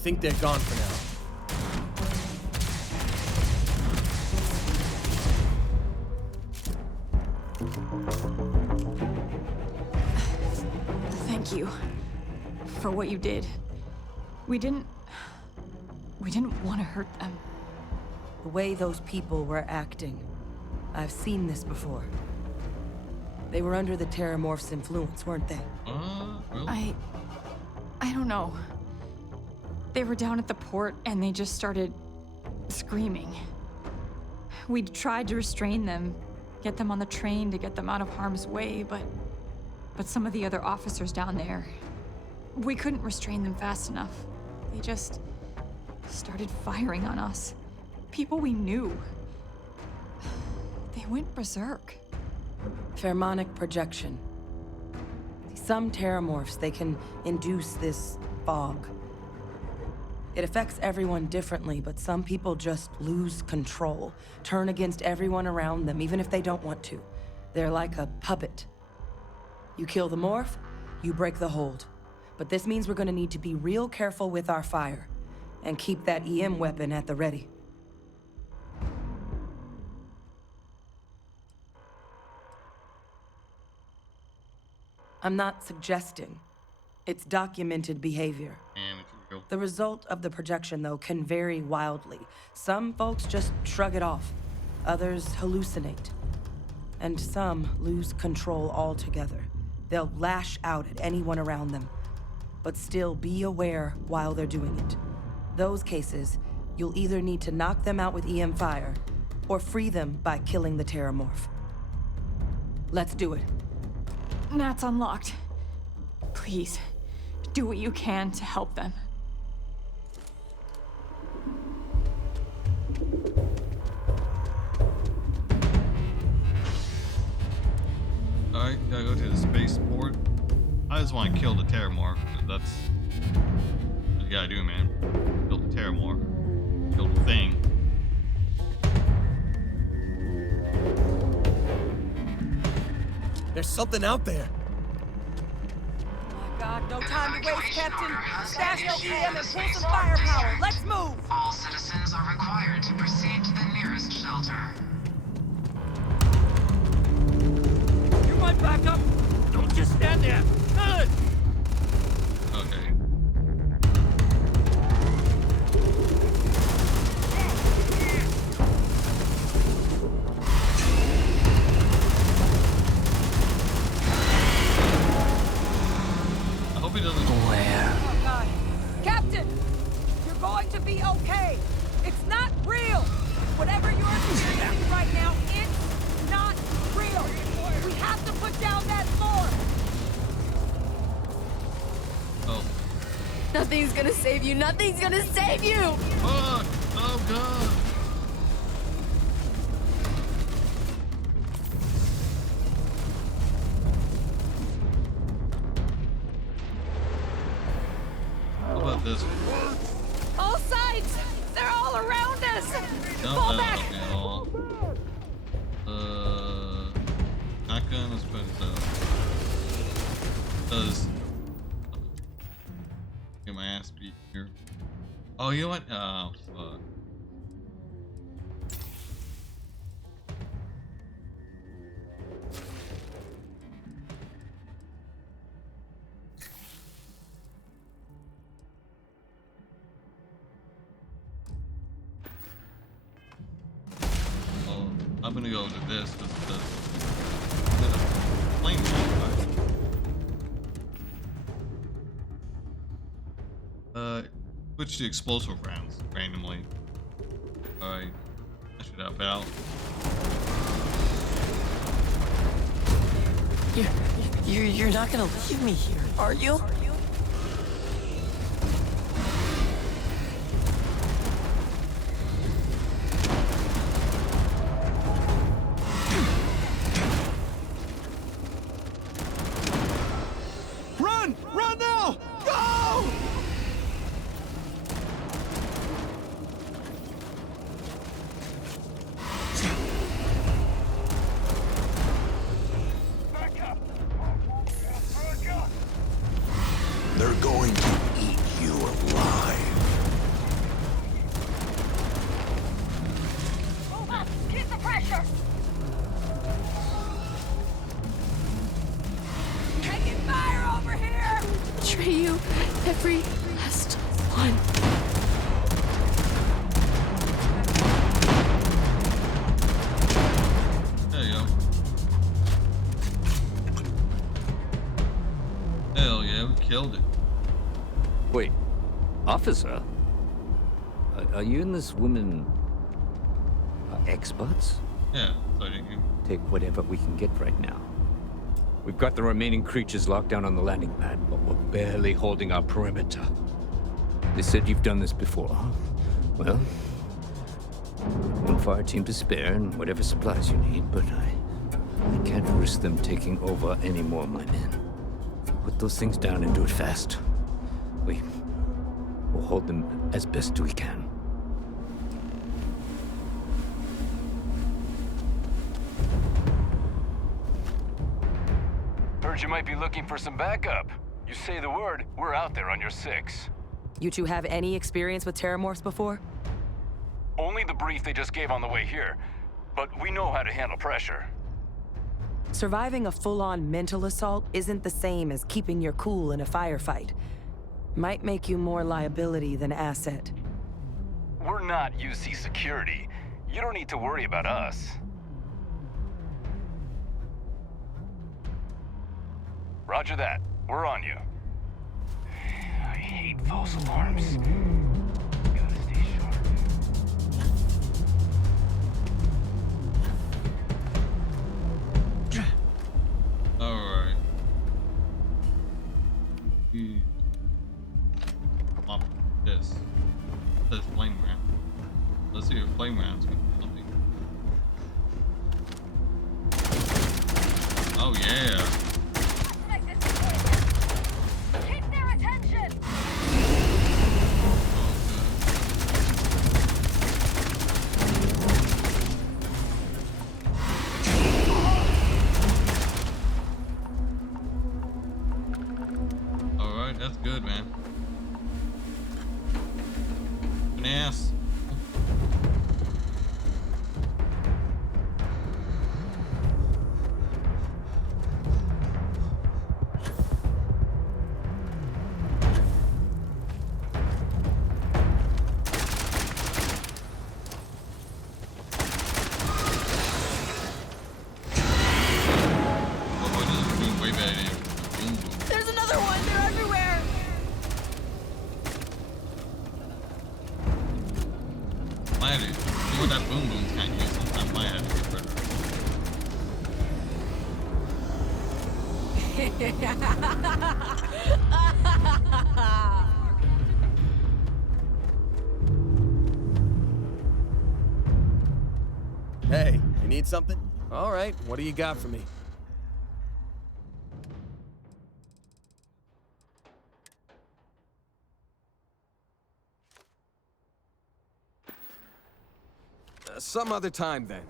think they're gone for now. Thank you for what you did. We didn't want to hurt them. The way those people were acting, I've seen this before. They were under the Terramorph's influence, weren't they? I don't know. They were down at the port and they just started screaming. We tried to restrain them, get them on the train to get them out of harm's way, but some of the other officers down there, we couldn't restrain them fast enough. They just started firing on us. People we knew. They went berserk. Pheromonic projection. Some Terramorphs, they can induce this fog. It affects everyone differently, but some people just lose control, turn against everyone around them, even if they don't want to. They're like a puppet. You kill the morph, you break the hold. But this means we're gonna need to be real careful with our fire, and keep that EM weapon at the ready. I'm not suggesting. It's documented behavior. The result of the projection, though, can vary wildly. Some folks just shrug it off. Others hallucinate. And some lose control altogether. They'll lash out at anyone around them, but still be aware while they're doing it. Those cases, you'll either need to knock them out with EM fire, or free them by killing the Terramorph. Let's do it. Nat's unlocked. Please, do what you can to help them. Alright, gotta go to the spaceport. I just want to kill the Terramorph. That's what you gotta do, man. Kill the Terramorph. Kill the thing. There's something out there. My God, no time to waste, Captain. Stash your EM and pull some firepower. Let's move. All citizens are required to proceed to the nearest shelter. You want backup? Don't just stand there. Good. Okay. I hope he doesn't. Oh, God. Captain, you're going to be okay. It's not real. Whatever you're experiencing right now, it's not real. We have to put down that floor. Oh. Nothing's gonna save you. Nothing's gonna save you. Fuck! Oh God! How about this one? All sides. They're all around us. No, Fall that'll back. help me at all. Shotgun, let's put it up. Does get my ass beat here. Oh, you know what? Oh, fuck. Well, I'm gonna go to this because the flame switch to explosive rounds randomly. Alright, that should help out. You're not gonna leave me here, are you? Run! Run now! Go! They're going to eat you alive. here! Betray you, every last one. There you go. Hell yeah, we killed it. Wait, officer? Are you and this woman experts? Yeah, so did you. Take whatever we can get right now. We've got the remaining creatures locked down on the landing pad, but we're barely holding our perimeter. They said you've done this before, huh? Well, one fire team to spare and whatever supplies you need, but I can't risk them taking over any more of my men. Put those things down and do it fast. We'll hold them as best we can. Heard you might be looking for some backup. You say the word, we're out there on your 6. You two have any experience with terramorphs before? Only the brief they just gave on the way here, but we know how to handle pressure. Surviving a full-on mental assault isn't the same as keeping your cool in a firefight. Might make you more liability than asset. We're not UC security. You don't need to worry about us. Roger that. We're on you. I hate false alarms. Gotta stay sharp. Alright. Come on, this. This flame round. Let's see if flame rounds can do something. Oh yeah. Keep their attention! Alright, that's good, man. An ass. There's another one! They're everywhere! My head is, you know that boom boom's kind of used sometimes. My head is better. Hey, you need something? All right, what do you got for me? Some other time, then.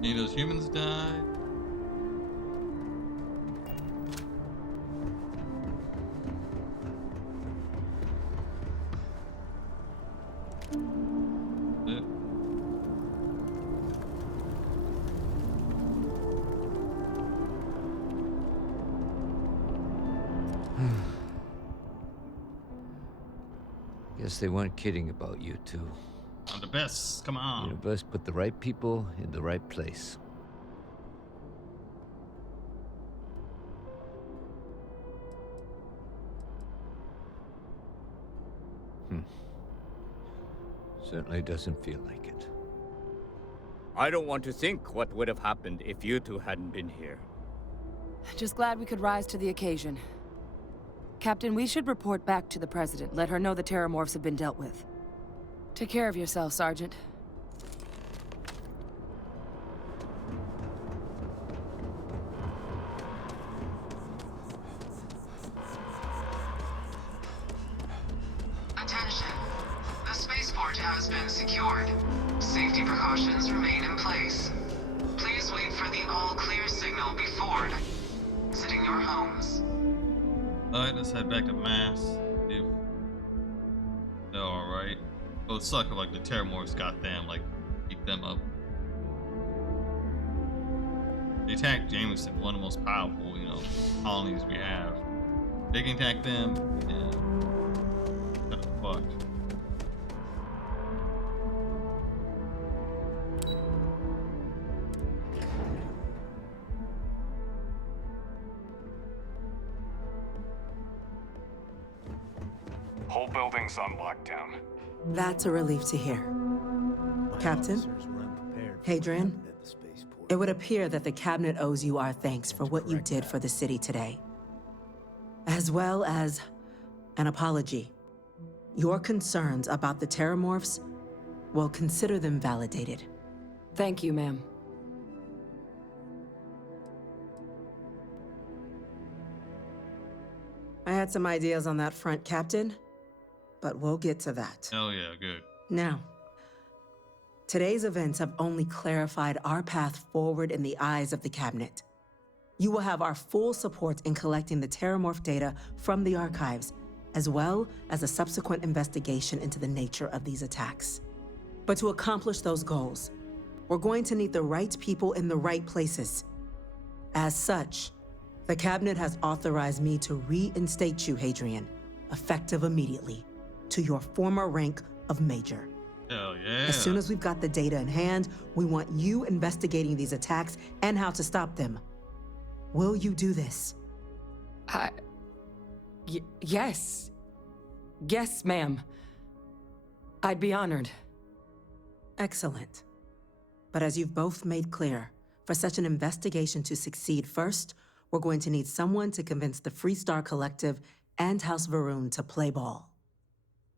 Any of those humans died? Guess they weren't kidding about you two. I'm the best. Come on. Universe put the right people in the right place. Certainly doesn't feel like it. I don't want to think what would have happened if you two hadn't been here. Just glad we could rise to the occasion. Captain, we should report back to the President. Let her know the terramorphs have been dealt with. Take care of yourself, Sergeant. Attention. The spaceport has been secured. Safety precautions remain in place. Please wait for the all-clear signal before exiting your homes. Alright, let's head back to Mass. If they're alright. Well, it suck if like the Terramorphs got them, like beat them up. They attacked Jameson, one of the most powerful, colonies we have. They can attack them, and kind of fucked. Whole building's on lockdown. That's a relief to hear. Captain? Hadrian? It would appear that the Cabinet owes you our thanks for what you did for the city today. As well as an apology. Your concerns about the Terramorphs, well, consider them validated. Thank you, ma'am. I had some ideas on that front, Captain, but we'll get to that. Hell yeah, good. Now, today's events have only clarified our path forward in the eyes of the Cabinet. You will have our full support in collecting the Terramorph data from the archives, as well as a subsequent investigation into the nature of these attacks. But to accomplish those goals, we're going to need the right people in the right places. As such, the Cabinet has authorized me to reinstate you, Hadrian, effective immediately, to your former rank of Major. Hell yeah. As soon as we've got the data in hand, we want you investigating these attacks and how to stop them. Will you do this? Yes. Yes, ma'am. I'd be honored. Excellent. But as you've both made clear, for such an investigation to succeed first, we're going to need someone to convince the Freestar Collective and House Varun to play ball.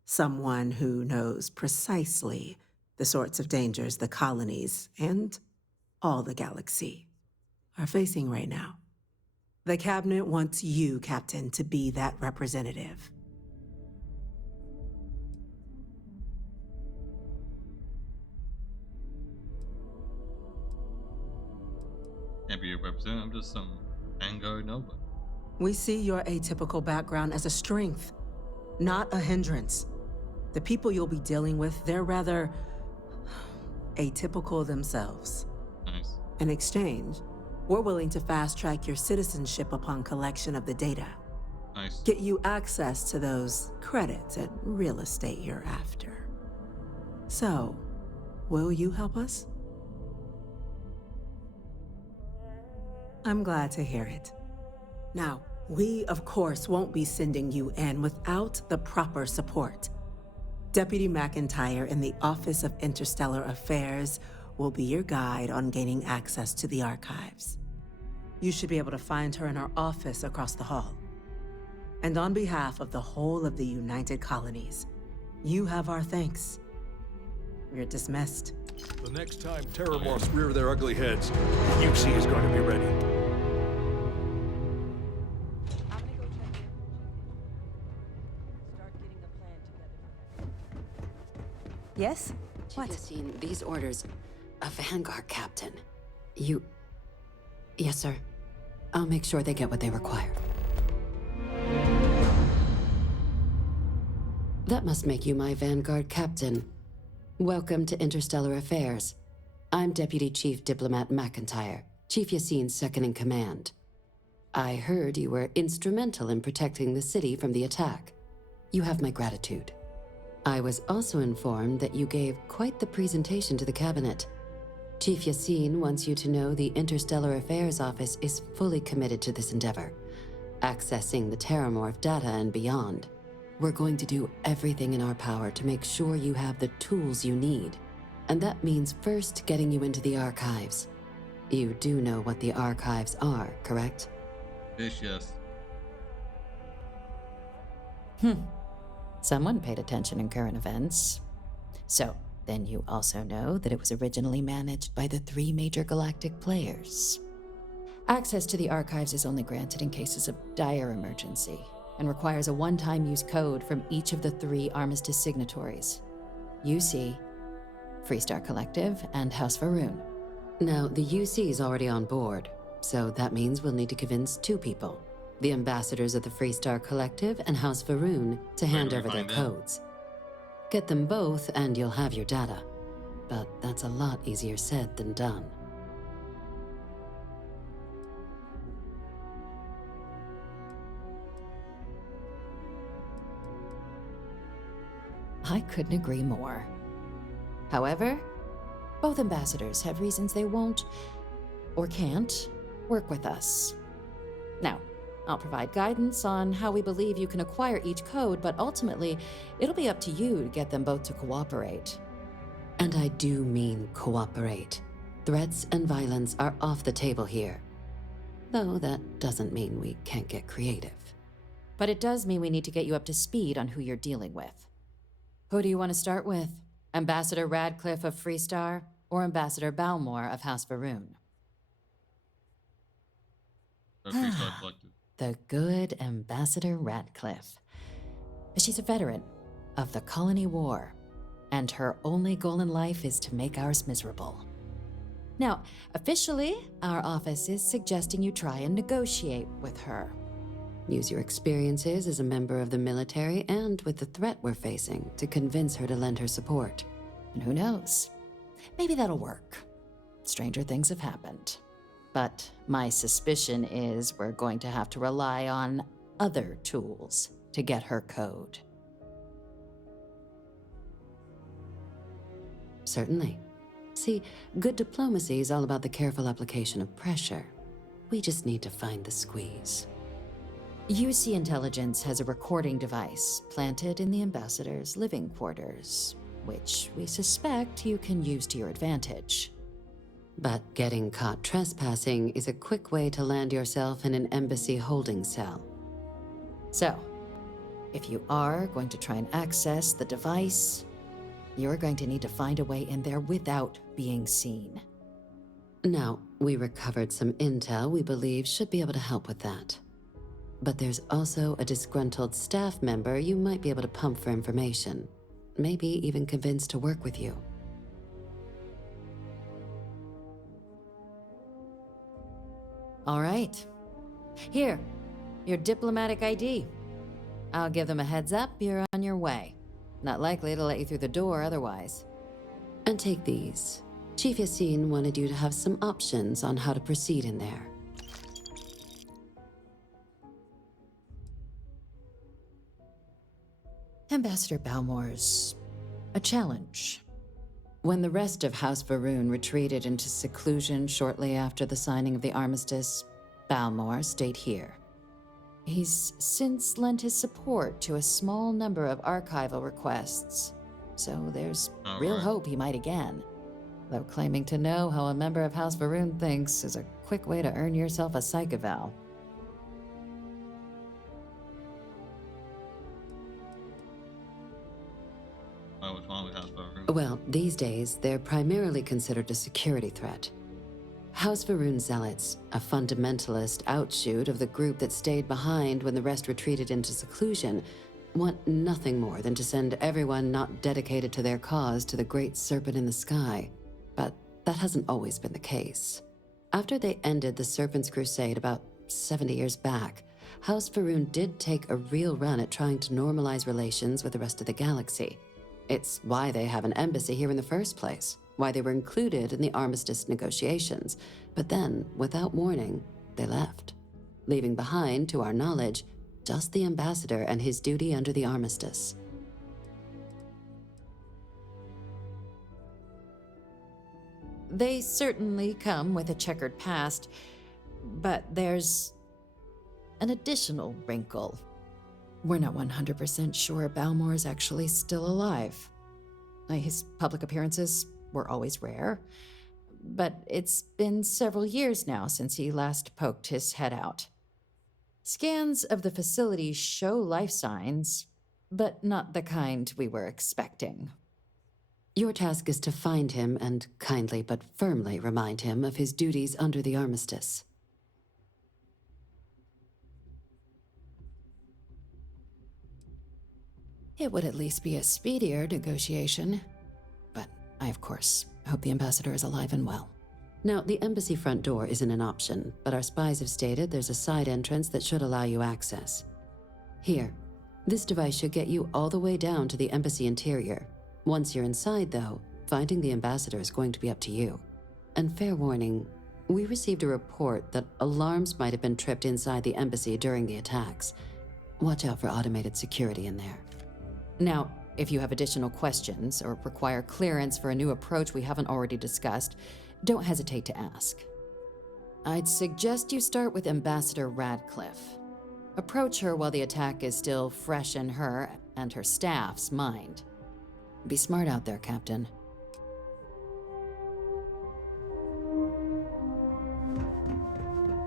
Someone who knows precisely the sorts of dangers the colonies and all the galaxy are facing right now. The Cabinet wants you, Captain, to be that representative. Can't be a representative, I'm just some Vanguard nobody. We see your atypical background as a strength, not a hindrance. The people you'll be dealing with, they're rather atypical themselves. Nice. In exchange, we're willing to fast-track your citizenship upon collection of the data. Nice. Get you access to those credits and real estate you're after. So, will you help us? I'm glad to hear it. Now, we, of course, won't be sending you in without the proper support. Deputy McIntyre in the Office of Interstellar Affairs will be your guide on gaining access to the archives. You should be able to find her in her office across the hall. And on behalf of the whole of the United Colonies, you have our thanks. You're dismissed. The next time Terramorphs rear their ugly heads, UC is going to be ready. Yes? What? Seen these orders. A Vanguard captain. You... Yes, sir. I'll make sure they get what they require. That must make you my Vanguard captain. Welcome to Interstellar Affairs. I'm Deputy Chief Diplomat McIntyre, Chief Yassine's second-in-command. I heard you were instrumental in protecting the city from the attack. You have my gratitude. I was also informed that you gave quite the presentation to the Cabinet. Chief Yassine wants you to know the Interstellar Affairs Office is fully committed to this endeavor, accessing the Terramorph data and beyond. We're going to do everything in our power to make sure you have the tools you need. And that means first getting you into the archives. You do know what the archives are, correct? Yes. Someone paid attention in current events. So, then you also know that it was originally managed by the 3 major galactic players. Access to the archives is only granted in cases of dire emergency, and requires a one-time use code from each of the 3 armistice signatories. UC, Freestar Collective, and House Varun. Now, the UC is already on board, so that means we'll need to convince 2 people. The ambassadors of the Freestar Collective and House Varun to hand over their codes. Get them both and you'll have your data. But that's a lot easier said than done. I couldn't agree more. However, both ambassadors have reasons they won't, or can't, work with us. Now, I'll provide guidance on how we believe you can acquire each code, but ultimately, it'll be up to you to get them both to cooperate. And I do mean cooperate. Threats and violence are off the table here. Though that doesn't mean we can't get creative. But it does mean we need to get you up to speed on who you're dealing with. Who do you want to start with? Ambassador Radcliffe of Freestar, or Ambassador Balmore of House Varoon? The Freestar Collective. The good Ambassador Radcliffe. She's a veteran of the Colony War, and her only goal in life is to make ours miserable. Now, officially, our office is suggesting you try and negotiate with her. Use your experiences as a member of the military and with the threat we're facing to convince her to lend her support. And who knows? Maybe that'll work. Stranger things have happened. But my suspicion is we're going to have to rely on other tools to get her code. Certainly. See, good diplomacy is all about the careful application of pressure. We just need to find the squeeze. UC Intelligence has a recording device planted in the ambassador's living quarters, which we suspect you can use to your advantage. But getting caught trespassing is a quick way to land yourself in an embassy holding cell. So, if you are going to try and access the device, you're going to need to find a way in there without being seen. Now, we recovered some intel we believe should be able to help with that. But there's also a disgruntled staff member you might be able to pump for information. Maybe even convince to work with you. All right. Here, your diplomatic ID. I'll give them a heads up you're on your way. Not likely to let you through the door otherwise. And take these. Chief Yassine wanted you to have some options on how to proceed in there. Ambassador Balmore's a challenge. When the rest of House Varoon retreated into seclusion shortly after the signing of the armistice, Balmore stayed here. He's since lent his support to a small number of archival requests, so there's real hope he might again. Though claiming to know how a member of House Varoon thinks is a quick way to earn yourself a psych eval. What's wrong with House Varoon? Well, these days, they're primarily considered a security threat. House Varoon Zealots, a fundamentalist outshoot of the group that stayed behind when the rest retreated into seclusion, want nothing more than to send everyone not dedicated to their cause to the great serpent in the sky. But that hasn't always been the case. After they ended the Serpent's Crusade about 70 years back, House Varoon did take a real run at trying to normalize relations with the rest of the galaxy. It's why they have an embassy here in the first place, why they were included in the armistice negotiations. But then, without warning, they left, leaving behind, to our knowledge, just the ambassador and his duty under the armistice. They certainly come with a checkered past, but there's an additional wrinkle. We're not 100% sure Balmore's actually still alive. His public appearances were always rare, but it's been several years now since he last poked his head out. Scans of the facility show life signs, but not the kind we were expecting. Your task is to find him and kindly but firmly remind him of his duties under the armistice. It would at least be a speedier negotiation. But I, of course, hope the ambassador is alive and well. Now, the embassy front door isn't an option, but our spies have stated there's a side entrance that should allow you access. Here, This device should get you all the way down to the embassy interior. Once you're inside, though, finding the ambassador is going to be up to you. And fair warning, we received a report that alarms might have been tripped inside the embassy during the attacks. Watch out for automated security in there. Now, if you have additional questions or require clearance for a new approach we haven't already discussed, don't hesitate to ask. I'd suggest you start with Ambassador Radcliffe. Approach her while the attack is still fresh in her and her staff's mind. Be smart out there, Captain.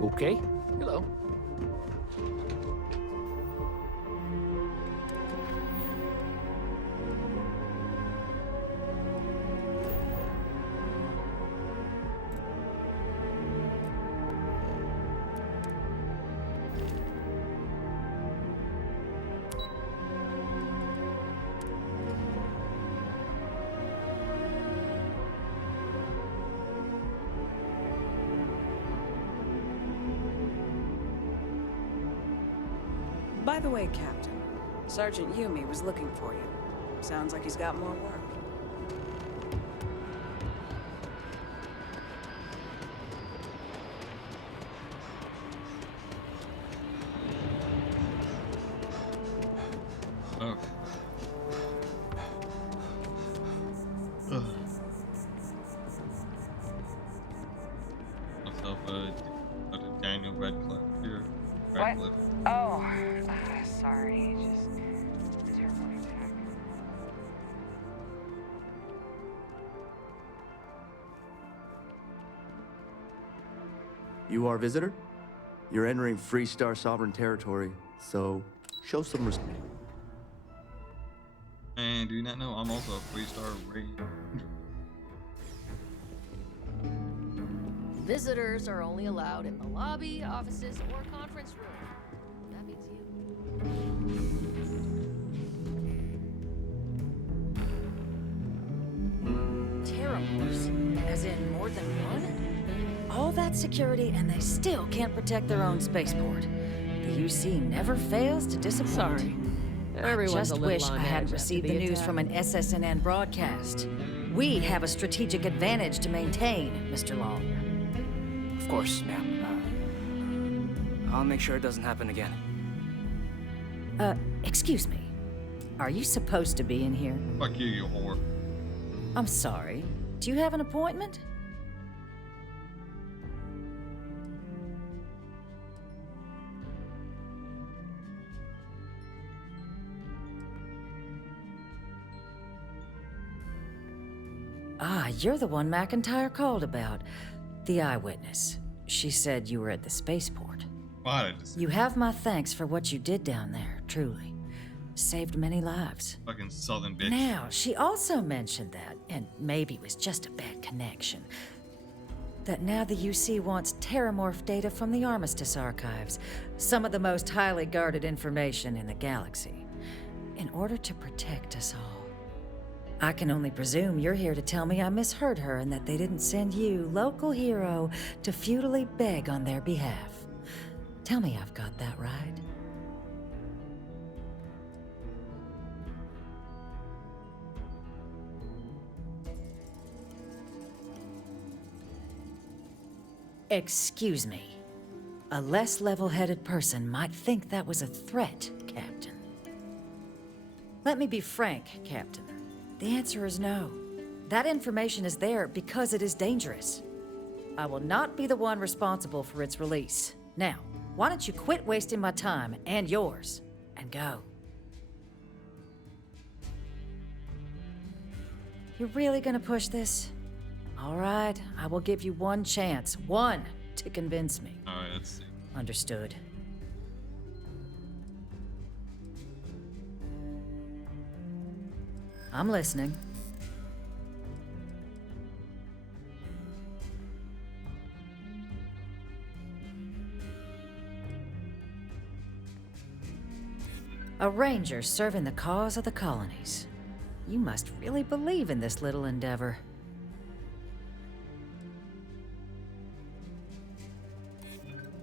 Okay. Hello. By the way, Captain, Sergeant Yumi was looking for you. Sounds like he's got more work. Oh. Ugh. Myself, Daniel Radcliffe here. Radcliffe. Oh, sorry. Just terrible attack. You are a visitor? You're entering Free Star Sovereign territory, so show some respect. And do you not know I'm also a 3-star raid? Visitors are only allowed in the lobby, offices, or conference room. That means you. Terramorphs? As in more than one? All that security and they still can't protect their own spaceport. The UC never fails to disappoint. Sorry. Everyone's I just a little wish on I edge hadn't after received the the news attack. from an SSNN broadcast. We have a strategic advantage to maintain, Mr. Long. Of course, ma'am. I'll make sure it doesn't happen again. Excuse me. Are you supposed to be in here? Fuck you, you whore. I'm sorry. Do you have an appointment? Ah, you're the one McIntyre called about. The eyewitness. She said you were at the spaceport. Why? You have my thanks for what you did down there, truly. Saved many lives. Fucking southern bitch. Now, she also mentioned that, and maybe it was just a bad connection, that now the UC wants Terramorph data from the Armistice archives, some of the most highly guarded information in the galaxy, in order to protect us all. I can only presume you're here to tell me I misheard her and that they didn't send you, local hero, to futilely beg on their behalf. Tell me I've got that right. Excuse me. A less level-headed person might think that was a threat, Captain. Let me be frank, Captain. The answer is no. That information is there because it is dangerous. I will not be the one responsible for its release. Now, why don't you quit wasting my time and yours, and go? You're really gonna push this? All right, I will give you one chance. One to convince me. All right, let's see. Understood. I'm listening. A ranger serving the cause of the colonies. You must really believe in this little endeavor.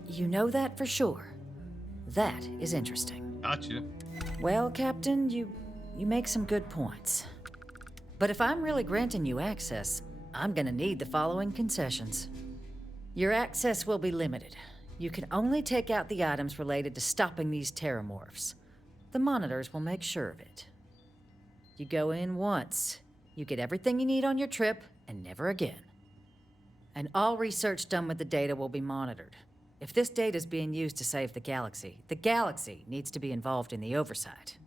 You know that for sure. That is interesting. Gotcha. Well, Captain, you make some good points. But if I'm really granting you access, I'm gonna need the following concessions. Your access will be limited. You can only take out the items related to stopping these terramorphs. The monitors will make sure of it. You go in once, you get everything you need on your trip, and never again. And all research done with the data will be monitored. If this data is being used to save the galaxy needs to be involved in the oversight.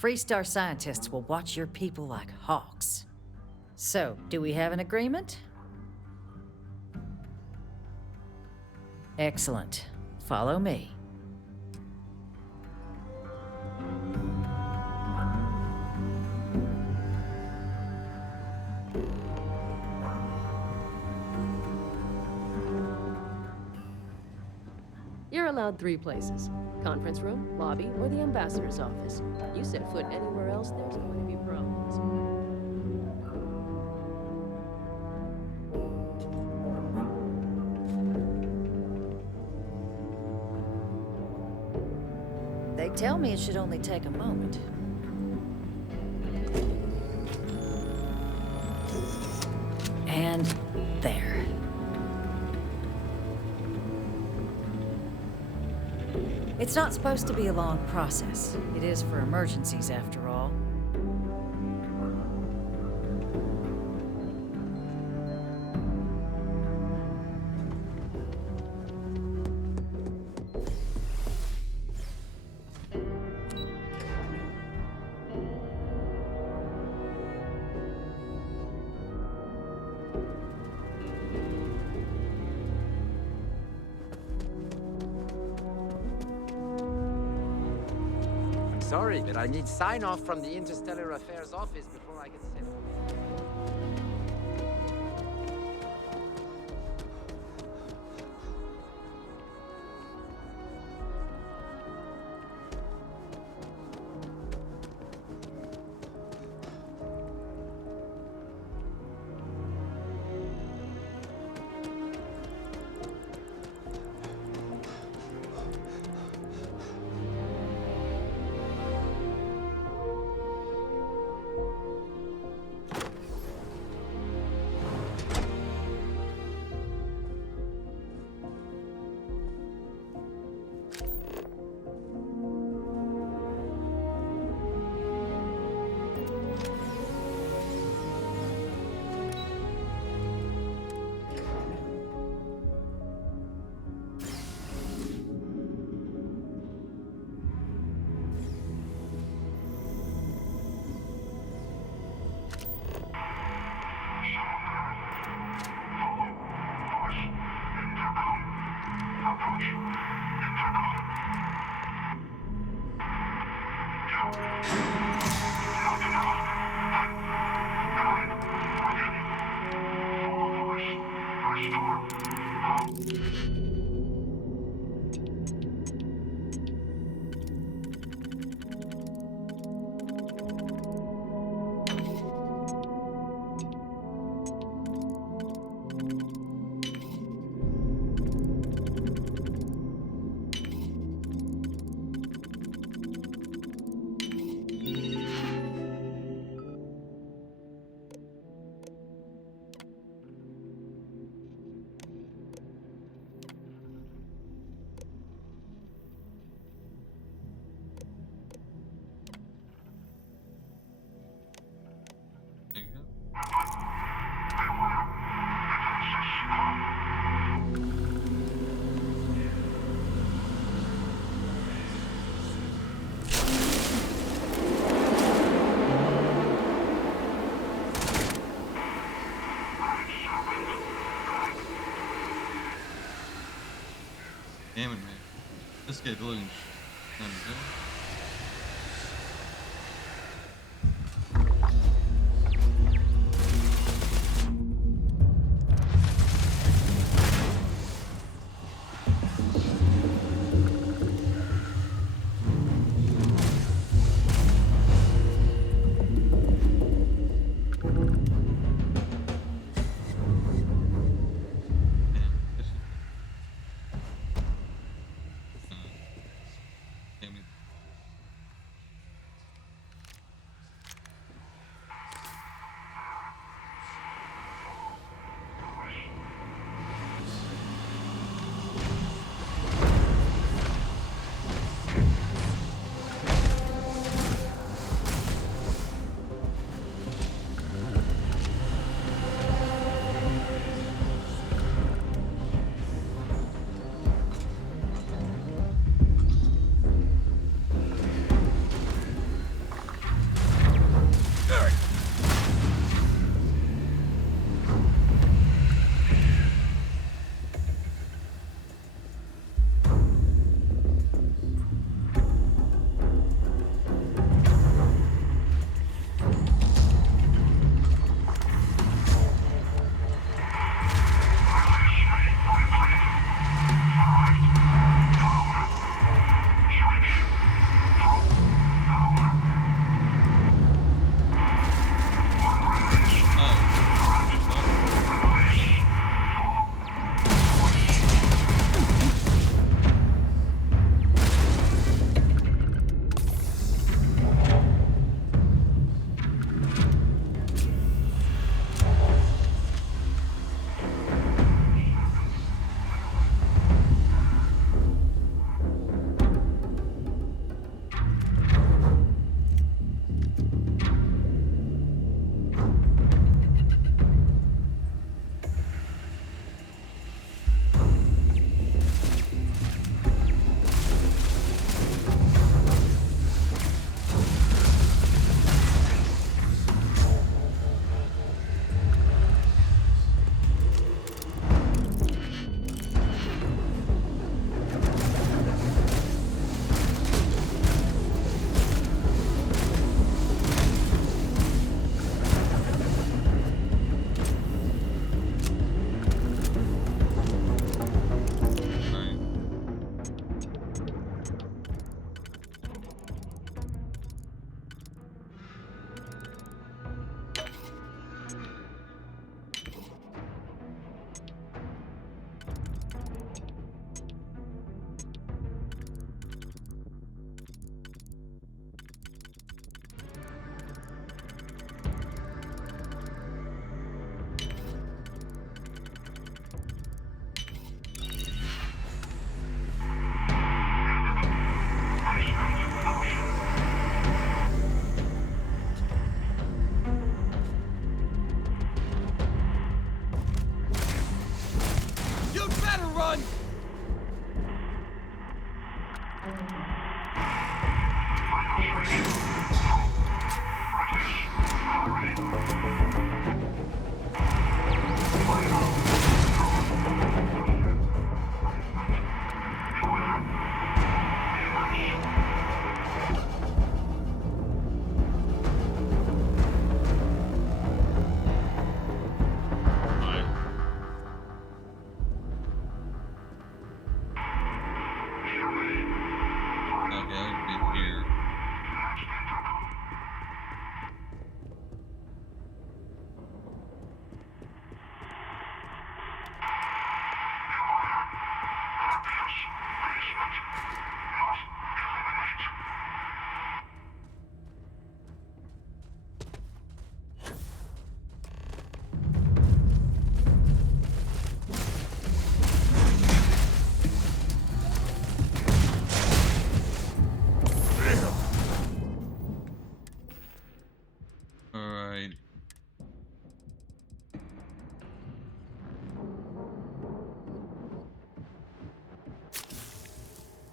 Freestar scientists will watch your people like hawks. So, do we have an agreement? Excellent. Follow me. You're allowed 3 places. Conference room, lobby, or the ambassador's office. You set foot anywhere else, there's going to be problems. They tell me it should only take a moment. And there. It's not supposed to be a long process. It is for emergencies, after all. Sorry, but I need sign-off from the Interstellar Affairs office before I can send it. Damn it, man. This guy's looking kind of good. Alright.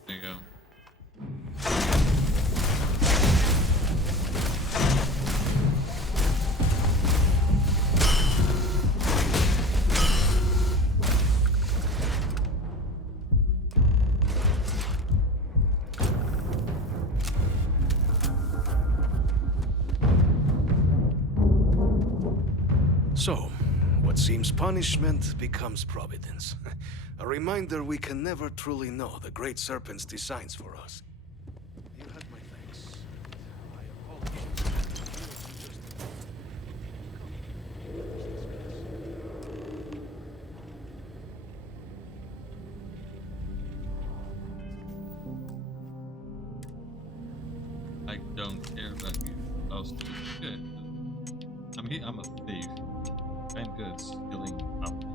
There you go. So, what seems punishment becomes providence. A reminder we can never truly know the Great Serpent's designs for us. You have my thanks. I apologize. I don't care about you. I was good. I'm a thief. I'm good at stealing property.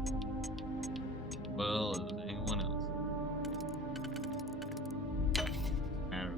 Well, as anyone else. Matter.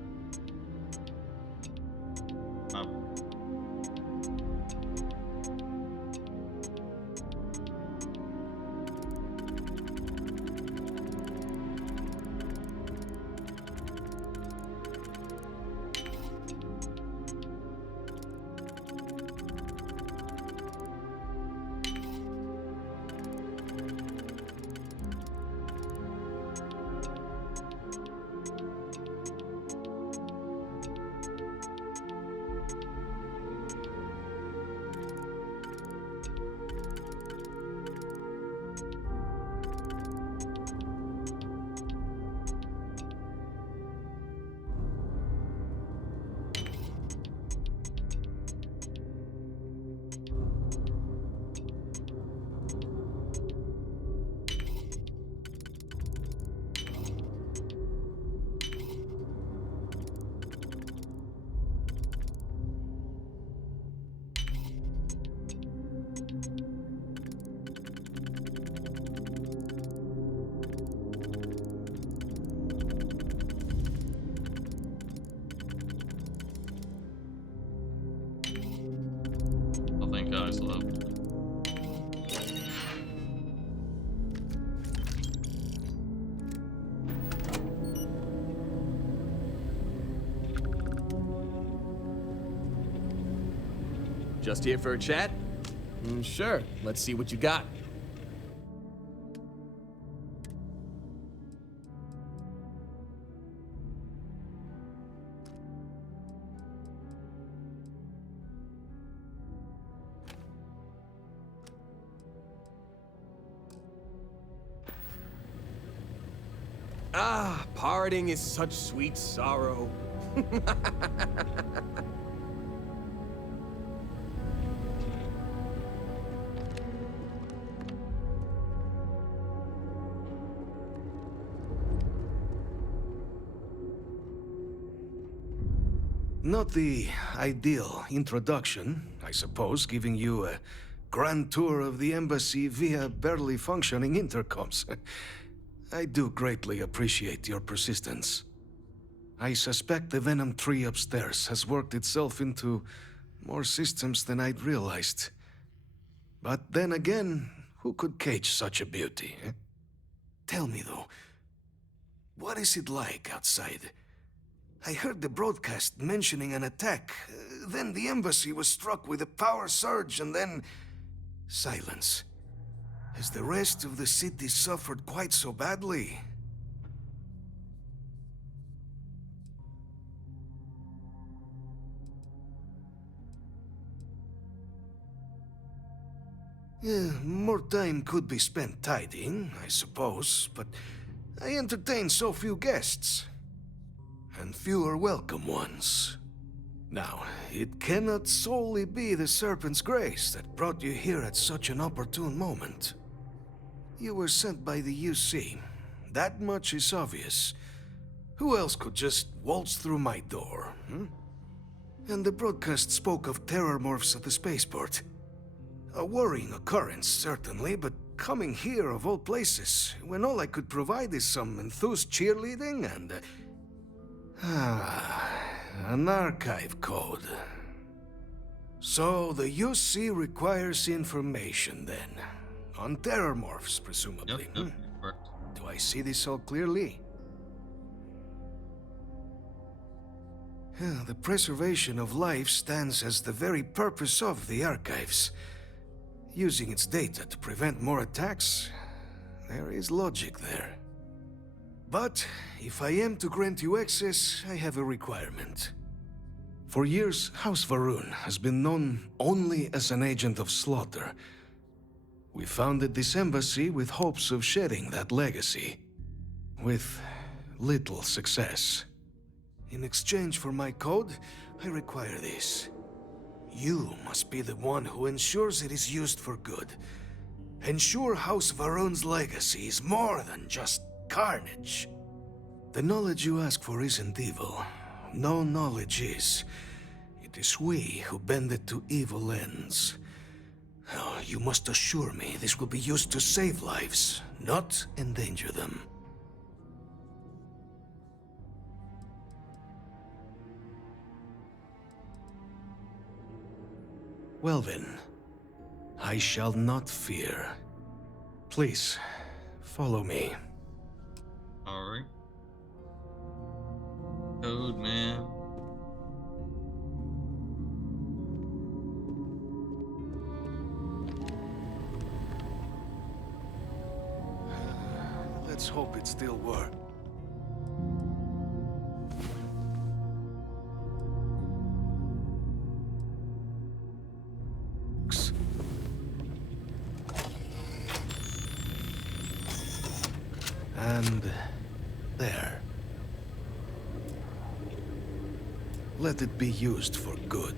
Oh, thank God, I still have. Just here for a chat? Sure. Let's see what you got. Ah, parting is such sweet sorrow. Not the ideal introduction, I suppose, giving you a grand tour of the embassy via barely functioning intercoms. I do greatly appreciate your persistence. I suspect the Venom tree upstairs has worked itself into more systems than I'd realized. But then again, who could cage such a beauty? Eh? Tell me though, what is it like outside? I heard the broadcast mentioning an attack. Then the embassy was struck with a power surge, and then... silence. Has the rest of the city suffered quite so badly? Yeah, more time could be spent tidying, I suppose, but I entertain so few guests. And fewer welcome ones. Now, it cannot solely be the Serpent's grace that brought you here at such an opportune moment. You were sent by the UC. That much is obvious. Who else could just waltz through my door, hmm? And the broadcast spoke of terror morphs at the spaceport. A worrying occurrence, certainly, but coming here of all places, when all I could provide is some enthused cheerleading and... an archive code. So the UC requires information, then. On terror morphs, presumably. Yep, correct. Do I see this all clearly? The preservation of life stands as the very purpose of the archives. Using its data to prevent more attacks, there is logic there. But if I am to grant you access, I have a requirement. For years, House Varun has been known only as an agent of slaughter. We founded this embassy with hopes of shedding that legacy, with little success. In exchange for my code, I require this. You must be the one who ensures it is used for good. Ensure House Varun's legacy is more than just carnage. The knowledge you ask for isn't evil. No knowledge is. It is we who bend it to evil ends. Oh, you must assure me this will be used to save lives, not endanger them. Well then, I shall not fear. Please, follow me. Alright. Code, man. Let's hope it still works. And there. Let it be used for good.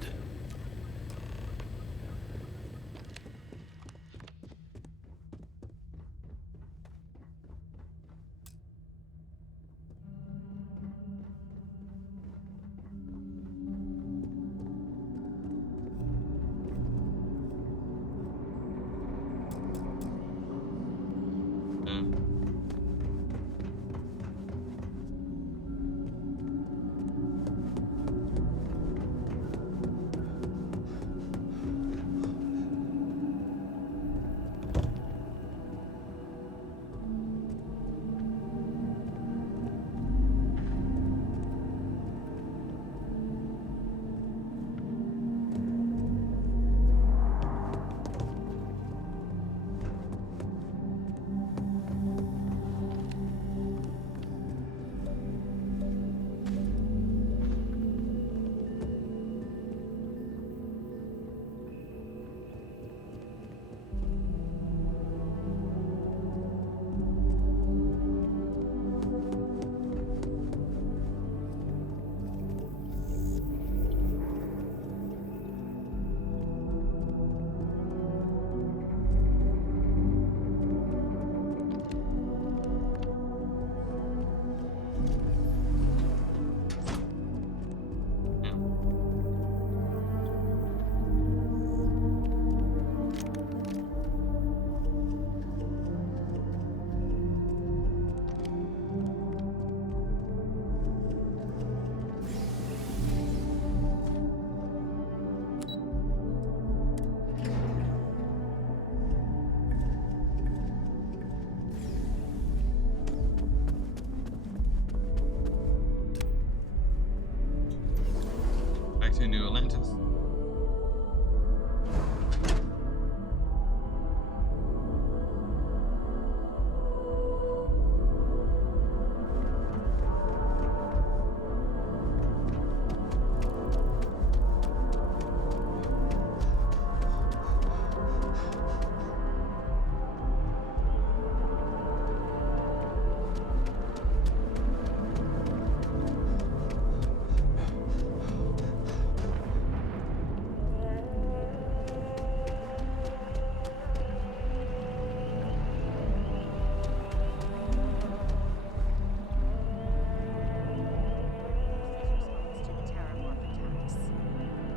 sentence.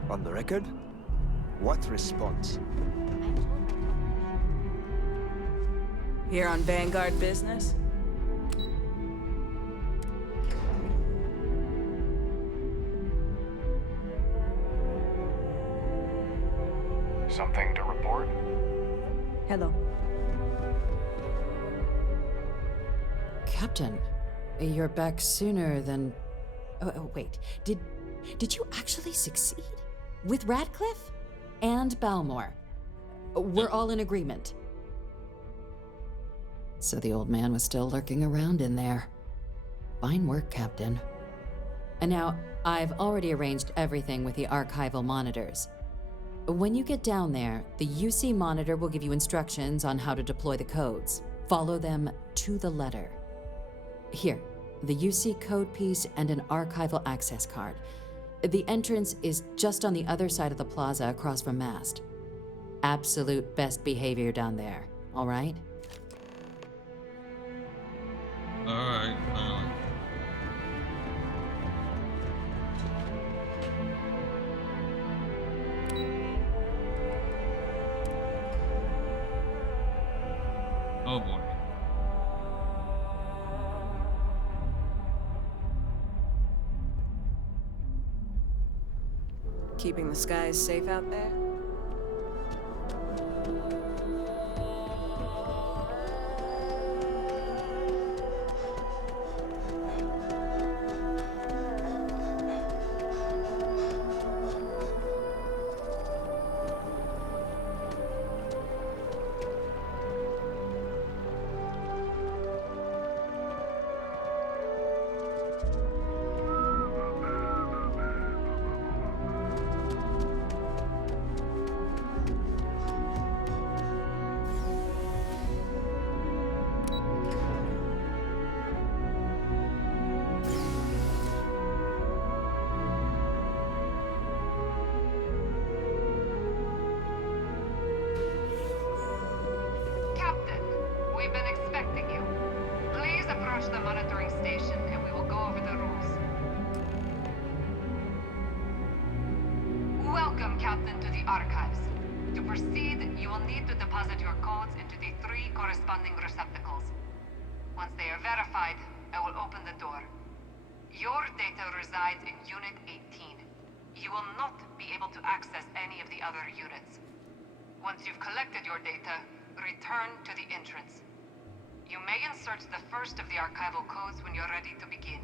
On the record? What response? Here on Vanguard business? Something to report? Hello. Captain, you're back sooner than... Oh, wait. Did you actually succeed? With Radcliffe? And Balmore? We're all in agreement. So the old man was still lurking around in there. Fine work, Captain. And now, I've already arranged everything with the archival monitors. When you get down there, the UC monitor will give you instructions on how to deploy the codes. Follow them to the letter. Here, the UC code piece and an archival access card. The entrance is just on the other side of the plaza across from Mast. Absolute best behavior down there, all right? Alright, finally. Oh boy. Keeping the skies safe out there? Captain, we've been expecting you. Please approach the monitoring station and we will go over the rules. Welcome, Captain, to the archives. To proceed, you will need to deposit your codes into the 3 corresponding receptacles. Once they are verified, I will open the door. Your data resides in Unit 18. You will not be able to access any of the other units. Once you've collected your data, return to the entrance. You may insert the first of the archival codes when you're ready to begin.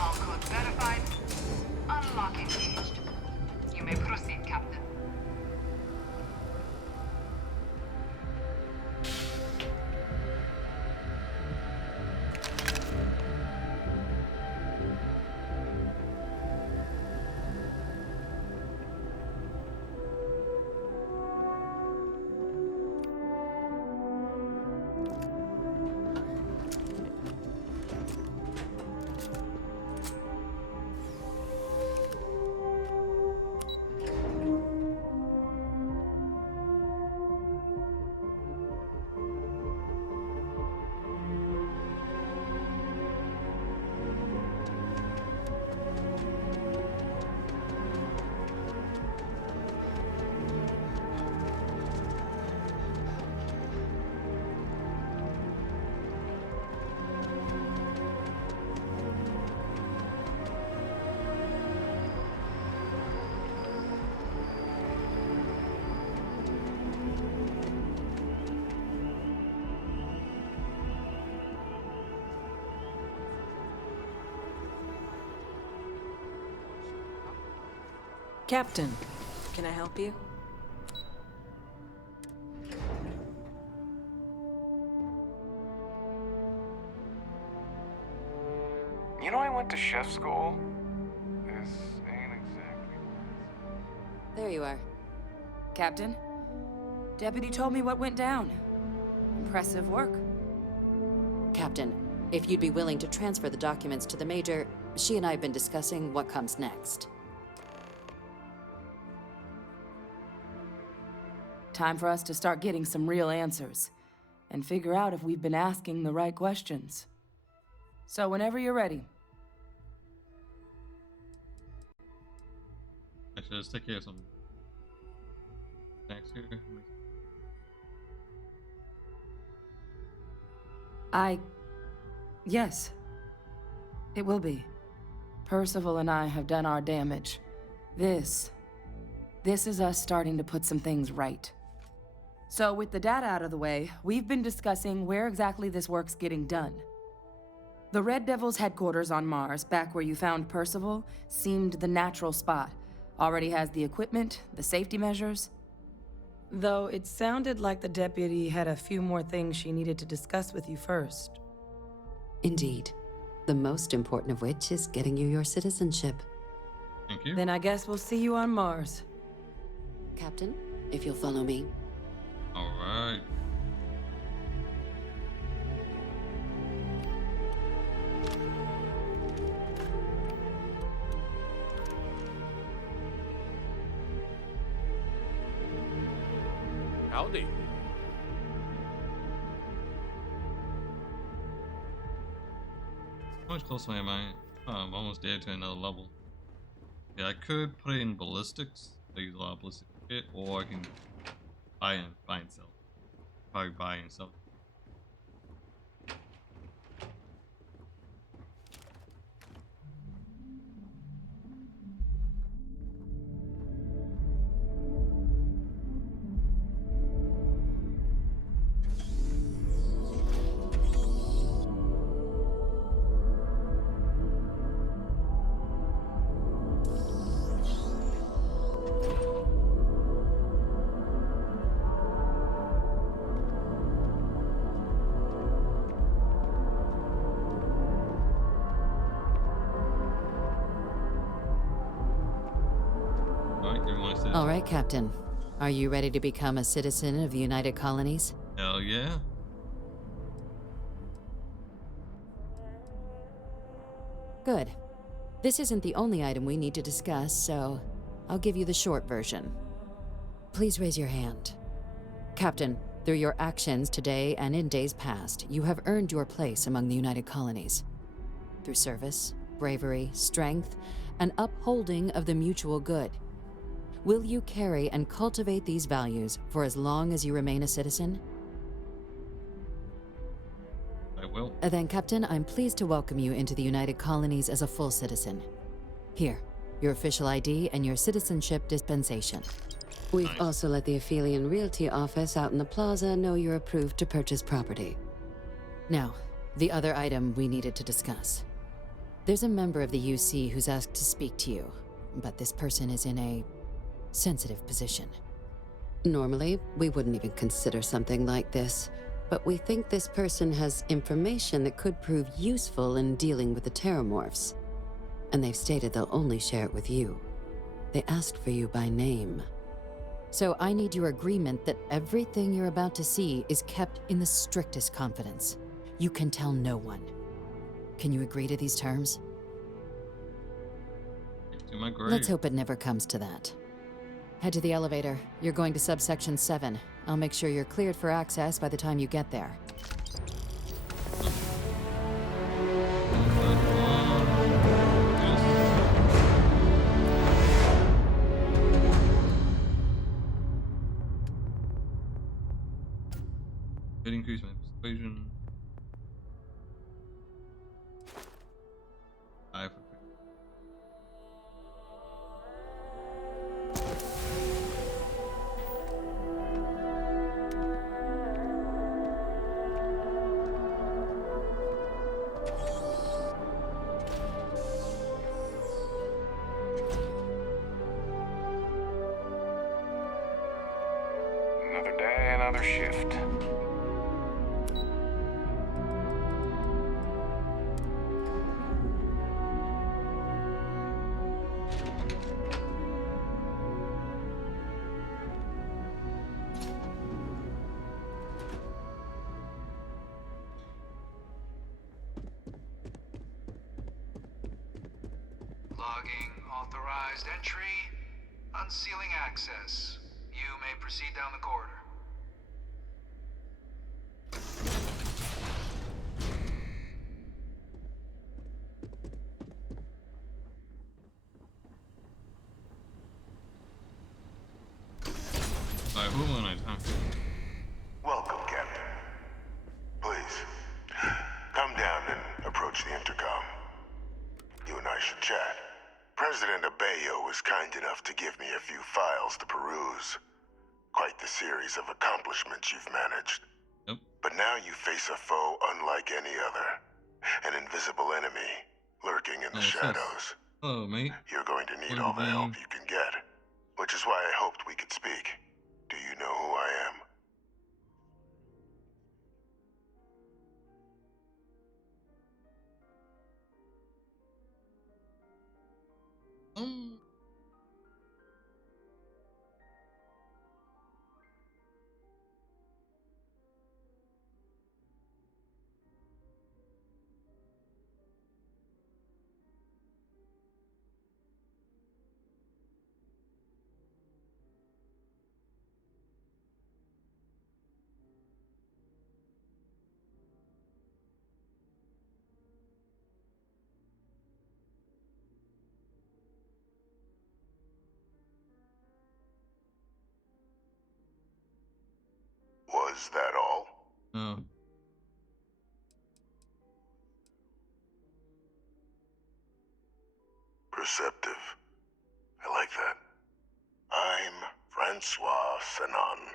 All codes verified. Unlock engaged. You may proceed, Captain. Captain, can I help you? You know, I went to chef school. This ain't exactly. There you are. Captain, Deputy told me what went down. Impressive work. Captain, if you'd be willing to transfer the documents to the Major, she and I have been discussing what comes next. Time for us to start getting some real answers and figure out if we've been asking the right questions. So whenever you're ready. Actually, let's take care of some snacks here. Yes. It will be. Percival and I have done our damage. This is us starting to put some things right. So with the data out of the way, we've been discussing where exactly this work's getting done. The Red Devil's headquarters on Mars, back where you found Percival, seemed the natural spot. Already has the equipment, the safety measures. Though it sounded like the deputy had a few more things she needed to discuss with you first. Indeed. The most important of which is getting you your citizenship. Thank you. Then I guess we'll see you on Mars. Captain, if you'll follow me. All right. Howdy. How much closer am I? Oh, I'm almost there to another level. Yeah, I could put it in ballistics. I use a lot of ballistic shit, or I can buy and sell. Probably buy and sell. All right, Captain. Are you ready to become a citizen of the United Colonies? Hell yeah. Good. This isn't the only item we need to discuss, so I'll give you the short version. Please raise your hand. Captain, through your actions today and in days past, you have earned your place among the United Colonies. Through service, bravery, strength, and upholding of the mutual good. Will you carry and cultivate these values for as long as you remain a citizen? I will. Then, Captain, I'm pleased to welcome you into the United Colonies as a full citizen. Here, your official ID and your citizenship dispensation. We've also let the Aphelion Realty office out in the plaza know you're approved to purchase property. Now, the other item we needed to discuss. There's a member of the UC who's asked to speak to you, but this person is in a sensitive position. Normally, we wouldn't even consider something like this, but we think this person has information that could prove useful in dealing with the Terramorphs. And they've stated they'll only share it with you. They asked for you by name. So I need your agreement that everything you're about to see is kept in the strictest confidence. You can tell no one. Can you agree to these terms? To my grave. Let's hope it never comes to that. Head to the elevator. You're going to subsection 7. I'll make sure you're cleared for access by the time you get there. Could increase my persuasion. another shift. Logging authorized entry. Unsealing access. You may proceed down the corridor. Alright, who am I time? Welcome, Captain. Please, come down and approach the intercom. You and I should chat. President Abeyo was kind enough to give me a few files to peruse. Quite the series of accomplishments you've managed. Yep. But now you face a foe unlike any other. An invisible enemy lurking in the shadows. Oh, mate. You're going to need all the help you can get. Which is why I hoped we could speak. Do you know who I am? Was that all? Oh. Perceptive. I like that. I'm Francois Sanon,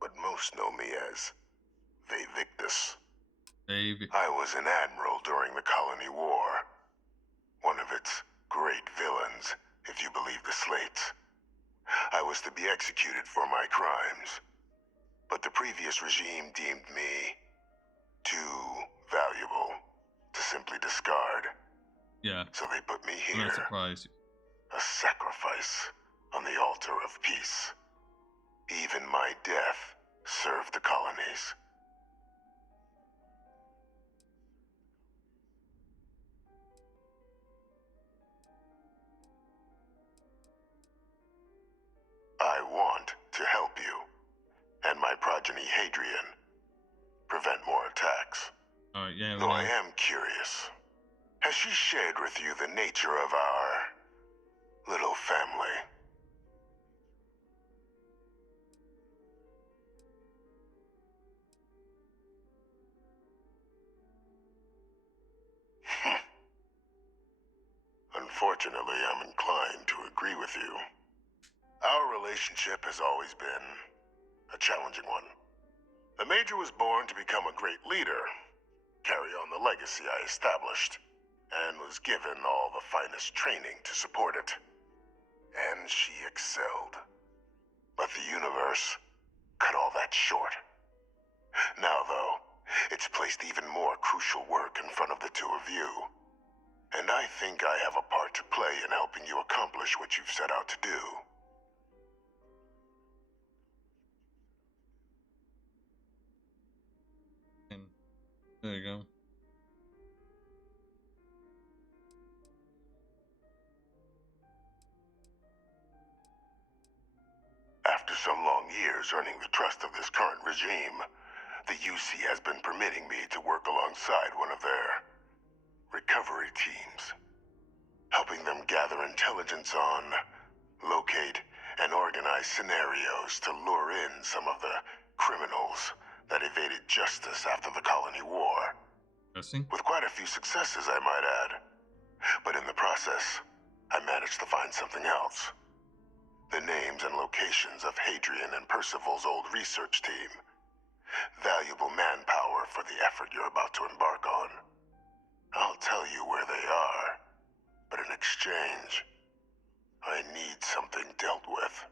but most know me as Victus. I was an admiral during the Colony War. One of its great villains, if you believe the slates. I was to be executed for my crimes. But the previous regime deemed me too valuable to simply discard. Yeah. So they put me I'm here. not surprised. A sacrifice on the altar of peace. Even my death served the colonies. I want to help you, and my progeny Hadrian, prevent more attacks. Alright, yeah. Though I am curious, has she shared with you the nature of our little family? Unfortunately, I'm inclined to agree with you. Our relationship has always been a challenging one. The Major was born to become a great leader, carry on the legacy I established, and was given all the finest training to support it. And she excelled. But the universe cut all that short. Now, though, it's placed even more crucial work in front of the two of you. And I think I have a part to play in helping you accomplish what you've set out to do. There you go. After some long years earning the trust of this current regime, the UC has been permitting me to work alongside one of their recovery teams, helping them gather intelligence on, locate, and organize scenarios to lure in some of the criminals that evaded justice after the Colony War. With quite a few successes, I might add. But in the process, I managed to find something else. The names and locations of Hadrian and Percival's old research team. Valuable manpower for the effort you're about to embark on. I'll tell you where they are, but in exchange, I need something dealt with.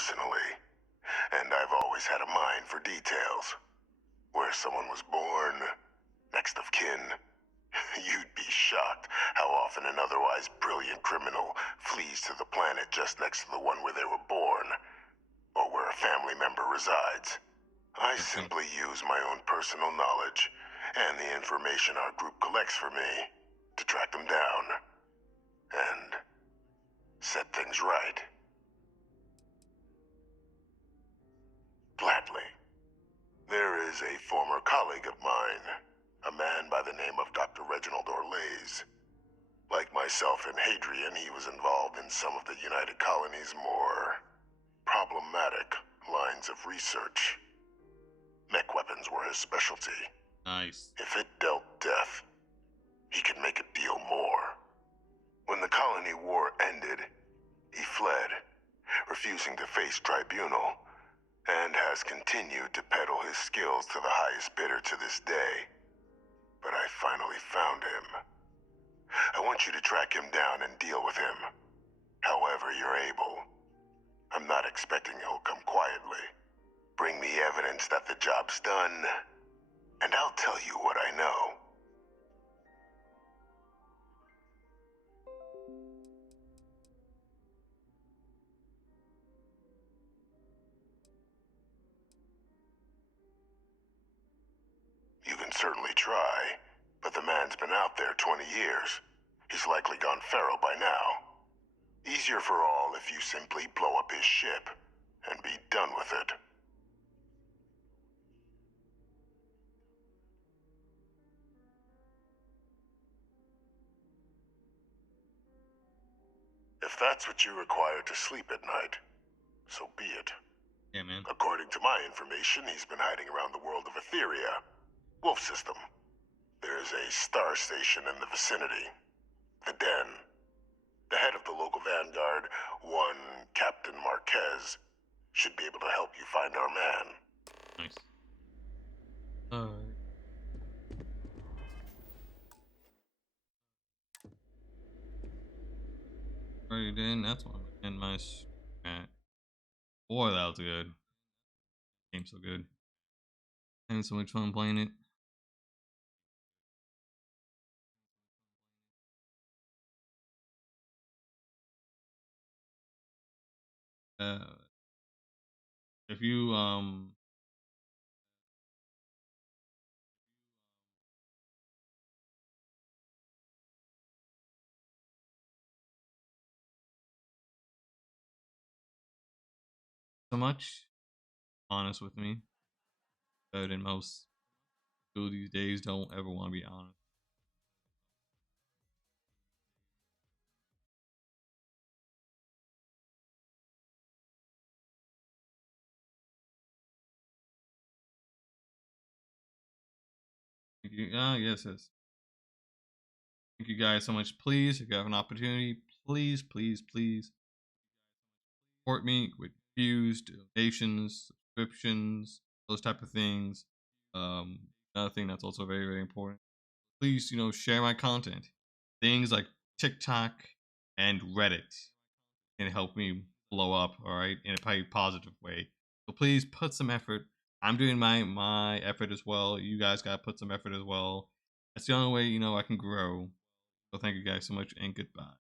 personally, and I've always had a mind for details. Where someone was born, next of kin. You'd be shocked how often an otherwise brilliant criminal flees to the planet just next to the one where they were born, or where a family member resides. I simply use my own personal knowledge and the information our group collects for me to track them down and set things right. Gladly. There is a former colleague of mine, a man by the name of Dr. Reginald Orlaise. Like myself and Hadrian, he was involved in some of the United Colony's more problematic lines of research. Mech weapons were his specialty. Nice. If it dealt death, he could make a deal more. When the colony war ended, he fled, refusing to face tribunal, and has continued to peddle his skills to the highest bidder to this day. But I finally found him. I want you to track him down and deal with him, however you're able. I'm not expecting he'll come quietly. Bring me evidence that the job's done, and I'll tell you what I know. You can certainly try, but the man's been out there 20 years. He's likely gone feral by now. Easier for all if you simply blow up his ship and be done with it. If that's what you require to sleep at night, so be it. Yeah, man. According to my information, he's been hiding around the world of Etheria, Wolf System. There's a star station in the vicinity, the Den. The head of the local vanguard, one Captain Marquez, should be able to help you find our man. Nice. Alright. Alright, then that's one. And my boy, that was good. Game so good. Having so much fun playing it. If you so much honest with me, but in most people these days don't ever want to be honest. Thank you. Yes. Thank you guys so much. Please, if you have an opportunity, please support me with views, donations, subscriptions, those type of things. Another thing that's also very important. Please, share my content. Things like TikTok and Reddit can help me blow up, all right, in a probably positive way. So please put some effort. I'm doing my effort as well. You guys gotta put some effort as well. That's the only way, I can grow. So thank you guys so much, and goodbye.